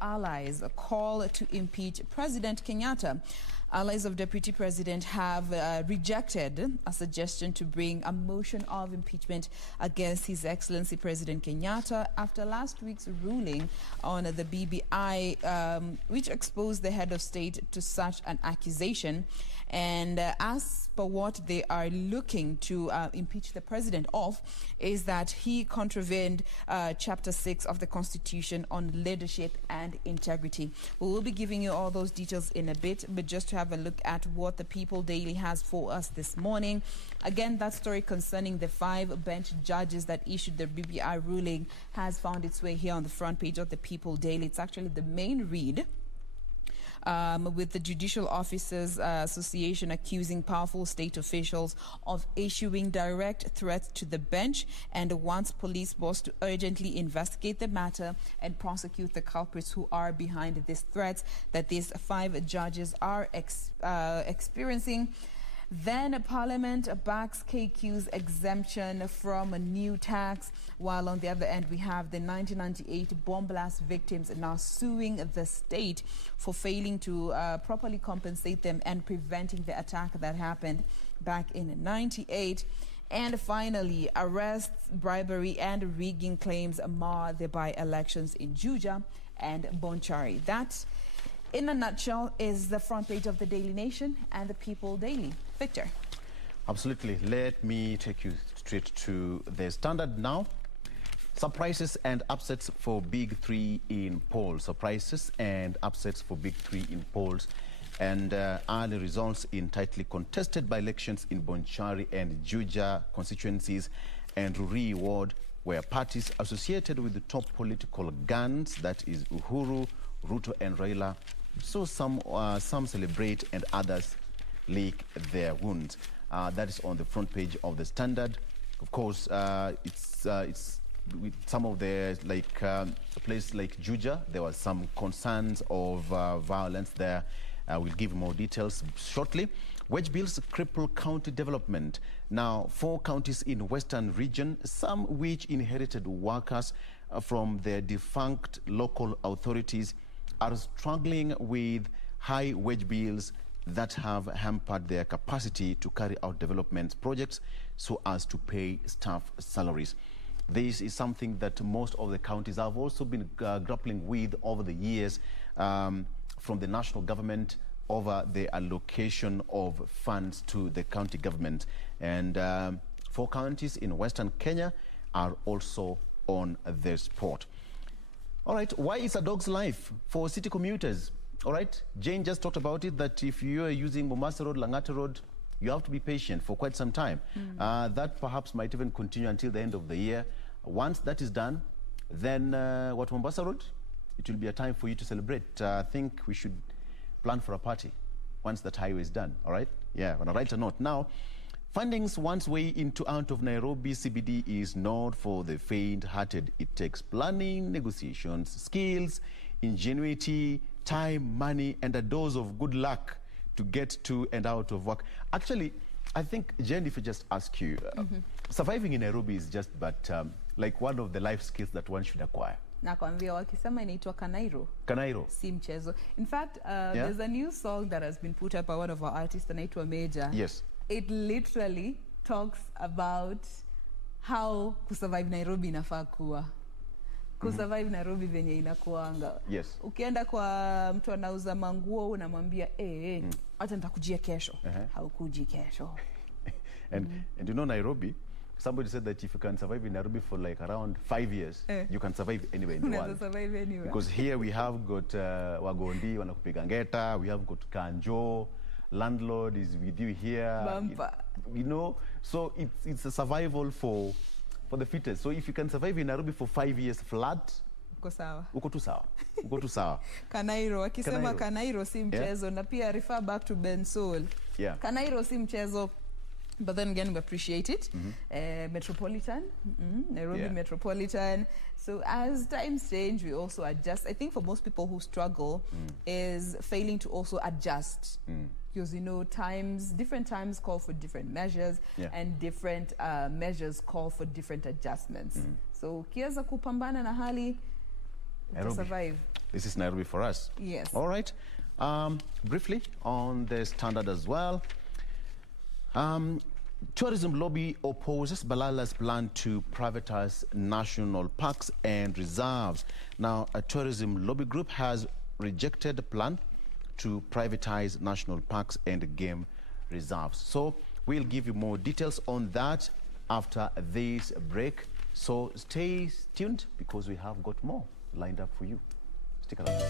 Allies call to impeach President Kenyatta. Allies of Deputy President have rejected a suggestion to bring a motion of impeachment against His Excellency President Kenyatta after last week's ruling on the BBI, which exposed the head of state to such an accusation. And as per what they are looking to impeach the president of, is that he contravened Chapter 6 of the Constitution on leadership and integrity. We will be giving you all those details in a bit, but just to have a look at what the People Daily has for us this morning. Again, that story concerning the 5 bench judges that issued the BBI ruling has found its way here on the front page of the People Daily. It's actually the main read. With the Judicial Officers Association accusing powerful state officials of issuing direct threats to the bench and wants police boss to urgently investigate the matter and prosecute the culprits who are behind these threats that these 5 judges are experiencing. Then Parliament backs KQ's exemption from a new tax, while on the other end we have the 1998 bomb blast victims now suing the state for failing to properly compensate them and preventing the attack that happened back in '98. And finally, arrests, bribery and rigging claims mar the by-elections in Juja and Bonchari. That, in a nutshell, is the front page of the Daily Nation and the People Daily. Victor. Absolutely. Let me take you straight to the Standard now. Surprises and upsets for Big 3 in polls. Surprises and upsets for Big 3 in polls. And early results in tightly contested by-elections in Bonchari and Juja constituencies and Ruri ward, where parties associated with the top political guns, that is Uhuru, Ruto and Raila, so some celebrate and others lick their wounds. That is on the front page of the Standard. Of course, it's with some of the, like a place like Juja, there was some concerns of violence there. We'll give more details shortly. Wage bills cripple county development. Now, 4 counties in Western region, some which inherited workers from their defunct local authorities, are struggling with high wage bills that have hampered their capacity to carry out development projects so as to pay staff salaries. This is something that most of the counties have also been grappling with over the years from the national government over the allocation of funds to the county government. And 4 counties in Western Kenya are also on the spot. All right, why is a dog's life for city commuters? All right, Jane just talked about it, that if you are using Mombasa Road, Langata Road, you have to be patient for quite some time. That perhaps might even continue until the end of the year. Once that is done, then what, Mombasa Road? It will be a time for you to celebrate. I think we should plan for a party once that highway is done, all right? Yeah, on a lighter note. Now, findings one's way into out of Nairobi CBD is not for the faint-hearted. It takes planning, negotiations, skills, ingenuity, time, money, and a dose of good luck to get to and out of work. Actually, I think, Jen, if I just ask you, surviving in Nairobi is just but like one of the life skills that one should acquire. Nakwambia wakisema inaitwa Kanairo. Kanairo. Si mchezo. In fact, there's a new song that has been put up by one of our artists, anaitwa Major. Yes. It literally talks about how kusurvive Nairobi inafaa kuwa. Kusurvive Nairobi venye inakuanga. Yes. Ukienda kwa mtu anauza manguo unamwambia acha nitakujia kesho. Haukuji kesho. And you know Nairobi, somebody said that if you can survive in Nairobi for like around 5 years, you can survive anywhere in the world. Survive anywhere. Because here we have got Wagondi, wanakupiga ngeta, we have got Kanjo, landlord is with you here. Bumper. You know, so it's a survival for the fittest. So if you can survive in Nairobi for 5 years flat, uko sawa. Uko tu sawa. Uko tu sawa. Kanairo, akisema Kanairo si mchezo, na pia refer back to Ben Soul. Yeah. Kanairo si mchezo. But then again, we appreciate it. Metropolitan, Nairobi Metropolitan. So as times change, we also adjust. I think for most people who struggle is failing to also adjust. Because, you know, different times call for different measures and different measures call for different adjustments. So, kiweza kupambana na hali, to survive. This is Nairobi for us. Yes. All right. Briefly on the Standard as well. Tourism lobby opposes Balala's plan to privatize national parks and reserves. Now, a tourism lobby group has rejected the plan to privatize national parks and game reserves. So we'll give you more details on that after this break. So stay tuned because we have got more lined up for you. Stick around.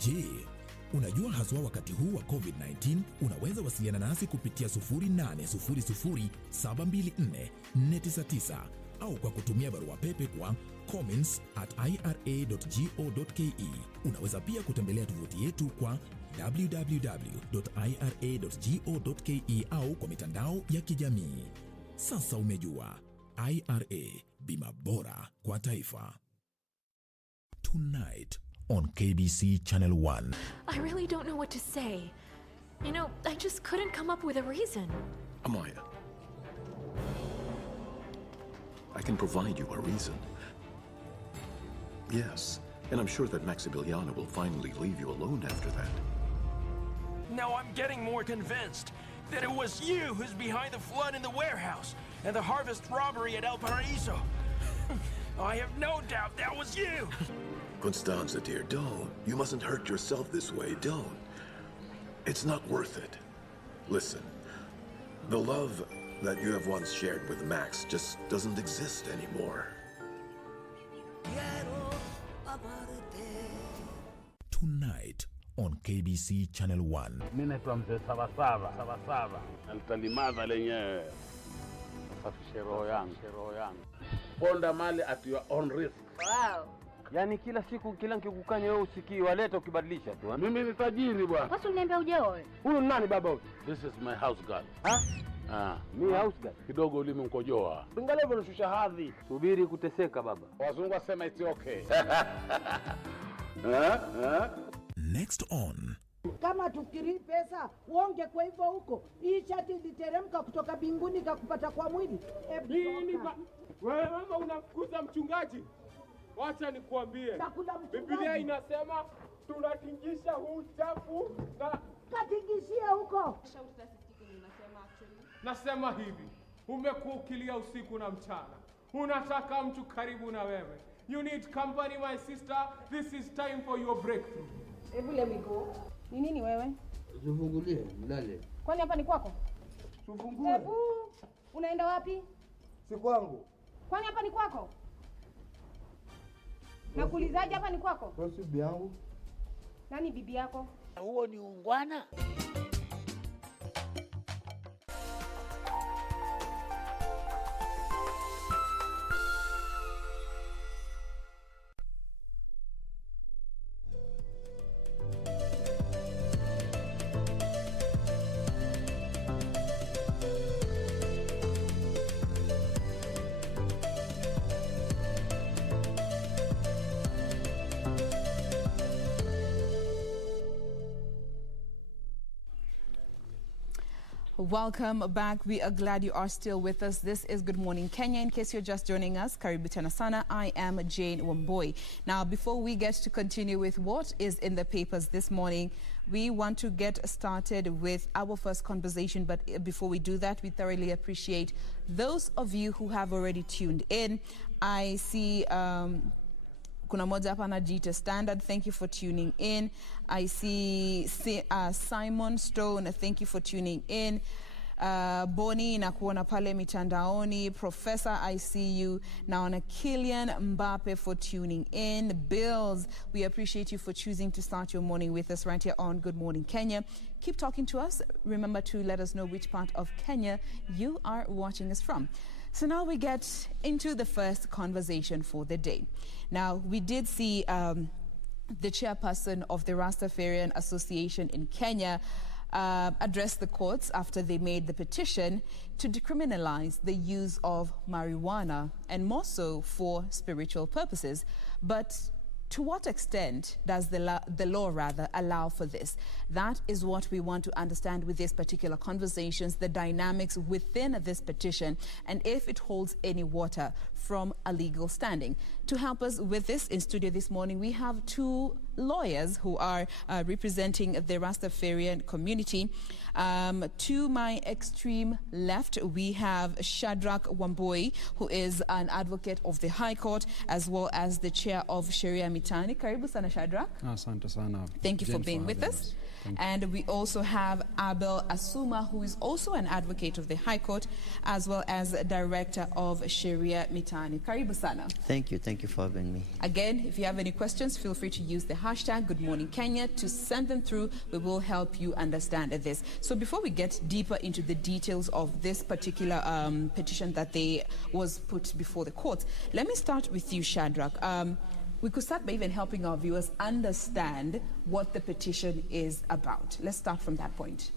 Je, unajua haswa wakati huu wa COVID-19 unaweza wasiliana nasi kupitia 0800724499 au kwa kutumia barua pepe kwa comments@ira.go.ke. Unaweza pia kutembelea tovuti yetu kwa www.ira.go.ke au kwa mitandao ya kijamii. Sasa umejua, IRA, bima bora kwa taifa. Tonight on KBC Channel 1. I really don't know what to say. You know, I just couldn't come up with a reason. Amaya, I can provide you a reason. Yes, and I'm sure that Maximiliano will finally leave you alone after that. Now I'm getting more convinced that it was you who's behind the flood in the warehouse and the harvest robbery at El Paraíso. I have no doubt that was you. Constanza, dear, don't. You mustn't hurt yourself this way, don't. It's not worth it. Listen, the love that you have once shared with Max just doesn't exist anymore. Tonight on KBC Channel 1. Mimi naitwa mzee Sabasaba. Nalitalimaza lenyewe. Safishe roho yangu. Ponda mali at your own risk. Wow. Yaani kila siku kila nikikukanya wewe usikii, waleta ukibadilisha tu. Mimi ni tajiri bwana. Watu uniambia ujao wewe. Huyu nani baba huyu? This is my house girl. Mimi house girl. Kidogo ulimi mkojoa. Ngalevo nishusha hadhi. Subiri kuteseka baba. Wazungu wasema it's okay. Next on. Kama tukiri pesa, uonge kwa hivyo huko. Hii chati iliteremka kutoka binguni kakupata kwa mwili. Wewe mama unafukuza mchungaji. Wacha nikuambie. Biblia inasema tunatingisha huu chafu na katingishia huko. Nasema hivi, umekuwa ukilia usiku na mchana. Unataka mtu karibu na wewe. You need company, my sister. This is time for your breakthrough. Hebu let me go. Ni nini wewe? Tufungulie, mlale. Kwani hapa ni kwako? Tufungue. Hebu unaenda wapi? Si kwangu. Kwani hapa ni kwako? Nakuulizaje, hapa ni kwako? Kwa bibi yangu. Nani bibi yako? Huo ni ungwana. Welcome back. We are glad you are still with us. This is Good Morning Kenya. In case you're just joining us, Karibu tena sana. I am Jane Wamboi. Now, before we get to continue with what is in the papers this morning, we want to get started with our first conversation. But before we do that, we thoroughly appreciate those of you who have already tuned in. I see kuna moja hapa anajiita Standard, thank you for tuning in. I see Simon Stone, thank you for tuning in. Boni na kuona pale mitandaoni. Professor, I see you. Naona Kylian Mbappe for tuning in. Bills, we appreciate you for choosing to start your morning with us right here on Good Morning Kenya. Keep talking to us. Remember to let us know which part of Kenya you are watching us from. So now we get into the first conversation for the day. Now, we did see the chairperson of the Rastafarian Association in Kenya address the courts after they made the petition to decriminalize the use of marijuana, and more so for spiritual purposes. But to what extent does the law allow for this? That is what we want to understand with these particular conversations, the dynamics within this petition, and if it holds any water from a legal standing. To help us with this in studio this morning, we have two lawyers who are representing the Rastafarian community. To my extreme left, we have Shadrach Wambui, who is an advocate of the High Court, as well as the chair of Sheria Mtaani. Karibu sana, Shadrach. Asante sana. Thank you for being with us. And we also have Abel Asuma, who is also an advocate of the High Court, as well as director of Sheria Mtaani. Karibu sana. Thank you for having me. Again, if you have any questions, feel free to use the hashtag Good Morning Kenya to send them through. We will help you understand this. So before we get deeper into the details of this particular petition that was put before the court, let me start with you, Shadrach. We could start by even helping our viewers understand what the petition is about. Let's start from that point.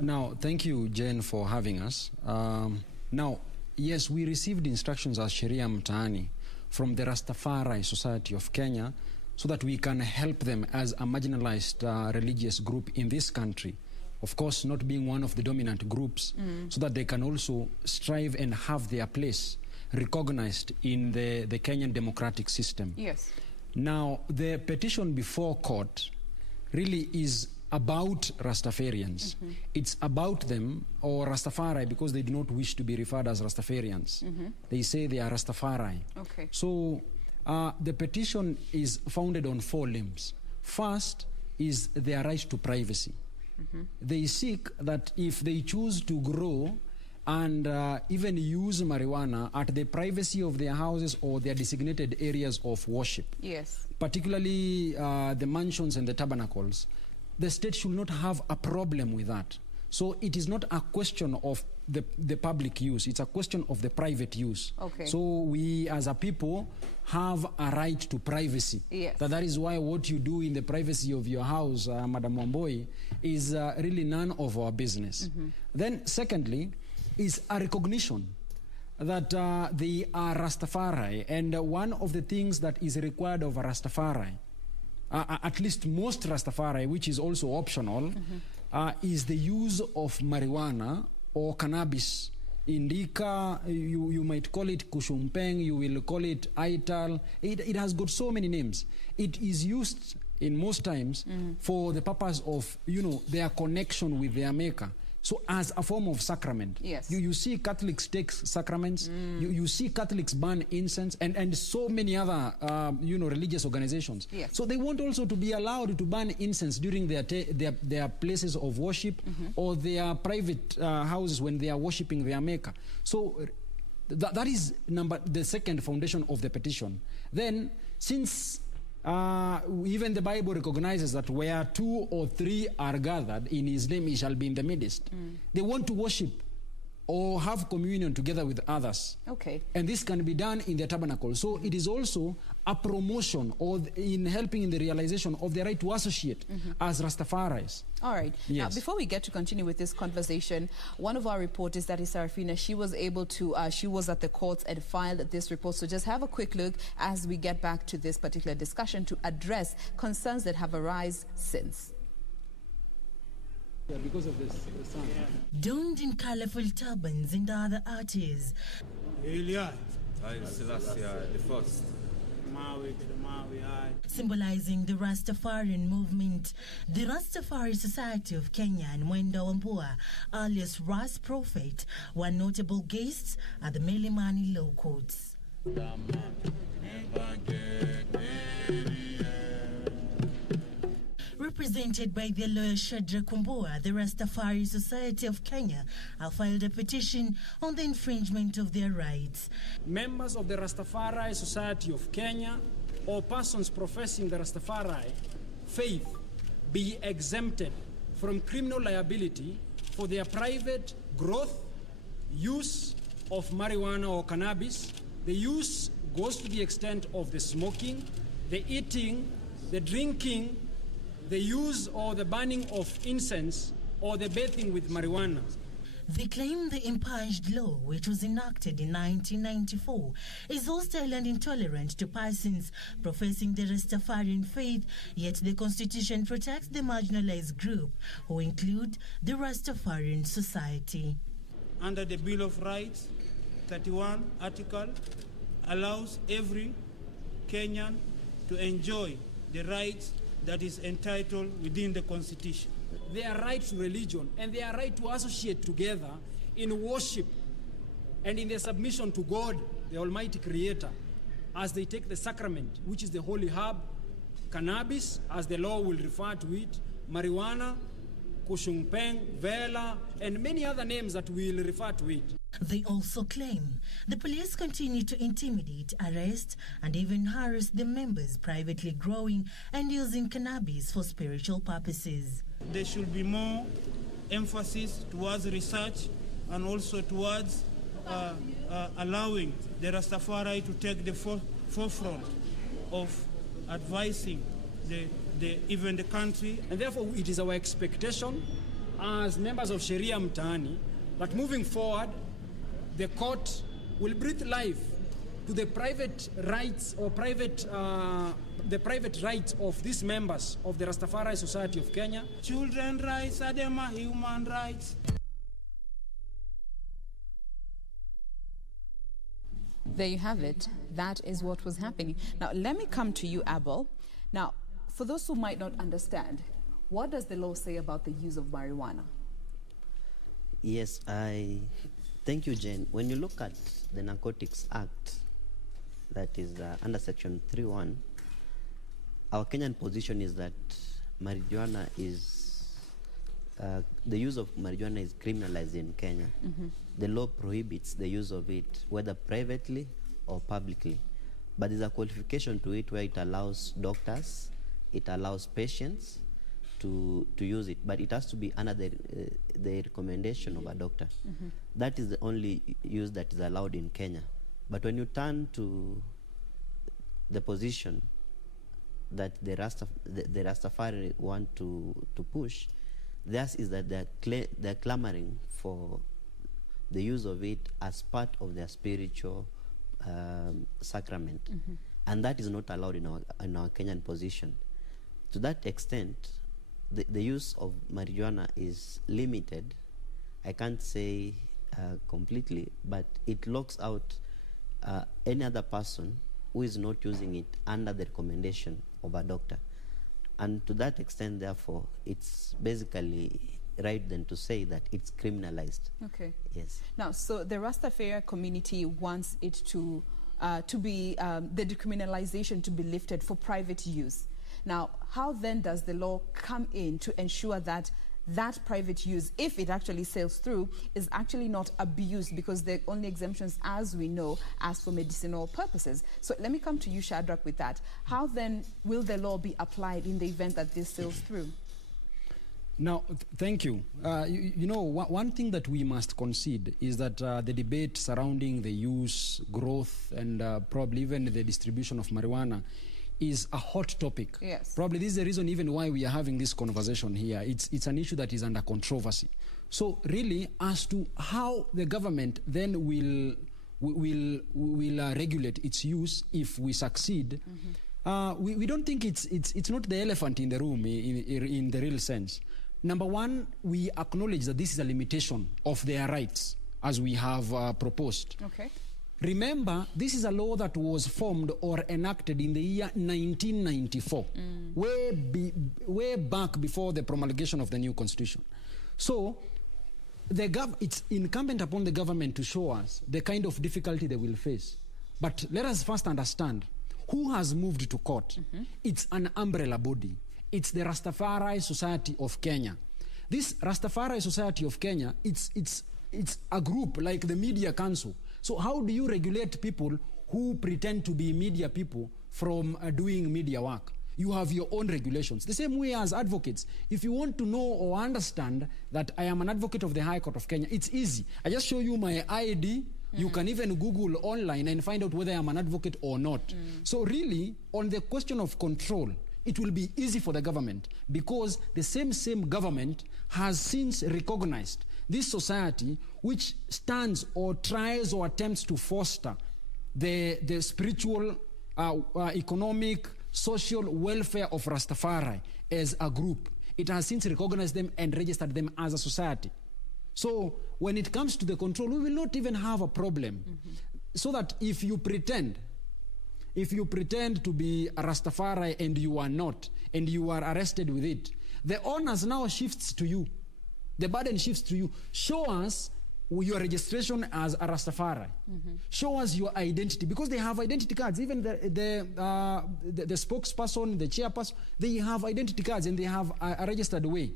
Now, thank you, Jane, for having us. Now, yes, we received instructions as Sheria Mtaani from the Rastafari Society of Kenya so that we can help them as a marginalized religious group in this country. Of course, not being one of the dominant groups, so that they can also strive and have their place recognized in the Kenyan democratic system. Yes. Now, the petition before court really is about Rastafarians. It's about them, or Rastafari, because they do not wish to be referred as Rastafarians. They say they are Rastafari. Okay. So the petition is founded on 4 limbs. First is their right to privacy. They seek that if they choose to grow and even use marijuana at the privacy of their houses or their designated areas of worship, yes, particularly the mansions and the tabernacles, the state should not have a problem with that. So it is not a question of the public use, it's a question of the private use. Okay. So we as a people have a right to privacy. Yes. That is why what you do in the privacy of your house, Madam Wambui, is really none of our business. Then secondly, is a recognition that they are Rastafari, and one of the things that is required of a Rastafari, at least most Rastafari, which is also optional, is the use of marijuana or cannabis. Indica, you might call it kushumpeng, you will call it ital. It has got so many names. It is used in most times for the purpose of, their connection with their maker. So as a form of sacrament. Yes. You see Catholics take sacraments, you see Catholics burn incense, and so many other religious organizations. Yes. So they want also to be allowed to burn incense during their places of worship or their private houses when they are worshiping their maker. So that is the second foundation of the petition. Then, since even the Bible recognizes that where 2 or 3 are gathered in his name, he shall be in the midst. They want to worship or have communion together with others. Okay. And this can be done in the tabernacle. So it is also a promotion or in helping in the realization of the right to associate as Rastafaris. All right. Yes. Now, before we get to continue with this conversation, one of our reporters, that is Sarafina, she was able to, she was at the courts and filed this report. So just have a quick look as we get back to this particular discussion to address concerns that have arisen since. Yeah, because of this sun. Donned in colorful turbans and other artists. Symbolizing the Rastafarian movement, the Rastafari Society of Kenya and Mwenda Wambua, alias Ras Prophet, were notable guests at the Melimani Law Courts. Represented by their lawyer Shadrach Wambua, the Rastafari Society of Kenya have filed a petition on the infringement of their rights. Members of the Rastafari Society of Kenya or persons professing the Rastafari faith be exempted from criminal liability for their private growth, use, of marijuana or cannabis, the use goes to the extent of the smoking, the eating, the drinking, the use or the burning of incense, or the bathing with marijuana. They claim the impinged law, which was enacted in 1994, is hostile and intolerant to persons professing the Rastafarian faith, yet the Constitution protects the marginalized group, who include the Rastafarian Society. Under the Bill of Rights, 31 article allows every Kenyan to enjoy the rights that is entitled within the Constitution. Their right to religion and their right to associate together in worship and in their submission to God, the Almighty Creator, as they take the sacrament, which is the holy herb, cannabis, as the law will refer to it, marijuana, kushungpeng, vela, and many other names that we will refer to it. They also claim the police continue to intimidate, arrest, and even harass the members privately growing and using cannabis for spiritual purposes. There should be more emphasis towards research and also towards allowing the Rastafari to take the forefront of advising even the country. And therefore it is our expectation as members of Sheria Mtaani that moving forward, the court will breathe life to the private rights or the private rights of these members of the Rastafari Society of Kenya. Children's rights are them human rights. There you have it. That is what was happening. Now, let me come to you, Abel. Now, for those who might not understand, what does the law say about the use of marijuana? Yes, thank you, Jane. When you look at the Narcotics Act, that is under Section 3.1, our Kenyan position is that marijuana is, the use of marijuana is criminalized in Kenya. Mm-hmm. The law prohibits the use of it, whether privately or publicly. But there's a qualification to it where it allows doctors, it allows patients to use it, but it has to be under the recommendation of a doctor. Mm-hmm. That is the only use that is allowed in Kenya. But when you turn to the position that the Rastafari want to push, theirs is that they're clamoring for the use of it as part of their spiritual sacrament. Mm-hmm. And that is not allowed in our Kenyan position. To that extent, the use of marijuana is limited. I can't say completely, but it locks out any other person who is not using it under the recommendation of a doctor. And to that extent, therefore, it's basically right then to say that it's criminalized. Okay. Yes. Now, so the Rastafarian community wants it to be, the decriminalization to be lifted for private use. Now, how then does the law come in to ensure that that private use, if it actually sails through, is actually not abused, because the only exemptions, as we know, as for medicinal purposes? So let me come to you, Shadrach, with that. How then will the law be applied in the event that this sails through? Now, thank you. You know, one thing that we must concede is that the debate surrounding the use, growth, and probably even the distribution of marijuana is a hot topic. Yes. Probably this is the reason even why we are having this conversation here. It's an issue that is under controversy. So really, as to how the government then will regulate its use if we succeed, we don't think it's not the elephant in the room in the real sense. Number one, we acknowledge that this is a limitation of their rights, as we have proposed. Okay. Remember, this is a law that was formed or enacted in the year 1994, way back before the promulgation of the new constitution. So, it's incumbent upon the government to show us the kind of difficulty they will face. But let us first understand who has moved to court. It's an umbrella body. It's the Rastafari Society of Kenya. This Rastafari Society of Kenya, it's a group like the Media Council. So how do you regulate people who pretend to be media people from doing media work? You have your own regulations. The same way as advocates. If you want to know or understand that I am an advocate of the High Court of Kenya, it's easy. I just show you my ID You can even Google online and find out whether I'm an advocate or not. So really, on the question of control, it will be easy for the government because the same government has since recognized this society which stands or tries or attempts to foster the spiritual, economic, social welfare of Rastafari as a group. It has since recognized them and registered them as a society. So when it comes to the control, we will not even have a problem. So that if you pretend to be a Rastafari and you are not, and you are arrested with it, the onus now shifts to you. The burden shifts to you. Show us your registration as a Rastafari. Show us your identity, because they have identity cards. Even the spokesperson, the chairperson, they have identity cards and they have a registered way.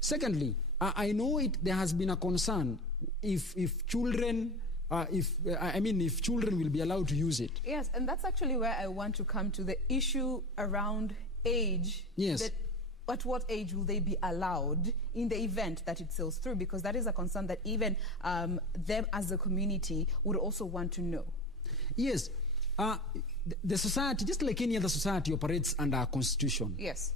Secondly, I know there has been a concern if children will be allowed to use it. Yes, and that's actually where I want to come to the issue around age. Yes. At what age will they be allowed in the event that it sails through? Because that is a concern that even them as a community would also want to know. Yes. The society, just like any other society, operates under a constitution. Yes.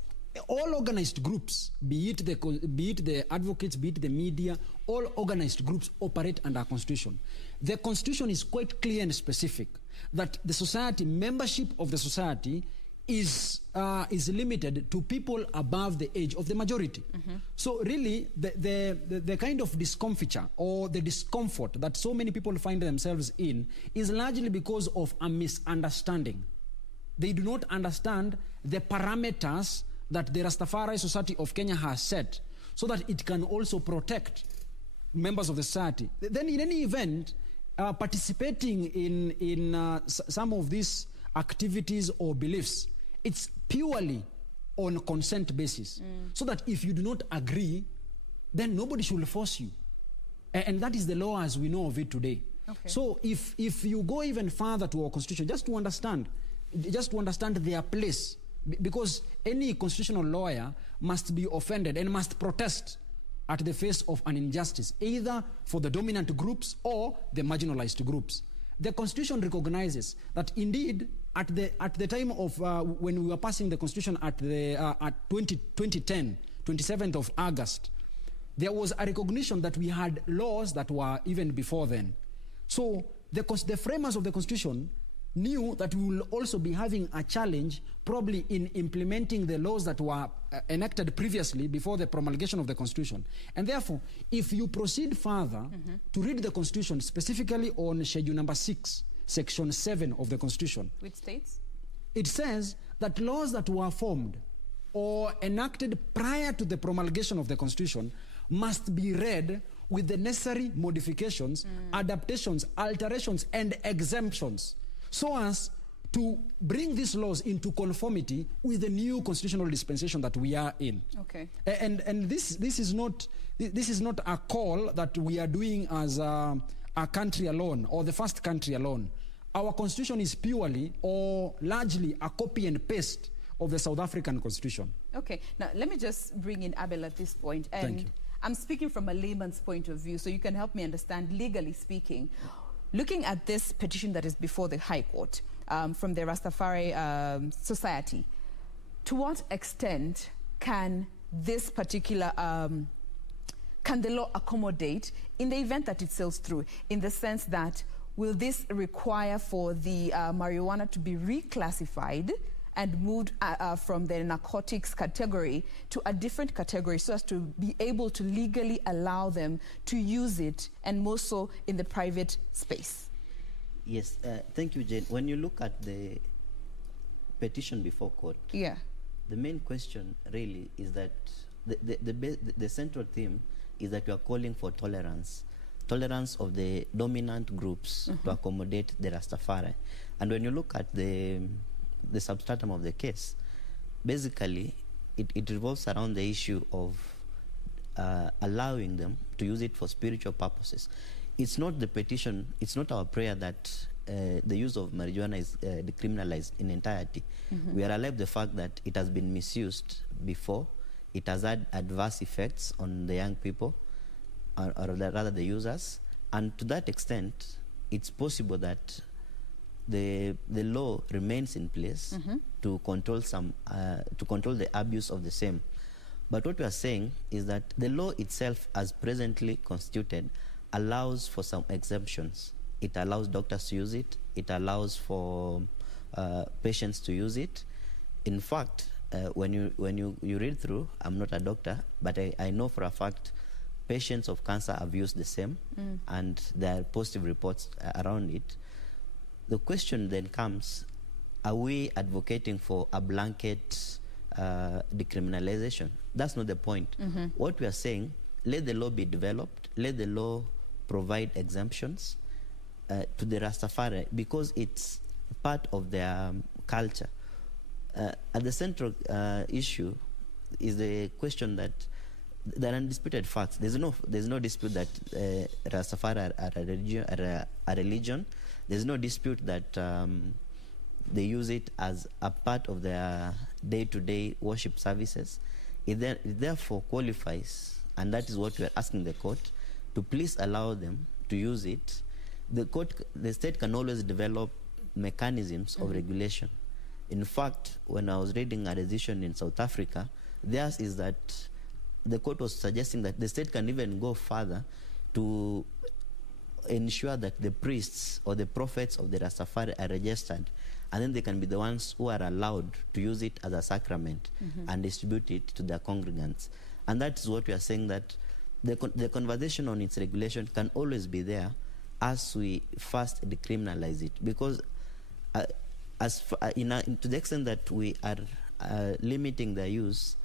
All organized groups, be it the advocates, be it the media, all organized groups operate under a constitution. The constitution is quite clear and specific that the society, membership of the society is limited to people above the age of the majority. So really, the kind of discomfiture or the discomfort that so many people find themselves in is largely because of a misunderstanding. They do not understand the parameters that the Rastafari Society of Kenya has set so that it can also protect members of the society. Then in any event, participating in some of these activities or beliefs, it's purely on consent basis. So that if you do not agree, then nobody should force you. And that is the law as we know of it today. Okay. So if you go even further to our constitution, just to understand their place, because any constitutional lawyer must be offended and must protest at the face of an injustice, either for the dominant groups or the marginalized groups. The Constitution recognizes that indeed, at the time of when we were passing the Constitution at 2010, 27th of August, there was a recognition that we had laws that were even before then. So the framers of the Constitution knew that we will also be having a challenge probably in implementing the laws that were enacted previously before the promulgation of the Constitution. And therefore, if you proceed further to read the Constitution, specifically on Schedule number 6, Section 7 of the Constitution. Which states? It says that laws that were formed or enacted prior to the promulgation of the Constitution must be read with the necessary modifications, adaptations, alterations, and exemptions, so as to bring these laws into conformity with the new constitutional dispensation that we are in. Okay. And this is not a call that we are doing as a country alone or the first country alone. Our constitution is purely or largely a copy and paste of the South African constitution. Okay. Now let me just bring in Abel at this point. And Thank you. I'm speaking from a layman's point of view, so you can help me understand, legally speaking. Looking at this petition that is before the High Court from the Rastafari Society, to what extent can this particular, can the law accommodate in the event that it sails through, in the sense that will this require for the marijuana to be reclassified and moved from the narcotics category to a different category so as to be able to legally allow them to use it, and more so in the private space? Yes, thank you, Jane. When you look at the petition before court, yeah, the main question really is that the central theme is that you are calling for tolerance of the dominant groups to accommodate the Rastafari. And when you look at the substratum of the case, basically it revolves around the issue of allowing them to use it for spiritual purposes. It's not the petition, it's not our prayer that the use of marijuana is decriminalized in entirety. We are alive the fact that it has been misused before. It has had adverse effects on the young people, or rather the users. And to that extent, it's possible that the law remains in place to control the abuse of the same. But what we are saying is that the law itself, as presently constituted, allows for some exemptions. It allows doctors to use it. It allows for patients to use it. In fact, when you read through, I'm not a doctor, but I know for a fact patients of cancer have used the same, and there are positive reports around it. The question then comes, are we advocating for a blanket decriminalization? That's not the point. What we are saying, let the law be developed, let the law provide exemptions to the Rastafari, because it's part of their culture. At the central issue is the question that there are undisputed facts. There's no dispute that Rastafari are a religion. There's no dispute that they use it as a part of their day-to-day worship services. It therefore qualifies, and that is what we are asking the court, to please allow them to use it. The state can always develop mechanisms of regulation. In fact, when I was reading a decision in South Africa, theirs is that the court was suggesting that the state can even go further to ensure that the priests or the prophets of the Rastafari are registered, and then they can be the ones who are allowed to use it as a sacrament and distribute it to their congregants. And that is what we are saying, that the conversation on its regulation can always be there as we first decriminalize it, because to the extent that we are limiting their use,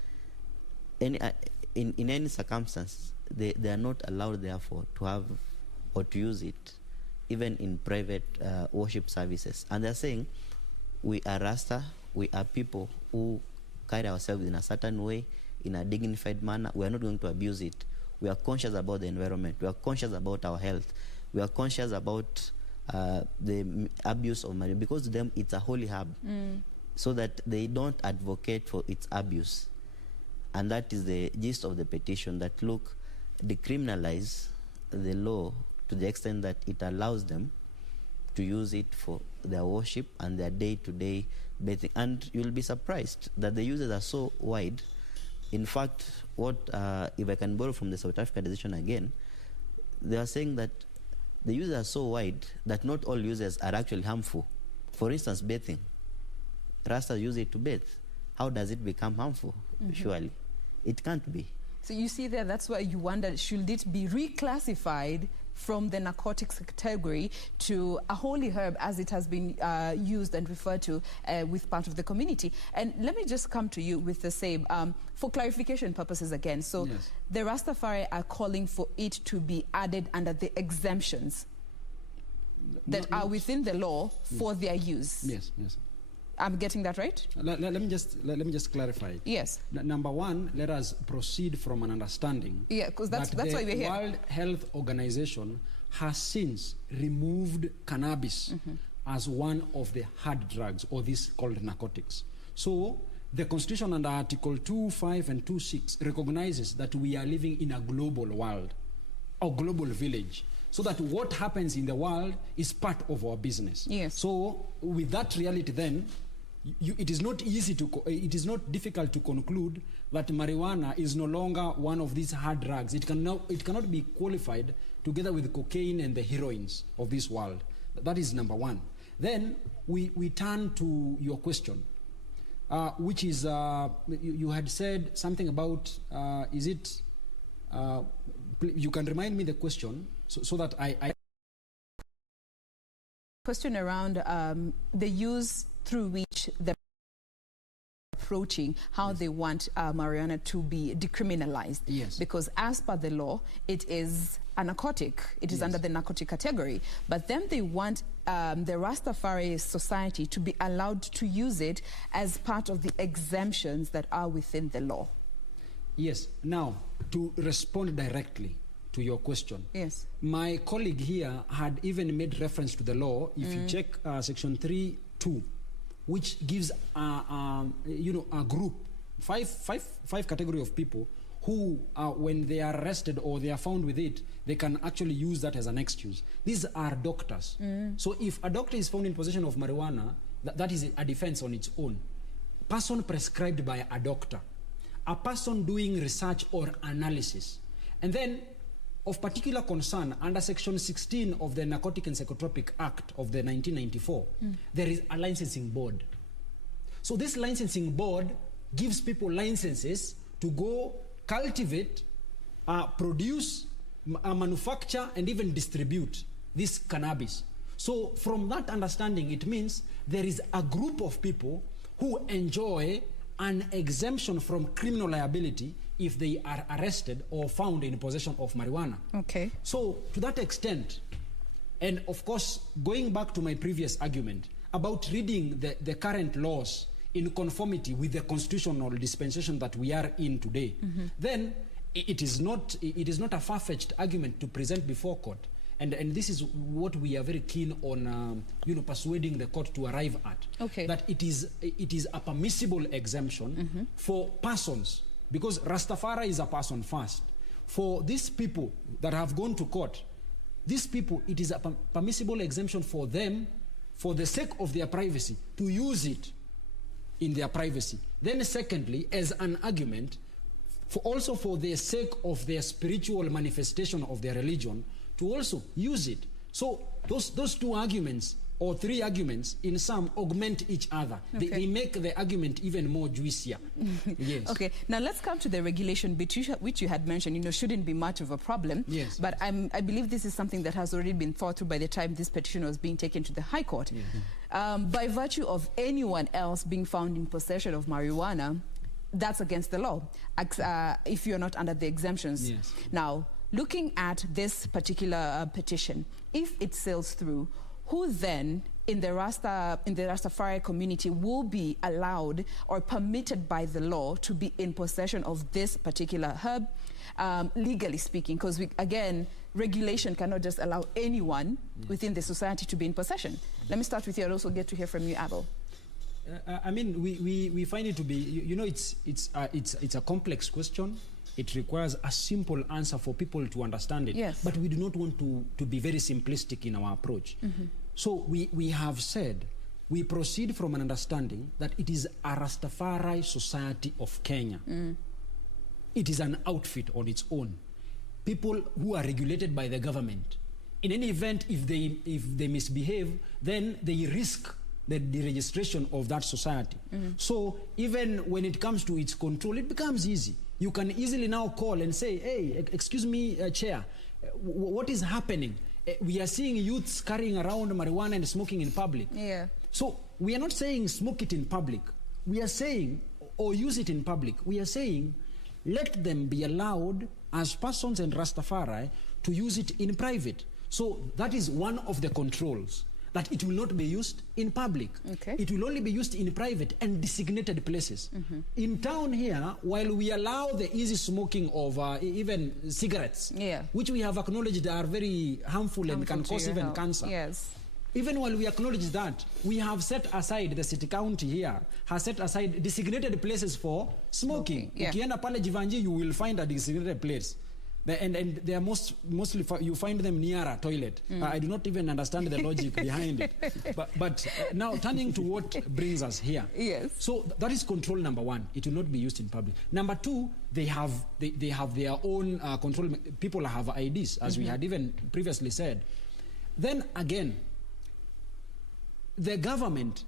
in any circumstance, they are not allowed, therefore, to have or to use it, even in private worship services. And they're saying, we are Rasta, we are people who carry ourselves in a certain way, in a dignified manner. We are not going to abuse it. We are conscious about the environment. We are conscious about our health. We are conscious about the abuse of money, because to them it's a holy herb, so that they don't advocate for its abuse. And that is the gist of the petition, that look, decriminalize the law to the extent that it allows them to use it for their worship and their day-to-day bathing. And you'll be surprised that the uses are so wide. In fact, if I can borrow from the South Africa decision again, they are saying that the uses are so wide that not all uses are actually harmful. For instance, bathing. Rastas use it to bathe. How does it become harmful? Surely, it can't be. So you see there, that's why you wonder, should it be reclassified from the narcotics category to a holy herb, as it has been used and referred to with part of the community? And let me just come to you with the same, for clarification purposes again. So yes, the Rastafari are calling for it to be added under the exemptions that are within the law for their use. Yes, yes. I'm getting that right? Let me just clarify. Yes. Number one, let us proceed from an understanding. Yeah, because that's why we're here. The World Health Organization has since removed cannabis as one of the hard drugs, or this called narcotics. So the Constitution under Article 2.5 and 2.6 recognizes that we are living in a global world, or global village, so that what happens in the world is part of our business. Yes. So with that reality, then it is not easy it is not difficult to conclude that marijuana is no longer one of these hard drugs. It cannot be qualified together with cocaine and the heroines of this world. That is number one. Then we turn to your question, which is you had said something about is it? You can remind me the question so that I question around the use through which the approaching how they want marijuana to be decriminalized. Yes. Because as per the law, it is a narcotic. It is under the narcotic category. But then they want the Rastafari society to be allowed to use it as part of the exemptions that are within the law. Yes. Now, to respond directly to your question. Yes. My colleague here had even made reference to the law. If you check Section 3.2, which gives a group, five category of people who, when they are arrested or they are found with it, they can actually use that as an excuse. These are doctors. So if a doctor is found in possession of marijuana, that is a defense on its own. Person prescribed by a doctor. A person doing research or analysis. And then, of particular concern, under Section 16 of the Narcotic and Psychotropic Act of the 1994, there is a licensing board. So this licensing board gives people licenses to go cultivate, produce, manufacture, and even distribute this cannabis. So from that understanding, it means there is a group of people who enjoy an exemption from criminal liability if they are arrested or found in possession of marijuana. Okay. So to that extent, and of course, going back to my previous argument about reading the current laws in conformity with the constitutional dispensation that we are in today, then it is not a far-fetched argument to present before court. And this is what we are very keen on, persuading the court to arrive at. Okay. That it is a permissible exemption for persons, because Rastafari is a person first. For these people that have gone to court, these people, it is a permissible exemption for them, for the sake of their privacy, to use it in their privacy. Then secondly, as an argument, also for the sake of their spiritual manifestation of their religion, to also use it. So those two arguments, or three arguments, in some augment each other. Okay. They make the argument even more juicier. Yes. Okay, now let's come to the regulation, which you had mentioned, shouldn't be much of a problem. Yes. But I believe this is something that has already been thought through by the time this petition was being taken to the High Court. Yeah. By virtue of anyone else being found in possession of marijuana, that's against the law, if you're not under the exemptions. Yes. Now, looking at this particular petition, if it sails through, who then in the Rastafari community will be allowed or permitted by the law to be in possession of this particular herb, legally speaking? Because again, regulation cannot just allow anyone within the society to be in possession. Let me start with you. I'll also get to hear from you, Abel. I mean, we find it to be, it's a complex question. It requires a simple answer for people to understand it. Yes. But we do not want to be very simplistic in our approach. So we have said, we proceed from an understanding that it is a Rastafari Society of Kenya. It is an outfit on its own. People who are regulated by the government. In any event, if they misbehave, then they risk the deregistration of that society. So even when it comes to its control, it becomes easy. You can easily now call and say, hey, excuse me, Chair, what is happening? We are seeing youths carrying around marijuana and smoking in public. Yeah. So we are not saying smoke it in public. We are saying, or use it in public. We are saying, let them be allowed as persons and Rastafari to use it in private. So that is one of the controls, that it will not be used in public. Okay. It will only be used in private and designated places. In town here, while we allow the easy smoking of even cigarettes, which we have acknowledged are very harmful and can cause even cancer. Yes. Even while we acknowledge that, we have set aside, the city county here has set aside designated places for smoking. Ukienda pale Jivanji, you will find a designated place. And they are mostly you find them near a toilet. I do not even understand the logic behind it. But now turning to what brings us here. Yes. So that is control number one. It will not be used in public. Number two, they have their own control. People have IDs, as we had even previously said. Then again, the government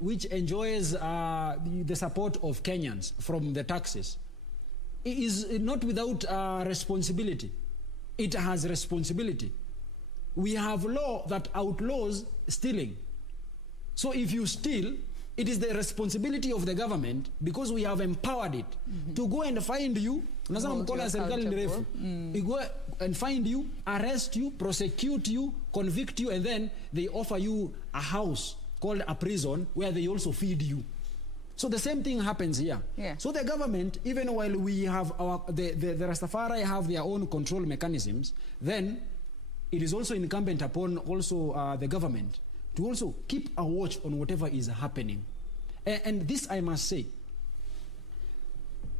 which enjoys the support of Kenyans from the taxes, is not without responsibility. It has responsibility. We have law that outlaws stealing. So if you steal, it is the responsibility of the government, because we have empowered it, to go and find you, go and find you, arrest you, prosecute you, convict you, and then they offer you a house called a prison where they also feed you. So the same thing happens here. Yeah. So the government, even while we have the Rastafari have their own control mechanisms, then it is also incumbent upon also the government to also keep a watch on whatever is happening. And this I must say,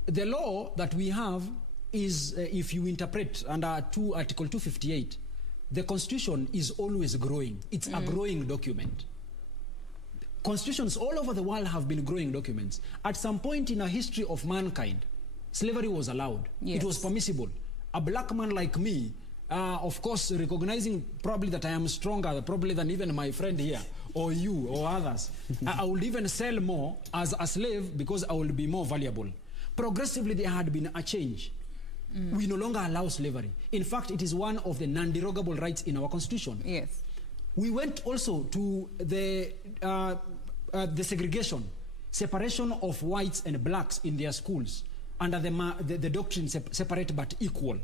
the law that we have is, if you interpret under Article 258, the Constitution is always growing. It's a growing document. Constitutions all over the world have been growing documents. At some point in a history of mankind, slavery was allowed. Yes. It was permissible. A black man like me, of course, recognizing probably that I am stronger probably than even my friend here, or you, or others, I would even sell more as a slave because I will be more valuable. Progressively, there had been a change. We no longer allow slavery. In fact, it is one of the non-derogable rights in our Constitution. Yes. We went also to the segregation, separation of whites and blacks in their schools under the doctrine separate but equal.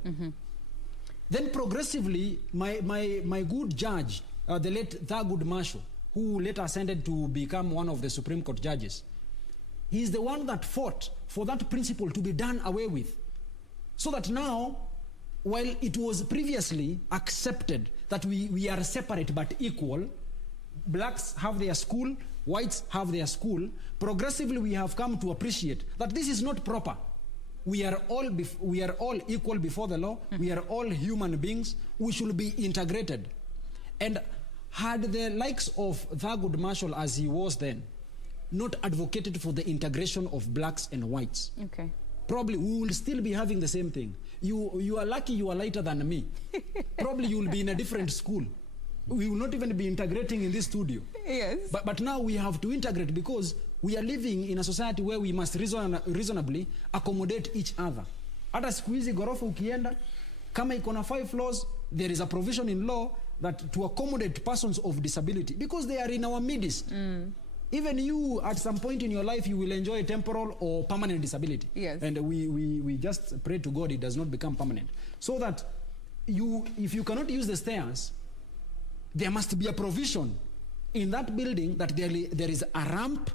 Then progressively, my good judge, the late Thurgood Marshall, who later ascended to become one of the Supreme Court judges, he's the one that fought for that principle to be done away with. So that now, while it was previously accepted that we are separate but equal, blacks have their school, whites have their school, progressively we have come to appreciate that this is not proper. We are all equal before the law. We are all human beings. We should be integrated. And had the likes of Thurgood Marshall, as he was then, not advocated for the integration of blacks and whites, okay, probably we will still be having the same thing. You are lucky you are lighter than me. Probably you will be in a different school. We will not even be integrating in this studio. Yes. But now we have to integrate because we are living in a society where we must reasonably accommodate each other. Hata siku hizi gorofa ukienda, kama iko na 5 floors, there is a provision in law that to accommodate persons of disability because they are in our midst. Even you, at some point in your life, you will enjoy temporal or permanent disability. Yes. And we just pray to God it does not become permanent. So that if you cannot use the stairs, there must be a provision in that building that there is a ramp,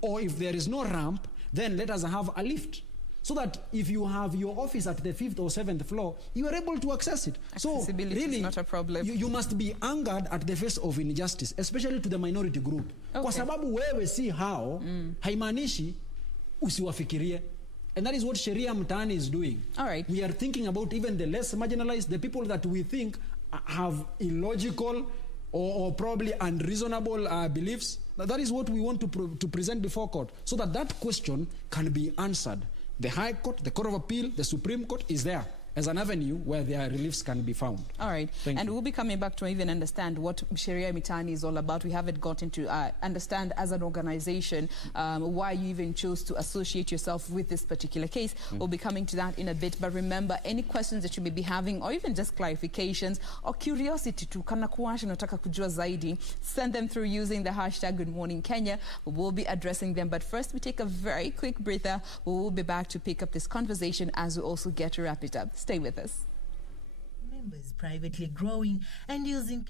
or if there is no ramp, then let us have a lift. So that if you have your office at the 5th or 7th floor, you are able to access it. Accessibility so really, is not a problem. You must be angered at the face of injustice, especially to the minority group. Okay. Kwa sababu wewe si hao, haimaanishi usiwafikirie. And that is what Sheria Mtaani is doing. All right. We are thinking about even the less marginalized, the people that we think have illogical or probably unreasonable beliefs. That is what we want to present before court, so that question can be answered. The High Court, the Court of Appeal, the Supreme Court is there as an avenue where their reliefs can be found. All right. And we'll be coming back to even understand what Sheria Mtaani is all about. We haven't gotten to understand as an organization why you even chose to associate yourself with this particular case. We'll be coming to that in a bit. But remember, any questions that you may be having or even just clarifications or curiosity to kana kuwasha unataka kujua zaidi, send them through using the hashtag Good Morning Kenya. We will be addressing them. But first, we take a very quick breather. We will be back to pick up this conversation as we also get to wrap it up. Stay with us. Members privately growing and using...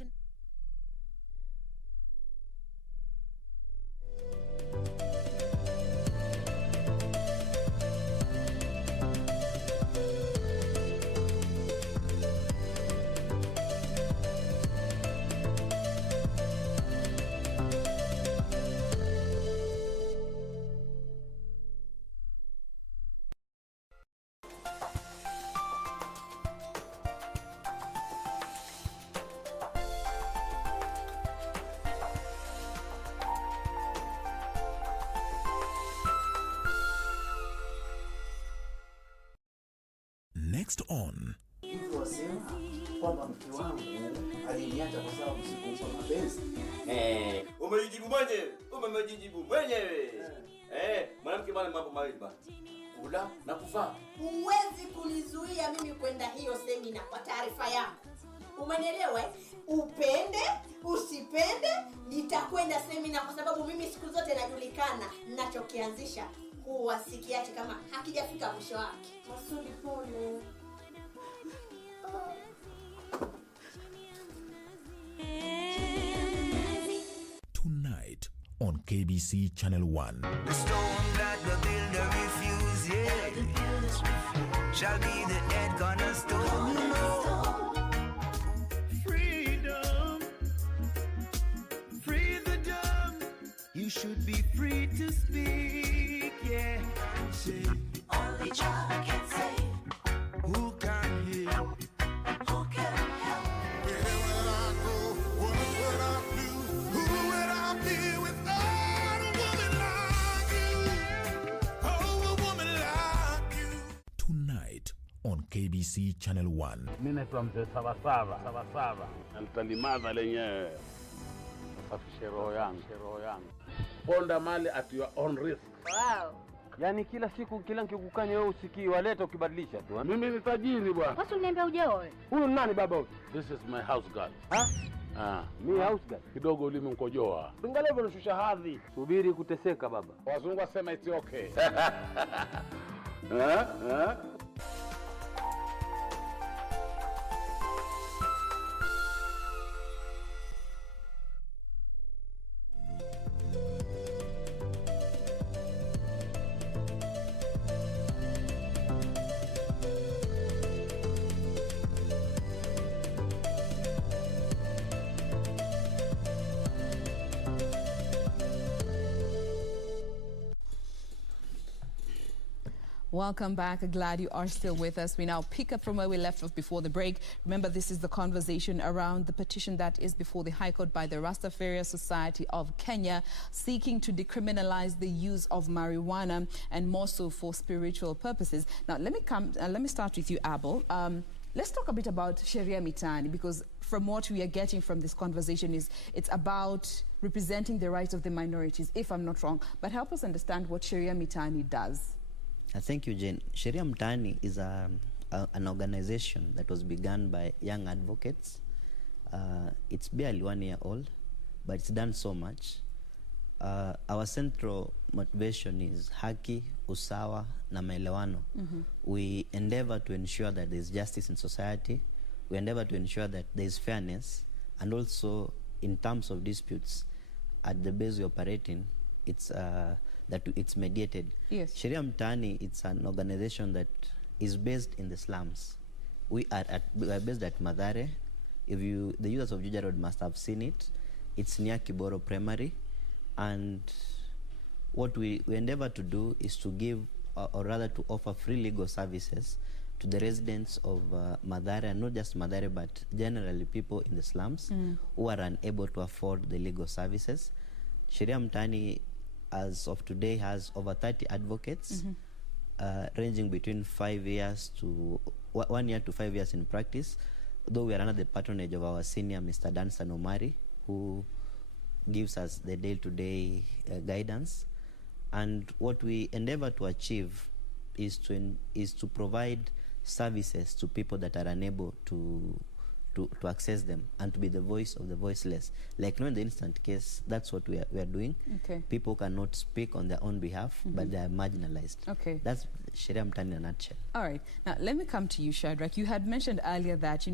Next on kwamba mke wangu aliniacha kwa sababu sikumpa mapenzi. Umejibu mwenyewe. Mwanamke bwana mambo mawili bwana. Kula na kuvaa. Huwezi kunizuia mimi kwenda hiyo semina kwa taarifa yako. Umenielewa? Upende, usipende, nitakwenda semina kwa sababu mimi siku zote najulikana ninachokianzisha huwa sikiachi kama hakijafika mwisho wake. Masudi pole. Tonight on KBC Channel 1. The stone that the builder refused, shall be the head cornerstone. Freedom, freedom. You should be free to speak, yeah. Say, only child can save. Who can heal? Who can help? Where would I go? What would I do? Who would I be without a woman like you? Oh, a woman like you. Tonight on KBC Channel 1. Mimi naitwa mzee Sabasaba, na nitalimaza lenyewe. Safishe roho yangu. Ponda mali at your own risk. Wow. Yaani kila siku kila nikikukanya wewe usikii, waleta ukibadilisha tu. Mimi ni tajiri bwana. Basi uniambia ujeoe. Huyu nani baba huyu? This is my house girl. Mi house girl. Kidogo ulimi mkojoa. Angalia bwana, shusha hadhi. Subiri kuteseka baba. Wazungu wasema it's okay. Welcome back. Glad you are still with us. We now pick up from where we left off before the break. Remember, this is the conversation around the petition that is before the High Court by the Rastafarian Society of Kenya, seeking to decriminalize the use of marijuana and more so for spiritual purposes. Now, let me start with you, Abel. Let's talk a bit about Sheria Mtaani, because from what we are getting from this conversation is it's about representing the rights of the minorities, if I'm not wrong. But help us understand what Sheria Mtaani does. Thank you, Jane. Sheria Mtaani is an organization that was begun by young advocates. It's barely 1 year old, but it's done so much. Our central motivation is haki, usawa, na maelewano. We endeavor to ensure that there's justice in society. We endeavor to ensure that there's fairness, and also in terms of disputes, at the base we operate in, that it's mediated. Yes. Sheria Mtaani, it's an organization that is based in the slums. We are based at Mathare. The users of Juja Road must have seen it. It's near Kiboro Primary. And what we endeavor to do is to give, or rather to offer free legal services to the residents of Mathare, and not just Mathare, but generally people in the slums who are unable to afford the legal services. Sheria Mtaani, as of today, has over 30 advocates, ranging between 5 years to 1 year to 5 years in practice, though we are under the patronage of our senior, Mr. Dansan Omari, who gives us the day-to-day guidance. And what we endeavor to achieve is to provide services to people that are unable to access them, and to be the voice of the voiceless. Like now in the instant case, that's what we are doing. Okay. People cannot speak on their own behalf, but they are marginalized. Okay. That's Sheria Mtaani in a nutshell. All right. Now, let me come to you, Shadrach. You had mentioned earlier that,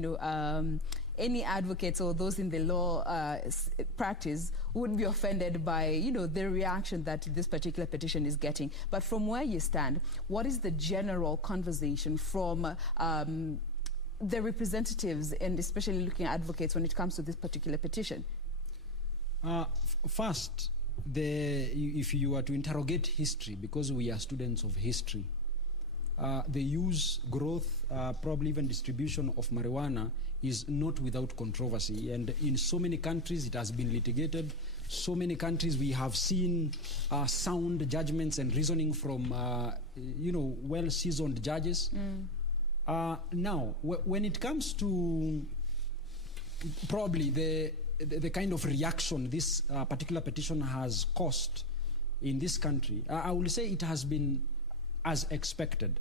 any advocates or those in the law practice would be offended by, the reaction that this particular petition is getting. But from where you stand, what is the general conversation from the representatives, and especially looking at advocates, when it comes to this particular petition? First, if you are to interrogate history, because we are students of history, the use, growth, probably even distribution of marijuana is not without controversy. And in so many countries, it has been litigated. So many countries, we have seen sound judgments and reasoning from, well-seasoned judges. Now, when it comes to probably the kind of reaction this particular petition has caused in this country, I will say it has been as expected.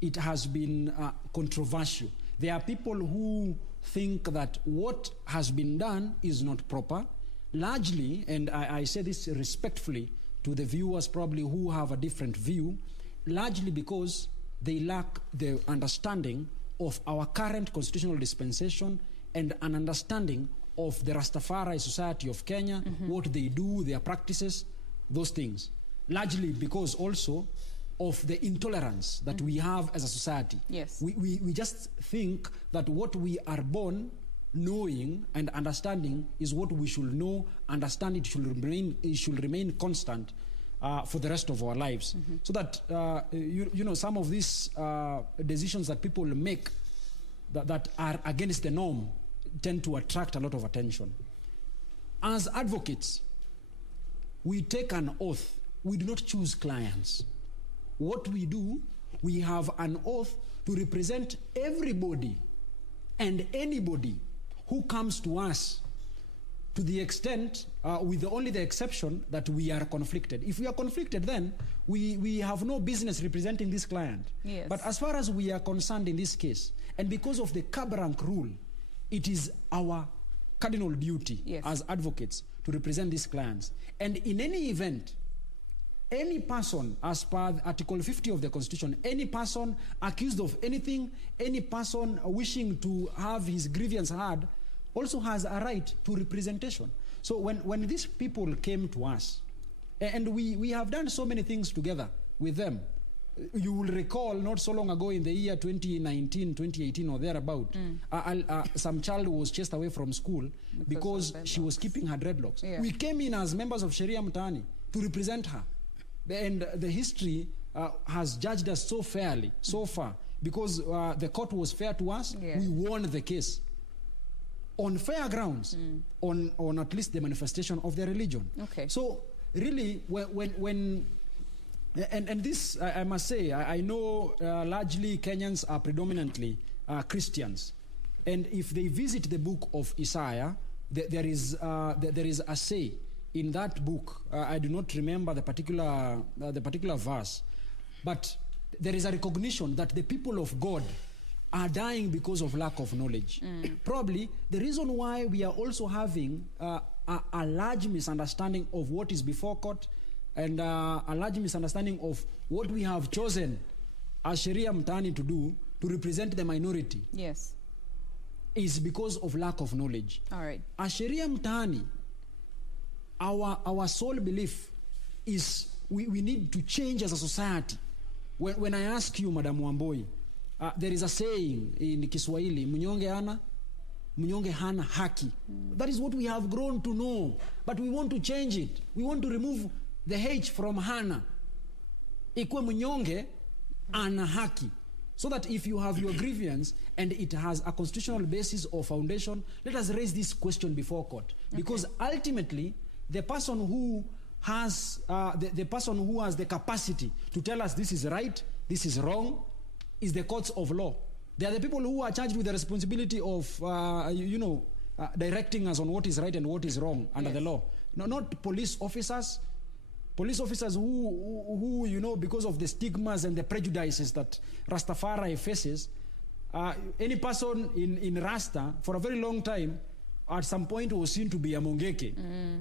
It has been controversial. There are people who think that what has been done is not proper, largely, and I say this respectfully to the viewers probably who have a different view, largely because they lack the understanding of our current constitutional dispensation and an understanding of the Rastafari Society of Kenya, what they do, their practices, those things. Largely because also of the intolerance that we have as a society. Yes. We just think that what we are born knowing and understanding is what we should know, understand. It should remain constant. for the rest of our lives. So that, you know, some of these decisions that people make that are against the norm tend to attract a lot of attention. As advocates, we take an oath. We do not choose clients. What we do, we have an oath to represent everybody and anybody who comes to us, to the extent, with only the exception that we are conflicted. If we are conflicted, then we have no business representing this client. Yes. But as far as we are concerned in this case, and because of the cab rank rule, it is our cardinal duty as advocates to represent these clients. And in any event, any person, as per Article 50 of the Constitution, any person accused of anything, any person wishing to have his grievance heard, also has a right to representation. So when these people came to us, and we have done so many things together with them, you will recall not so long ago in the year 2019, 2018 or thereabout, some child was chased away from school because she was keeping her dreadlocks. Yeah. We came in as members of Sheria Mtaani to represent her. And the history has judged us so fairly, so far, because the court was fair to us. Yeah. We won the case on fair grounds, on at least the manifestation of their religion. Okay. So really, when and this, I must say, I know largely Kenyans are predominantly Christians, and if they visit the book of Isaiah, there is a say in that book. I do not remember the particular verse, but there is a recognition that the people of God are dying because of lack of knowledge. Probably the reason why we are also having a large misunderstanding of what is before court, and a large misunderstanding of what we have chosen as Sheria Mtaani to do, to represent the minority. Yes. Is because of lack of knowledge. All right. As Sheria Mtaani, our sole belief is we need to change as a society. When I ask you, Madam Wamboi, there is a saying in Kiswahili, mnyonge hana haki. That is what we have grown to know, but we want to change it. We want to remove the H from hana. Ikwe mnyonge ana haki. So that if you have your grievance and it has a constitutional basis or foundation, let us raise this question before court. Because ultimately, the person who has the person who has the capacity to tell us this is right, this is wrong, is the courts of law. They are the people who are charged with the responsibility of directing us on what is right and what is wrong under the law. No, not police officers. Police officers who you know, because of the stigmas and the prejudices that Rastafari faces, any person in Rasta for a very long time at some point was seen to be a Mongeke.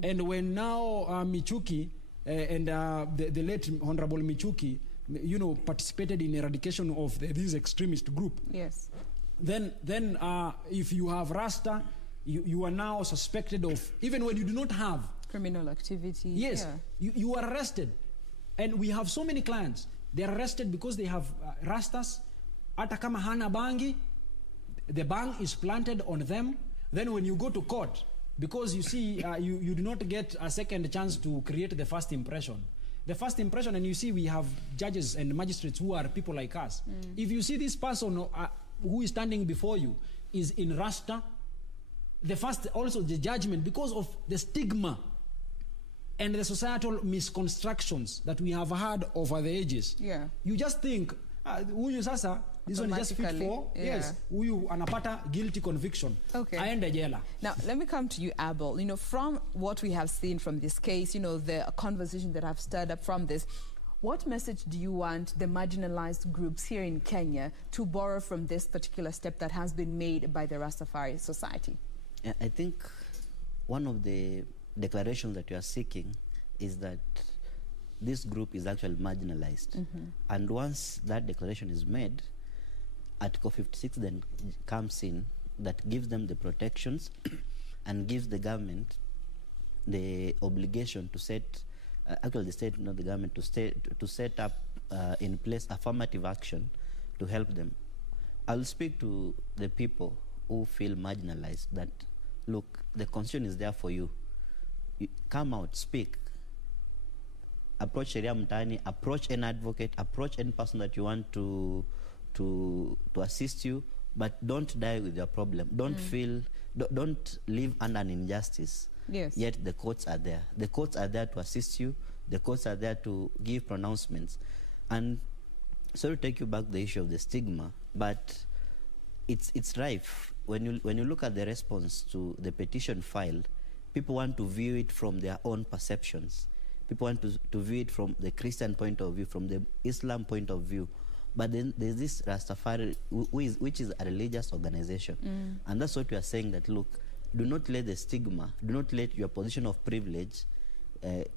And when now Michuki and the late Honorable Michuki, you know, participated in eradication of this extremist group. Yes. Then if you have Rasta, you are now suspected of, even when you do not have criminal activity. Yes, you are arrested. And we have so many clients. They are arrested because they have Rastas. Hata kama hana bangi, the bang is planted on them. Then when you go to court, because you see, you do not get a second chance to create the first impression. The first impression, and you see we have judges and magistrates who are people like us. If you see this person who is standing before you is in Rasta, the first, also the judgment, because of the stigma and the societal misconstructions that we have had over the ages. Yeah. You just think, huyu sasa, this one is just fit for, yes, huyu anapata guilty conviction. Okay. Aende jela. Now, let me come to you, Abel. You know, from what we have seen from this case, you know, the conversation that have stirred up from this, what message do you want the marginalized groups here in Kenya to borrow from this particular step that has been made by the Rastafari Society? I think one of the declarations that you are seeking is that this group is actually marginalized. And once that declaration is made, Article 56 then comes in, that gives them the protections and gives the government the obligation to set, actually the state, not the government, to set up in place affirmative action to help them. I'll speak to the people who feel marginalized that, look, the Constitution is there for you. Come out, speak. approach Sheria Mtaani, approach an advocate, approach any person that you want to assist you, but don't die with your problem. Don't don't live under an injustice. Yes. Yet the courts are there. The courts are there to assist you. The courts are there to give pronouncements. And sorry to take you back to the issue of the stigma, but it's rife. When you look at the response to the petition filed, people want to view it from their own perceptions. People want to view it from the Christian point of view, from the Islam point of view. But then there's this Rastafari, which is a religious organization. And that's what we are saying, that look, do not let the stigma, do not let your position of privilege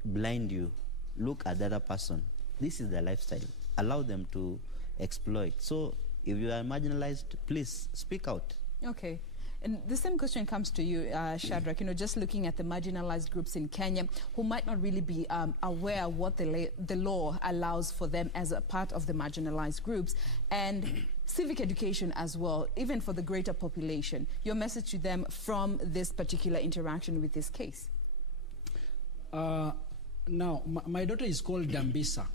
blind you. Look at the other person. This is their lifestyle. Allow them to exploit. So if you are marginalized, please speak out. Okay. And the same question comes to you, Shadrach, just looking at the marginalized groups in Kenya who might not really be aware of what the law allows for them as a part of the marginalized groups, and civic education as well, even for the greater population. Your message to them from this particular interaction with this case? Now, my daughter is called Dambisa.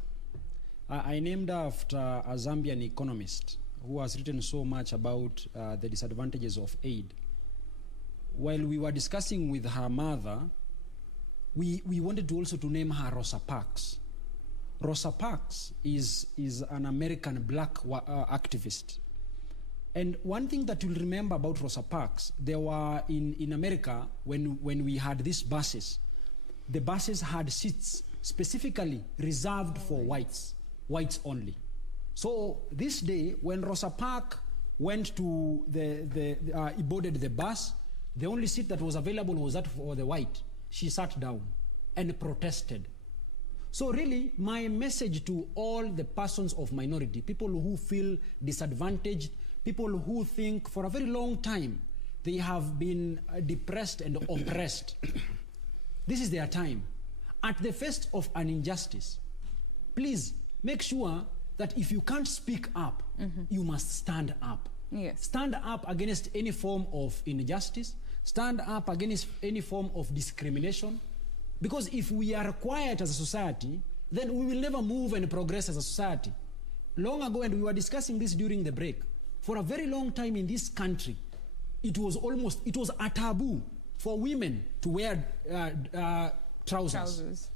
I named her after a Zambian economist who has written so much about the disadvantages of aid. While we were discussing with her mother, we wanted to also to name her Rosa Parks. Rosa Parks is an American black activist. And one thing that you'll remember about Rosa Parks, there were in America, when we had these buses, the buses had seats specifically reserved for whites only. So this day, when Rosa Parks went to he boarded the bus, the only seat that was available was that for the white. She sat down and protested. So really, my message to all the persons of minority, people who feel disadvantaged, people who think for a very long time they have been depressed and oppressed, this is their time. At the face of an injustice, please make sure that if you can't speak up, you must stand up. Yes. Stand up against any form of injustice. Stand up against any form of discrimination. Because if we are quiet as a society, then we will never move and progress as a society. Long ago, and we were discussing this during the break, for a very long time in this country, it was a taboo for women to wear trousers.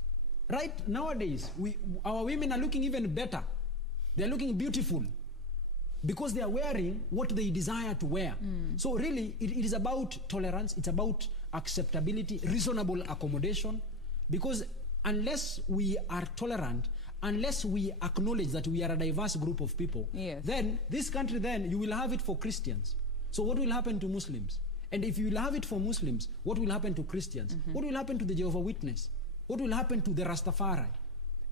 Right? Nowadays, our women are looking even better. They're looking beautiful because they are wearing what they desire to wear. So really, it is about tolerance. It's about acceptability, reasonable accommodation. Because unless we are tolerant, unless we acknowledge that we are a diverse group of people, then this country, then you will have it for Christians. So what will happen to Muslims? And if you will have it for Muslims, what will happen to Christians? What will happen to the Jehovah's Witness? What will happen to the Rastafari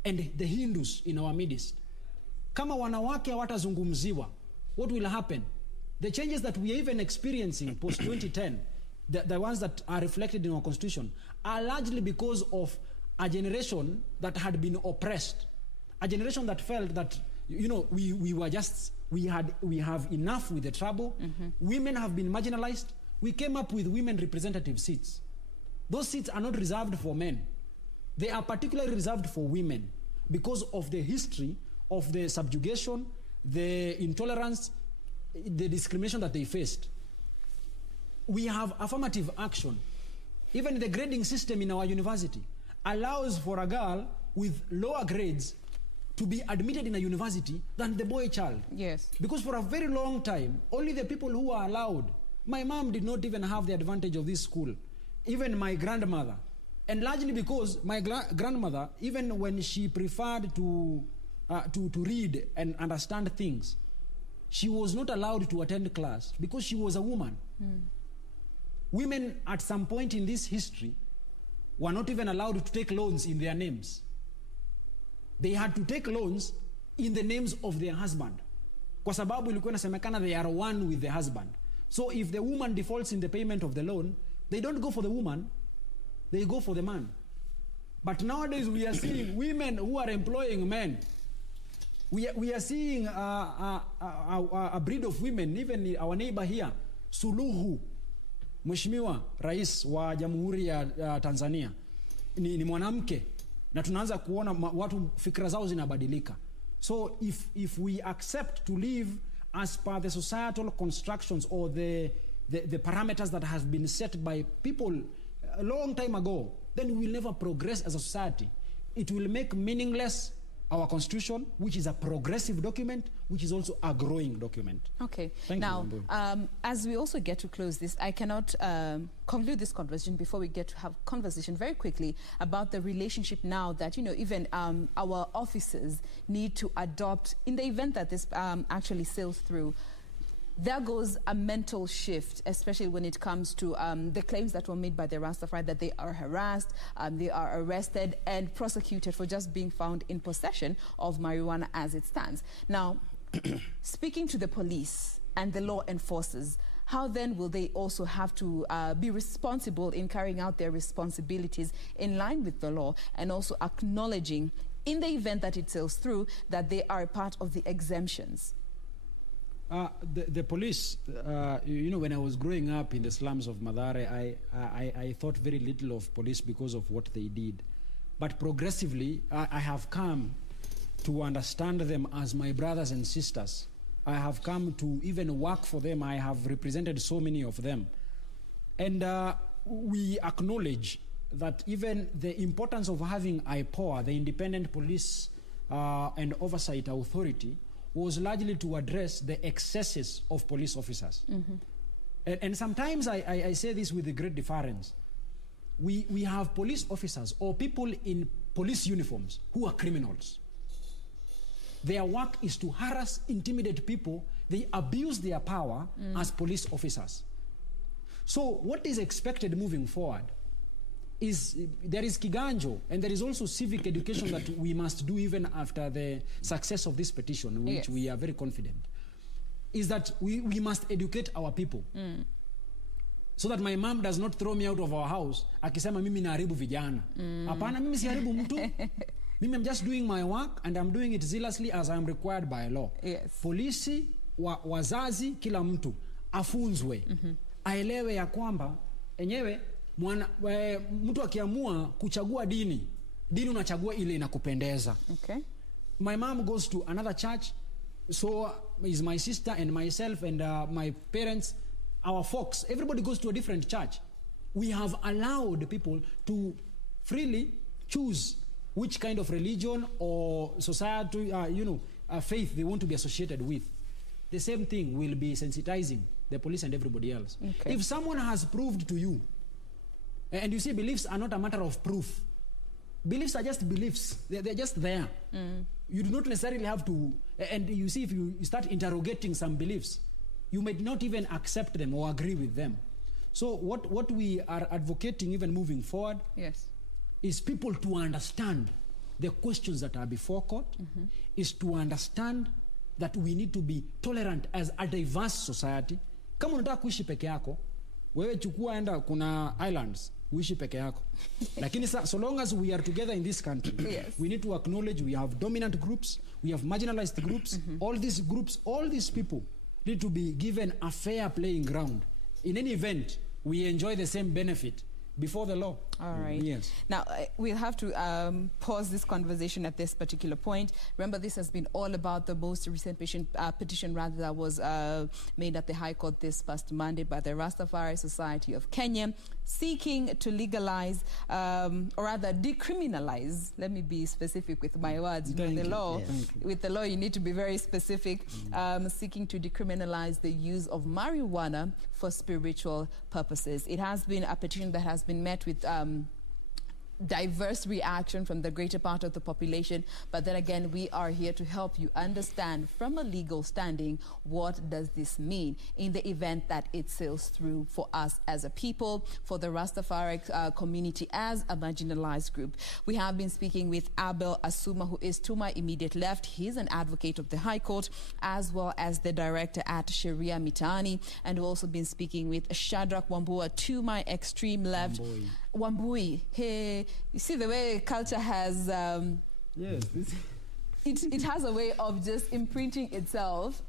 and the Hindus in our midst? Kama wanawake hawatazungumziwa, what will happen? The changes that we are even experiencing post-2010, the ones that are reflected in our constitution, are largely because of a generation that had been oppressed. A generation that felt that, we have enough with the trouble. Women have been marginalized. We came up with women representative seats. Those seats are not reserved for men. They are particularly reserved for women because of the history of the subjugation, the intolerance, the discrimination that they faced. We have affirmative action. Even the grading system in our university allows for a girl with lower grades to be admitted in a university than the boy child. Yes. Because for a very long time, only the people who are allowed. My mom did not even have the advantage of this school. Even my grandmother. And largely because my grandmother, even when she preferred to read and understand things, she was not allowed to attend class because she was a woman. Women at some point in this history were not even allowed to take loans in their names. They had to take loans in the names of their husband. Kwa sababu ilikuwa inasemekana they are one with the husband. So if the woman defaults in the payment of the loan, they don't go for the woman, they go for the man. But nowadays we are seeing women who are employing men. We are seeing a breed of women, even our neighbor here, Suluhu, Mheshimiwa Rais wa Jamhuri ya Tanzania, ni mwanamke. na tunaanza kuona watu fikra zao zinabadilika. So if we accept to live as per the societal constructions or the parameters that have been set by people a long time ago, then we will never progress as a society. It will make meaningless our constitution, which is a progressive document, which is also a growing document. Okay. Thank now, you, as we also get to close this, I cannot conclude this conversation before we get to have conversation very quickly about the relationship now that, even our officers need to adopt in the event that this actually sails through. There goes a mental shift, especially when it comes to the claims that were made by the Rastafari that they are harassed, they are arrested and prosecuted for just being found in possession of marijuana as it stands. Now, speaking to the police and the law enforcers, how then will they also have to be responsible in carrying out their responsibilities in line with the law, and also acknowledging, in the event that it sails through, that they are part of the exemptions? The police, when I was growing up in the slums of Mathare, I thought very little of police because of what they did. But progressively, I have come to understand them as my brothers and sisters. I have come to even work for them. I have represented so many of them. And we acknowledge that even the importance of having IPOA, the Independent Police and Oversight Authority, was largely to address the excesses of police officers. And sometimes I say this with a great deference. We have police officers or people in police uniforms who are criminals. Their work is to harass, intimidate people. They abuse their power as police officers. So what is expected moving forward is there is Kiganjo, and there is also civic education that we must do even after the success of this petition, which we are very confident, is that we must educate our people. So that my mom does not throw me out of our house akisema mimi naharibu vijana. Hapana, mimi siharibu mtu. Mimi I'm just doing my work and I'm doing it zealously as I am required by law. Polisi, wazazi, kila mtu afunzwe. Aelewe ya kwamba enyewe mtu akiamua kuchagua dini unachagua ile inakupendeza. My mom goes to another church, so is my sister and myself and my parents, our folks, everybody goes to a different church. We have allowed people to freely choose which kind of religion or society, faith they want to be associated with. The same thing will be sensitizing the police and everybody else. If someone has proved to you, and you see, beliefs are not a matter of proof. Beliefs are just beliefs. They're just there. You do not necessarily have to, and you see, if you start interrogating some beliefs, you might not even accept them or agree with them. So what we are advocating even moving forward is people to understand the questions that are before court, is to understand that we need to be tolerant as a diverse society. Kama unataka kuishi peke yako, wewe chukua enda kuna islands, uishi peke yako. Lakini so long as we are together in this country, we need to acknowledge we have dominant groups, we have marginalized groups. All these groups, all these people need to be given a fair playing ground. In any event, we enjoy the same benefit before the law. All right. Yes. Now, we'll have to pause this conversation at this particular point. Remember, this has been all about the most recent petition that was made at the High Court this past Monday by the Rastafari Society of Kenya, seeking to legalize, or rather decriminalize, let me be specific with my words, with the law you need to be very specific, seeking to decriminalize the use of marijuana for spiritual purposes. It has been a petition that has been met with diverse reaction from the greater part of the population, but then again, we are here to help you understand from a legal standing what does this mean in the event that it sails through for us as a people, for the Rastafari community as a marginalized group. We have been speaking with Abel Asuma, who is to my immediate left. He's an advocate of the High Court, as well as the director at Sheria Mtaani, and we've also been speaking with Shadrach Wambua to my extreme left. Wambui, hey, you see the way culture has, it has a way of just imprinting itself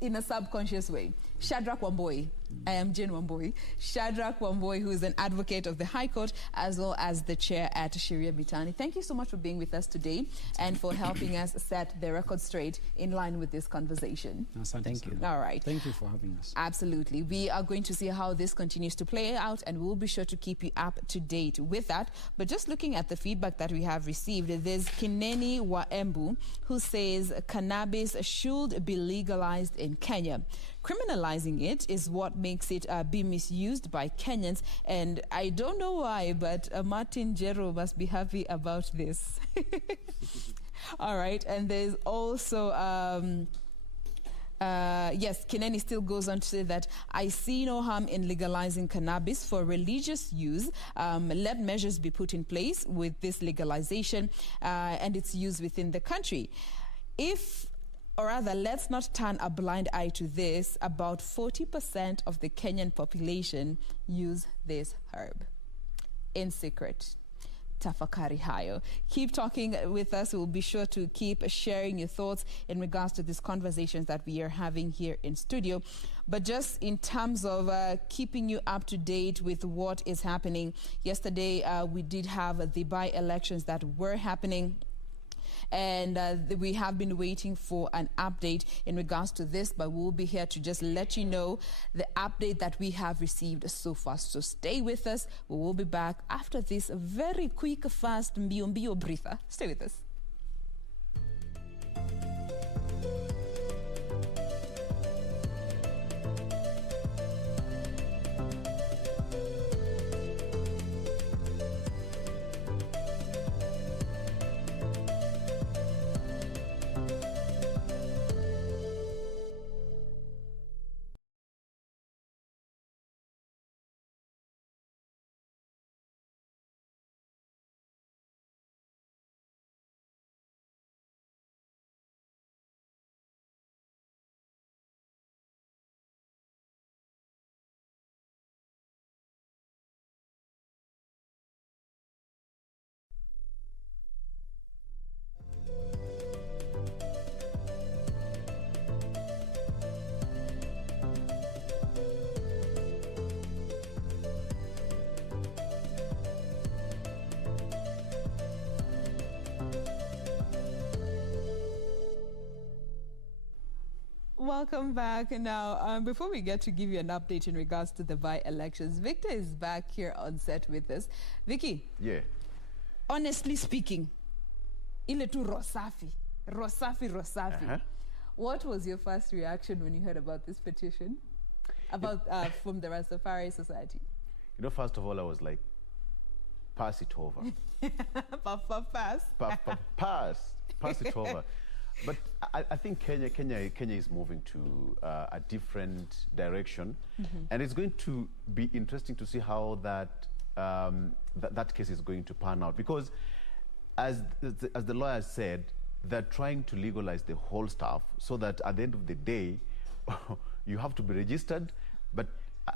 in a subconscious way. Shadrach Wambui, I am Jane Wamboi. Shadrach Wamboi, who is an advocate of the High Court, as well as the chair at Sheria Mtaani. Thank you so much for being with us today and for helping us set the record straight in line with this conversation. Thank you. All right. Thank you for having us. Absolutely. We are going to see how this continues to play out, and we'll be sure to keep you up to date with that. But just looking at the feedback that we have received, there's Kineni Waembu, who says cannabis should be legalized in Kenya. Criminalizing it is what makes it be misused by Kenyans, and I don't know why, but Martin Jero must be happy about this. All right, and there's also yes, Kineni still goes on to say that I see no harm in legalizing cannabis for religious use. Let measures be put in place with this legalization and its use within the country. Or rather, let's not turn a blind eye to this. About 40% of the Kenyan population use this herb in secret. Tafakari hayo. Keep talking with us. We'll be sure to keep sharing your thoughts in regards to these conversations that we are having here in studio. But just in terms of keeping you up to date with what is happening, yesterday we did have the by-elections that were happening. And we have been waiting for an update in regards to this, but we'll be here to just let you know the update that we have received so far. So stay with us. We will be back after this very quick, fast, mbio breather. Stay with us. Welcome back. Now, before we get to give you an update in regards to the by-elections, Victor is back here on set with us. Vicky. Yeah. Honestly speaking, ile tu Rosafi. What was your first reaction when you heard about this petition? About from the Rastafari Society? You know, first of all, I was like, pass it over. Pass it over. But I think Kenya is moving to a different direction, and it's going to be interesting to see how that case is going to pan out. Because, as the lawyer said, they're trying to legalize the whole stuff so that at the end of the day, you have to be registered, but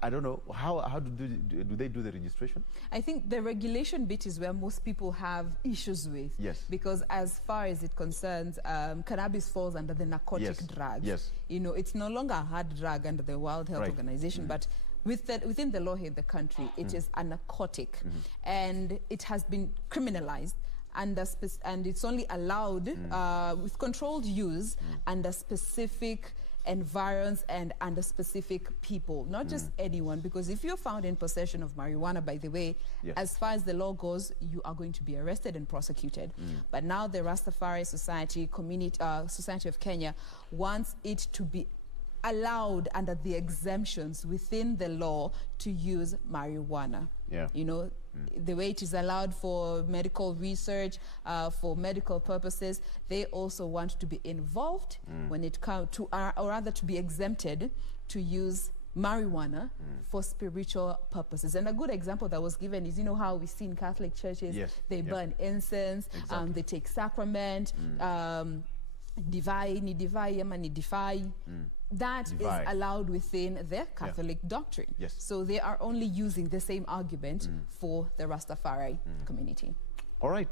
I don't know, how do they do the registration? I think the regulation bit is where most people have issues with. Yes. Because as far as it concerns, cannabis falls under the narcotic drugs. Yes. You know, it's no longer a hard drug under the World Health Organization, but within the law here in the country, it is a narcotic. And it has been criminalized. And it's only allowed with controlled use under specific environs and under specific people, not just anyone, because if you're found in possession of marijuana, by the way, as far as the law goes, you are going to be arrested and prosecuted. But now the Rastafari Society Society of Kenya wants it to be allowed under the exemptions within the law to use marijuana. You know, the way it is allowed for medical research, for medical purposes, they also want to be involved when it comes to, or rather to be exempted to use marijuana for spiritual purposes. And a good example that was given is, you know, how we see in Catholic churches, they burn incense, they take sacrament, divai. That is allowed within their Catholic doctrine. So they are only using the same argument for the Rastafari community. All right.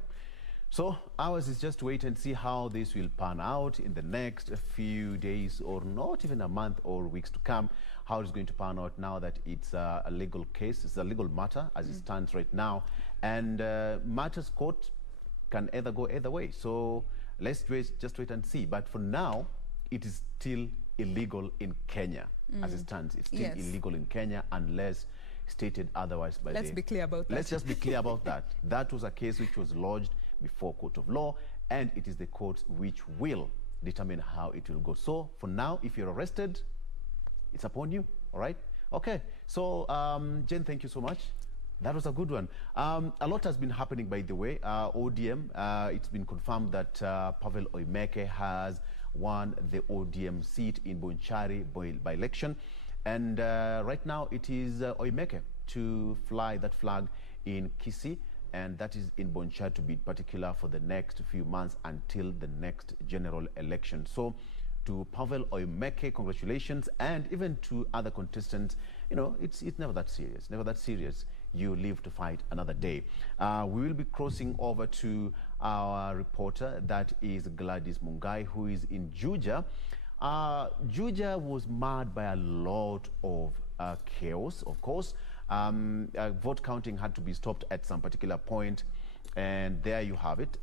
So ours is just wait and see how this will pan out in the next few days, or not even a month or weeks to come, how it's going to pan out now that it's a legal case. It's a legal matter as it stands right now. And matters court can either go either way. So let's just wait and see. But for now, it is still illegal in Kenya as it stands. It's still illegal in Kenya unless stated otherwise by Let's be clear about that. Let's just be clear about that. That was a case which was lodged before court of law, and it is the court which will determine how it will go. So for now, if you're arrested, it's upon you. All right? Okay. So Jen, thank you so much. That was a good one. A lot has been happening, by the way. ODM, it's been confirmed that Pavel Oimeke has won the ODM seat in Bonchari by election. And right now it is Oimeke to fly that flag in Kisii, and that is in Bonchari to be particular for the next few months until the next general election. So to Pavel Oimeke, congratulations, and even to other contestants, you know, it's never that serious, never that serious. You live to fight another day. We will be crossing over to our reporter, that is Gladys Mungai, who is in Juja. Juja was marred by a lot of chaos, of course. Vote counting had to be stopped at some particular point, and there you have it.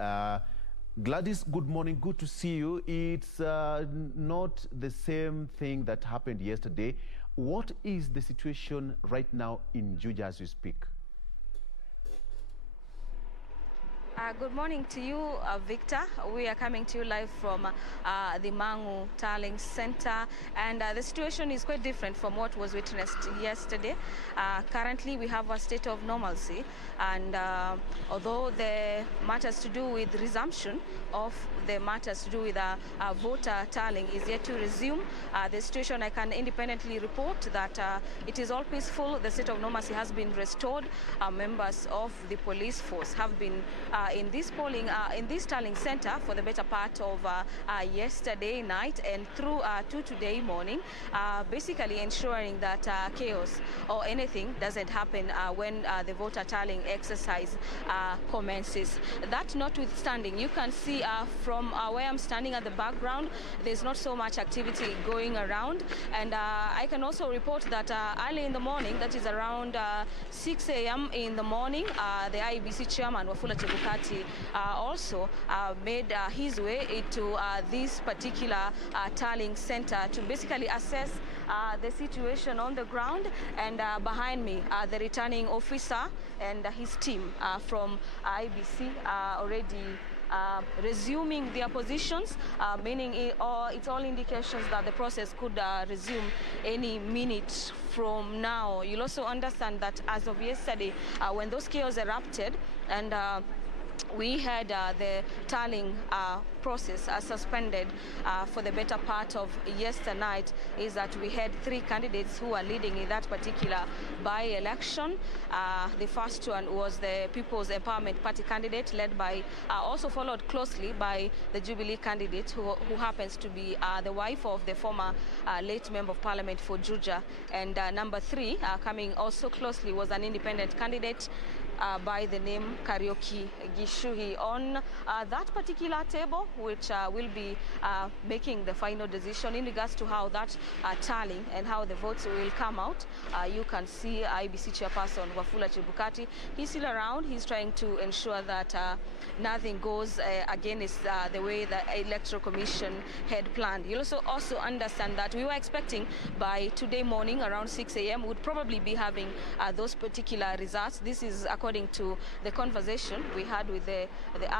Gladys, good morning, good to see you. It's not the same thing that happened yesterday. What is the situation right now in Juja as we speak? Good morning to you, Victor. We are coming to you live from the Mangu Tallying Center, and the situation is quite different from what was witnessed yesterday. Currently, we have a state of normalcy, and although the matters to do with resumption of the matters to do with voter tallying is yet to resume, the situation, I can independently report that it is all peaceful. The state of normalcy has been restored. Members of the police force have been in this tallying center for the better part of yesterday night and through to today morning, basically ensuring that chaos or anything doesn't happen when the voter tallying exercise commences. That notwithstanding, you can see from where I'm standing at the background, there's not so much activity going around, and I can also report that early in the morning, that is around 6 a.m. in the morning, the IEBC chairman, Wafula Chebukati, also made his way into this particular tallying center to basically assess the situation on the ground. And behind me, the returning officer and his team from IEBC already resuming their positions, meaning it's all indications that the process could resume any minute from now. You'll also understand that as of yesterday, when those chaos erupted and we had the tallying process suspended for the better part of yesterday night, is that we had 3 candidates who were leading in that particular by-election. The first one was the People's Empowerment Party candidate, led by, also followed closely by the Jubilee candidate, who happens to be the wife of the former late Member of Parliament for Juja. And number 3, coming also closely, was an independent candidate by the name Karaoke Gishuhi. On that particular table, which will be making the final decision in regards to how that tallying and how the votes will come out, you can see IEBC chairperson Wafula Chebukati. He's still around. He's trying to ensure that nothing goes against the way the Electoral Commission had planned. You'll also understand that we were expecting by today morning around 6 a.m. would probably be having those particular results. This is according to the conversation we had with the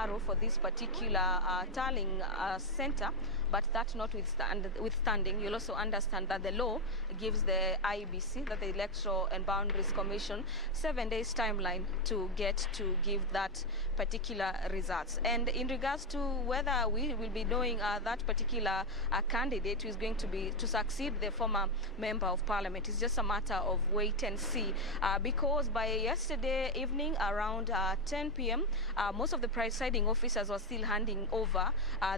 RO for this particular tallying center. But that notwithstanding, you'll also understand that the law gives the IEBC, that the Electoral and Boundaries Commission, 7 days timeline to get to give that particular results. And in regards to whether we will be knowing that particular candidate who is going to succeed the former Member of Parliament, it's just a matter of wait and see. Because by yesterday evening around 10 p.m., most of the presiding officers were still handing over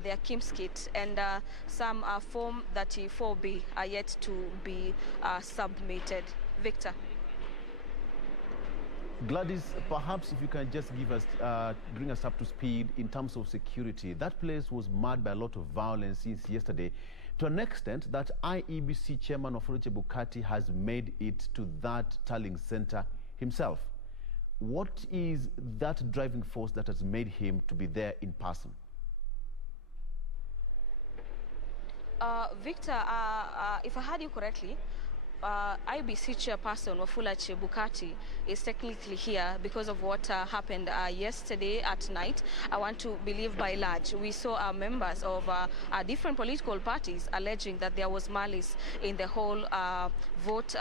their KIMS kit, and some Form 34B are yet to be submitted. Victor. Gladys, perhaps if you can just give us, bring us up to speed in terms of security. That place was marred by a lot of violence since yesterday, to an extent that IEBC chairman Wafula Chebukati has made it to that tallying center himself. What is that driving force that has made him to be there in person? Victor, if I heard you correctly, IEBC chairperson Wafula Chebukati is technically here because of what happened yesterday at night. I want to believe by large. We saw members of different political parties alleging that there was malice in the whole vote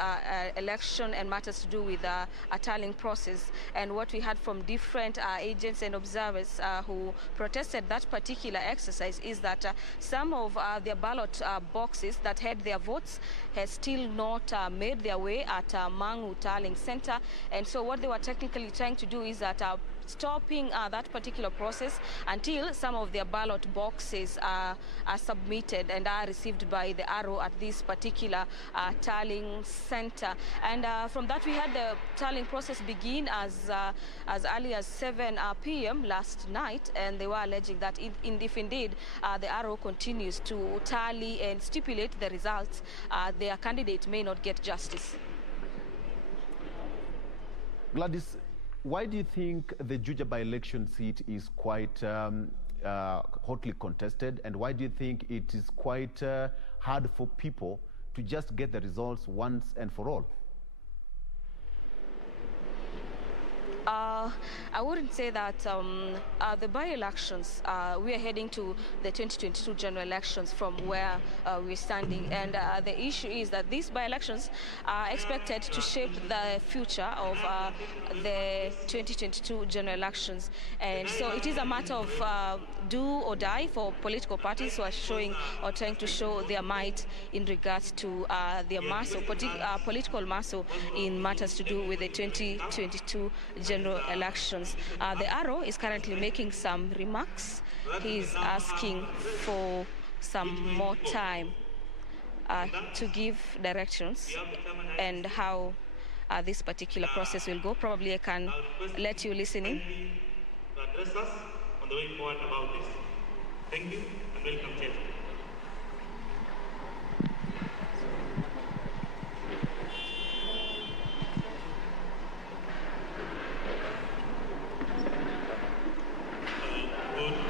election and matters to do with a tallying process. And what we heard from different agents and observers who protested that particular exercise is that some of their ballot boxes that had their votes has still not made their way at Mangu Tallying Center. And so what they were technically trying to do is that stopping that particular process until some of their ballot boxes are submitted and are received by the arrow at this particular tallying center. And from that we had the tallying process begin as early as 7 p.m. last night, and they were alleging that if indeed the arrow continues to tally and stipulate the results, their candidate may not get justice. Gladys, why do you think the Juja by-election seat is quite hotly contested, and why do you think it is quite hard for people to just get the results once and for all? I wouldn't say that the by-elections, we are heading to the 2022 general elections from where we're standing, and the issue is that these by-elections are expected to shape the future of the 2022 general elections. And so it is a matter of do or die for political parties who are showing or trying to show their might in regards to their muscle, political muscle in matters to do with the 2022 general elections. The arrow is currently making some remarks. He is asking for some more time to give directions and how this particular process will go. Probably I can let you listen in. Address us on the way forward about this. Thank you and welcome, Chair.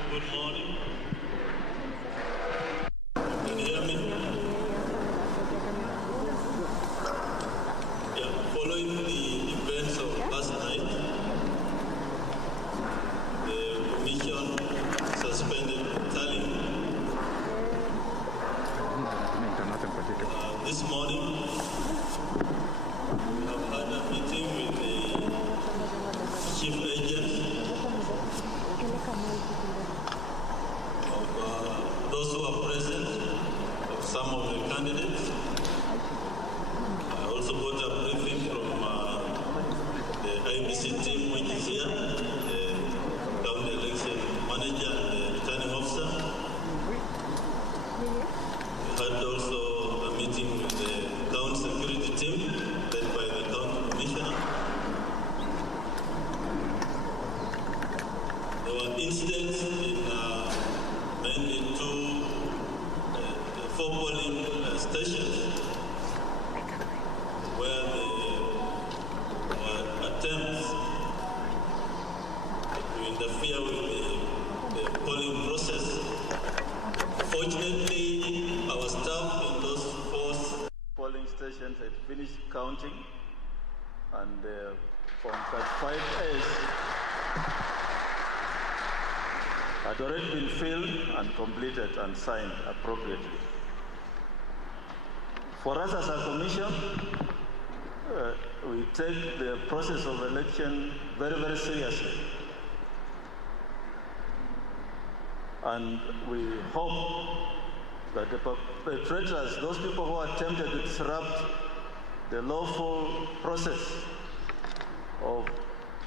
Good morning. Can you hear me? Yeah, following the events of last night, the Commission suspended tallying. This morning, we have had a meeting with the chief agent of those who are present, of some of the candidates. I also got a briefing from the IEBC team, which is here, the county election manager and the returning officer. We had also a meeting with the county security team, led by the county commissioner. There were incidents in mainly two 4 polling stations where there were attempts to interfere with the polling process. Fortunately, our staff in those 4 polling stations had finished counting, and from 35 A's had already been filled and completed and signed appropriately. For us as a commission, we take the process of election very, very seriously. And we hope that the perpetrators, those people who attempted to disrupt the lawful process of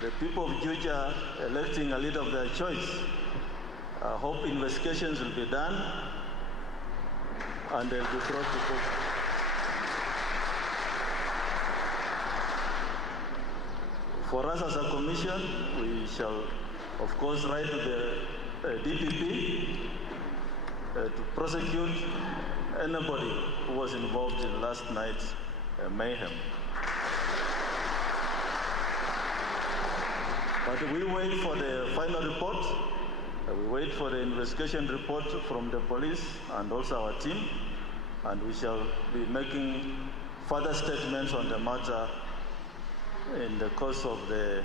the people of Juja electing a leader of their choice, I hope investigations will be done and they'll be brought to book. For us as a commission, we shall, of course, write to the DPP to prosecute anybody who was involved in last night's mayhem. But we wait for the final report. We wait for the investigation report from the police and also our team, and we shall be making further statements on the matter in the course of the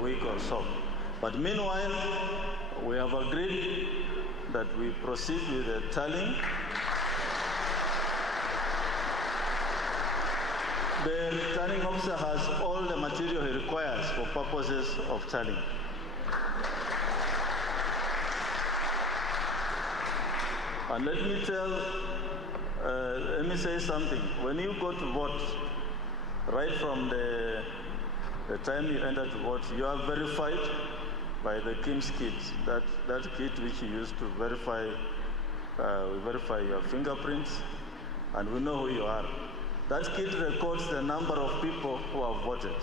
week or so. But meanwhile, we have agreed that we proceed with the tallying. The returning officer has all the material he requires for purposes of tallying. And let me say something. When you go to vote, right from the time you enter to vote, you are verified by the KIMS kit, that kit which you use to verify, we verify your fingerprints, and we know who you are. That kit records the number of people who have voted.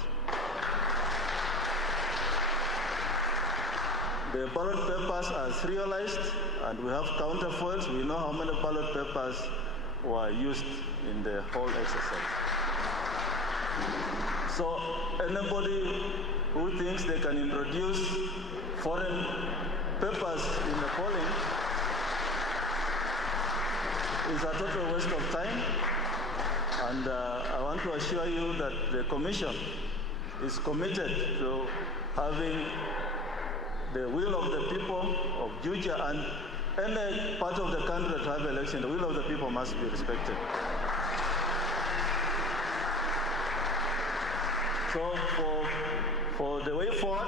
The ballot papers are serialized, and we have counterfoils. We know how many ballot papers were used in the whole exercise. So anybody who thinks they can introduce foreign papers in the polling is a total waste of time. And I want to assure you that the Commission is committed to having the will of the people of Juja and any part of the country that have election. The will of the people must be respected. So for the way forward,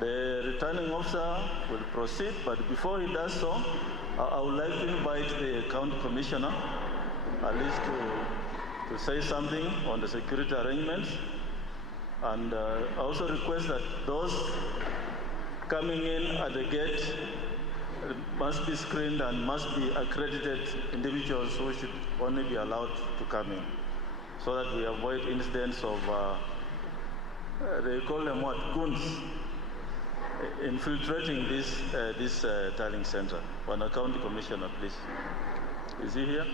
the returning officer will proceed, but before he does so, I would like to invite the county commissioner at least to say something on the security arrangements. And I also request that those coming in at the gate must be screened and must be accredited individuals who should only be allowed to come in, so that we avoid incidents of, they call them what, goons, infiltrating this tallying center. One county commissioner, please. Is he here?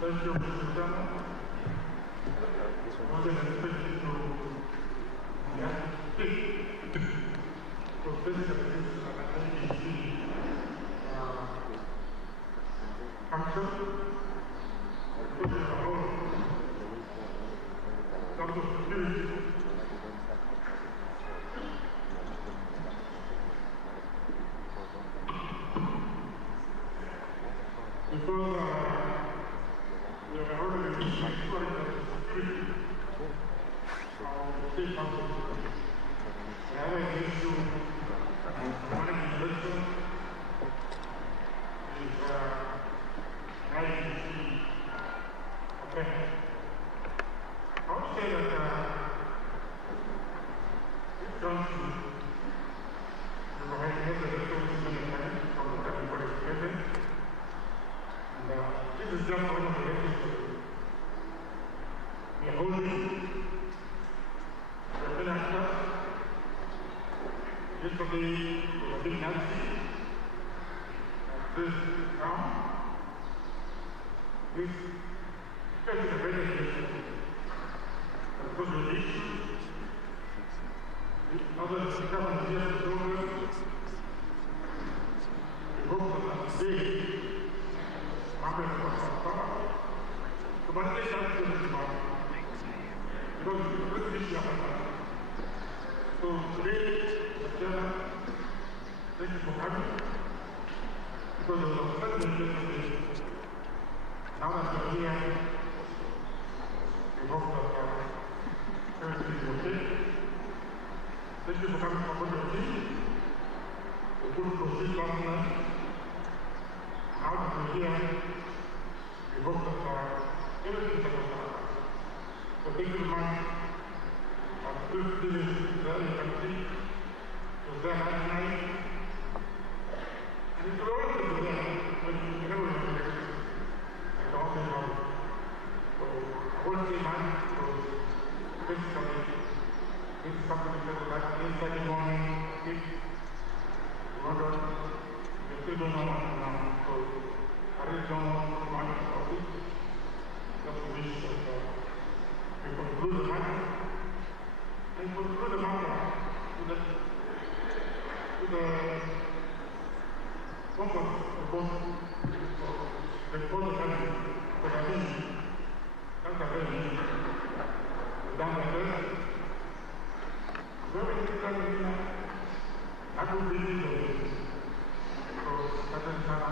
Thank you, Mr. Chairman. Thank you for coming for the team. We couldn't proceed last night. Now that we're here, we hope that everything is going to. So thank you very much. This is there, you can see. It was there last night. And it's always be there when you never remember it. And don't say about it. So I won't say much because this is something that is like inside the morning, if you know, you still don't know what now. So I really don't want to much about it. Just to wish that we conclude the matter. And conclude the matter with the comfort of both the country. But I think that's a very done like this. Very difficult, I could be in the way. So that is not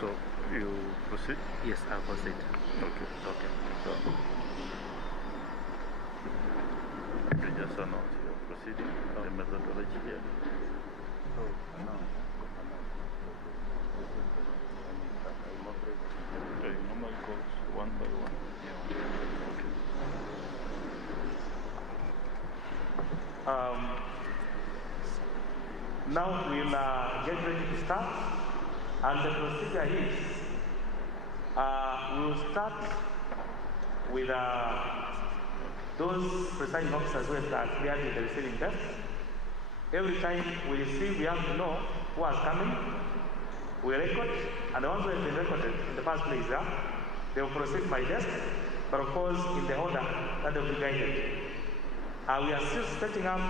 So you proceed? Yes, I'll proceed. Okay. So you just announce your proceeding, the methodology here. So now it normally goes one by one. Now we'll get ready to start, and the procedure is we'll start with those presiding officers who have cleared in the receiving desk. Every time we receive, we have to know who has come in. We record, and the ones who have been recorded in the first place, they will proceed by desk, but of course in the order that they will be guided. We are still setting up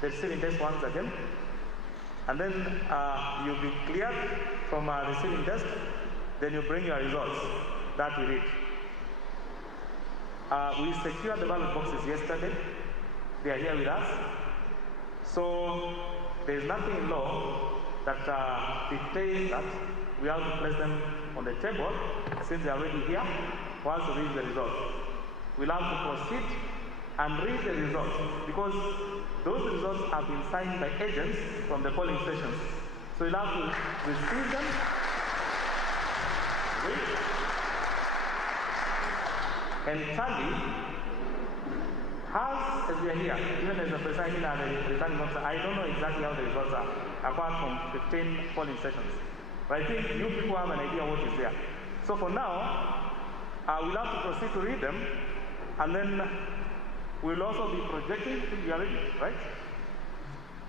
the receiving desk once again, and then you'll be cleared from the receiving desk, then you bring your results that we read. We secured the ballot boxes yesterday. They are here with us. So there is nothing in law that dictates that we have to place them on the table since they are already here once we read the results. We'll have to proceed and read the results because those results have been signed by agents from the polling stations. So you'll have to receive them, read, and tally. As we are here, even as a presiding and a returning officer, I don't know exactly how the results are, apart from 15 polling stations. But I think you people have an idea what is there. So for now, we'll have to proceed to read them, and then we'll also be projecting, you are ready, right?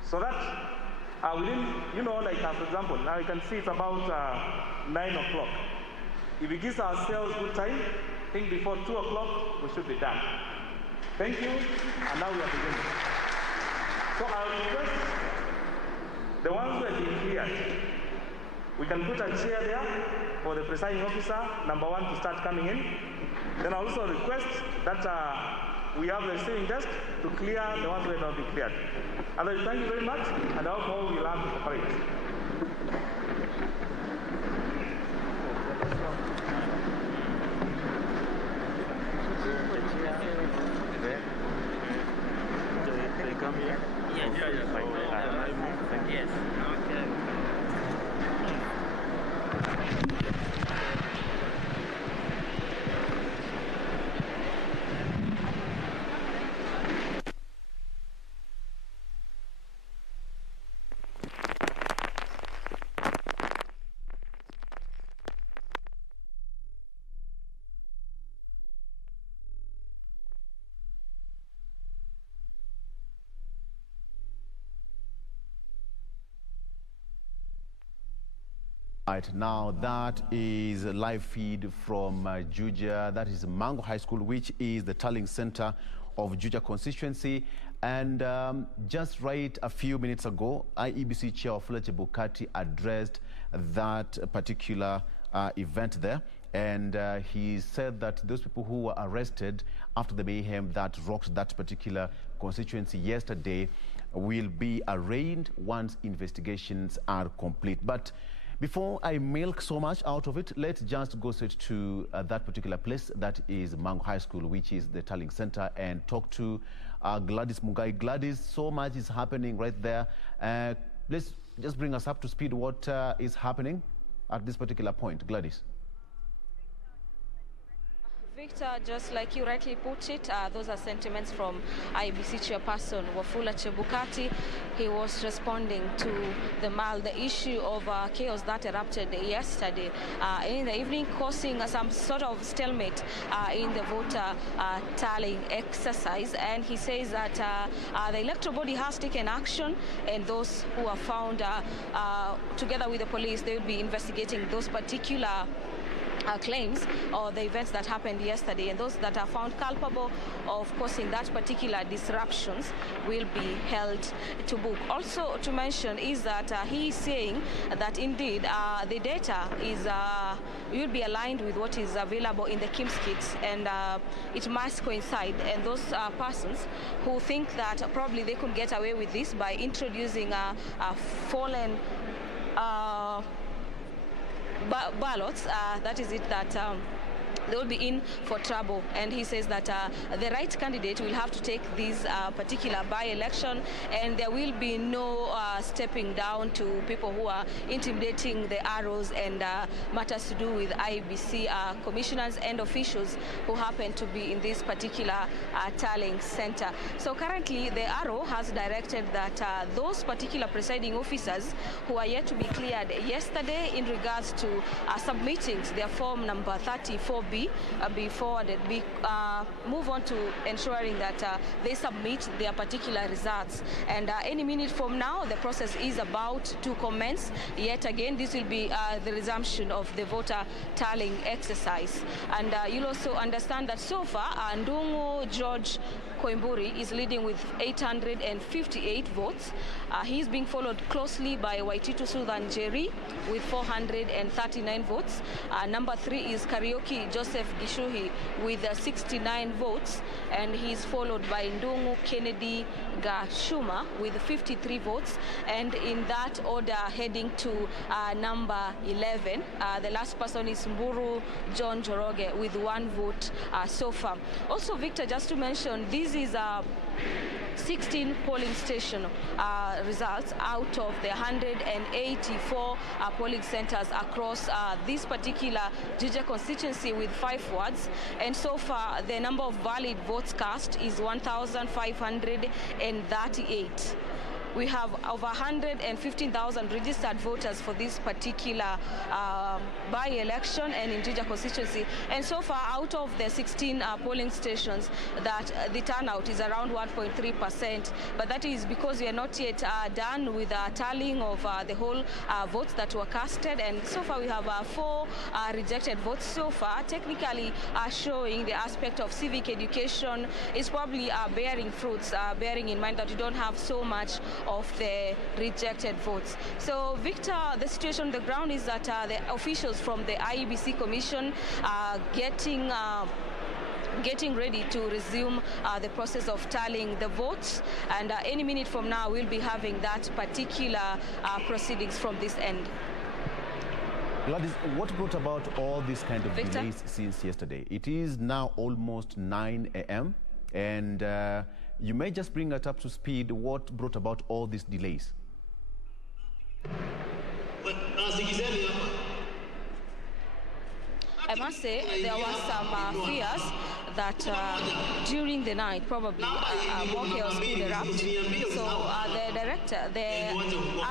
So that within, like for example, now you can see it's about 9 o'clock. If we give ourselves good time, I think before 2 o'clock, we should be done. Thank you, and now we are beginning. So I request the ones who have been cleared, we can put a chair there for the presiding officer, number 1, to start coming in. Then I also request that we have the receiving desk to clear the ones who have not been cleared. Otherwise, thank you very much, and I hope all will have to cooperate. They come here? Yes. Yes. Okay. Right now, that is a live feed from Juja. That is Mango High School, which is the tallying center of Juja constituency. And just right a few minutes ago, IEBC Chair Fletcher Bukati addressed that particular event there. And he said that those people who were arrested after the mayhem that rocked that particular constituency yesterday will be arraigned once investigations are complete. But Before I milk so much out of it, let's just go straight to that particular place, that is Mangu High School, which is the tallying center, and talk to Gladys Mugai. Gladys, so much is happening right there. Please just bring us up to speed what is happening at this particular point. Gladys. Victor, just like you rightly put it, those are sentiments from IEBC chairperson Wafula Chebukati. He was responding to the issue of chaos that erupted yesterday in the evening, causing some sort of stalemate in the voter tallying exercise. And he says that the electoral body has taken action, and those who are found together with the police, they will be investigating those particular claims or the events that happened yesterday, and those that are found culpable of causing that particular disruptions will be held to book. Also to mention is that he is saying that indeed the data is will be aligned with what is available in the KIMS kits, and it must coincide, and those persons who think that probably they could get away with this by introducing fallen ballots, that is it, that they will be in for trouble. And he says that the right candidate will have to take this particular by-election, and there will be no stepping down to people who are intimidating the arrows and matters to do with IEBC commissioners and officials who happen to be in this particular tallying center. So currently the arrow has directed that those particular presiding officers who are yet to be cleared yesterday in regards to submitting their form number 34B be forwarded, move on to ensuring that they submit their particular results. And any minute from now, the process is about to commence. Yet again, this will be the resumption of the voter tallying exercise. And you'll also understand that so far, Ndungu George Koimburi is leading with 858 votes. He's being followed closely by Waititu Sudan Jerry with 439 votes. Number 3 is Karaoke Joseph Gishuhi with 69 votes, and he's followed by Ndungu Kennedy Gashuma with 53 votes. And in that order, heading to number 11, the last person is Mburu John Joroge with 1 vote so far. Also, Victor, just to mention, this is 16 polling station results out of the 184 polling centers across this particular Juja constituency with 5 wards. And so far, the number of valid votes cast is 1,538. We have over 115,000 registered voters for this particular by-election and in Juja constituency. And so far, out of the 16 polling stations, that the turnout is around 1.3%. But that is because we are not yet done with tallying of the whole votes that were casted. And so far, we have 4 rejected votes so far, technically showing the aspect of civic education is probably bearing fruits, bearing in mind that we don't have so much of the rejected votes. So, Victor, the situation on the ground is that the officials from the IEBC Commission are getting ready to resume the process of tallying the votes, and any minute from now we'll be having that particular proceedings from this end. Gladys, what brought about all these kind of delays since yesterday? It is now almost 9 a.m. and you may just bring us up to speed what brought about all these delays. I must say there was some fears that during the night probably more chaos could erupt. So the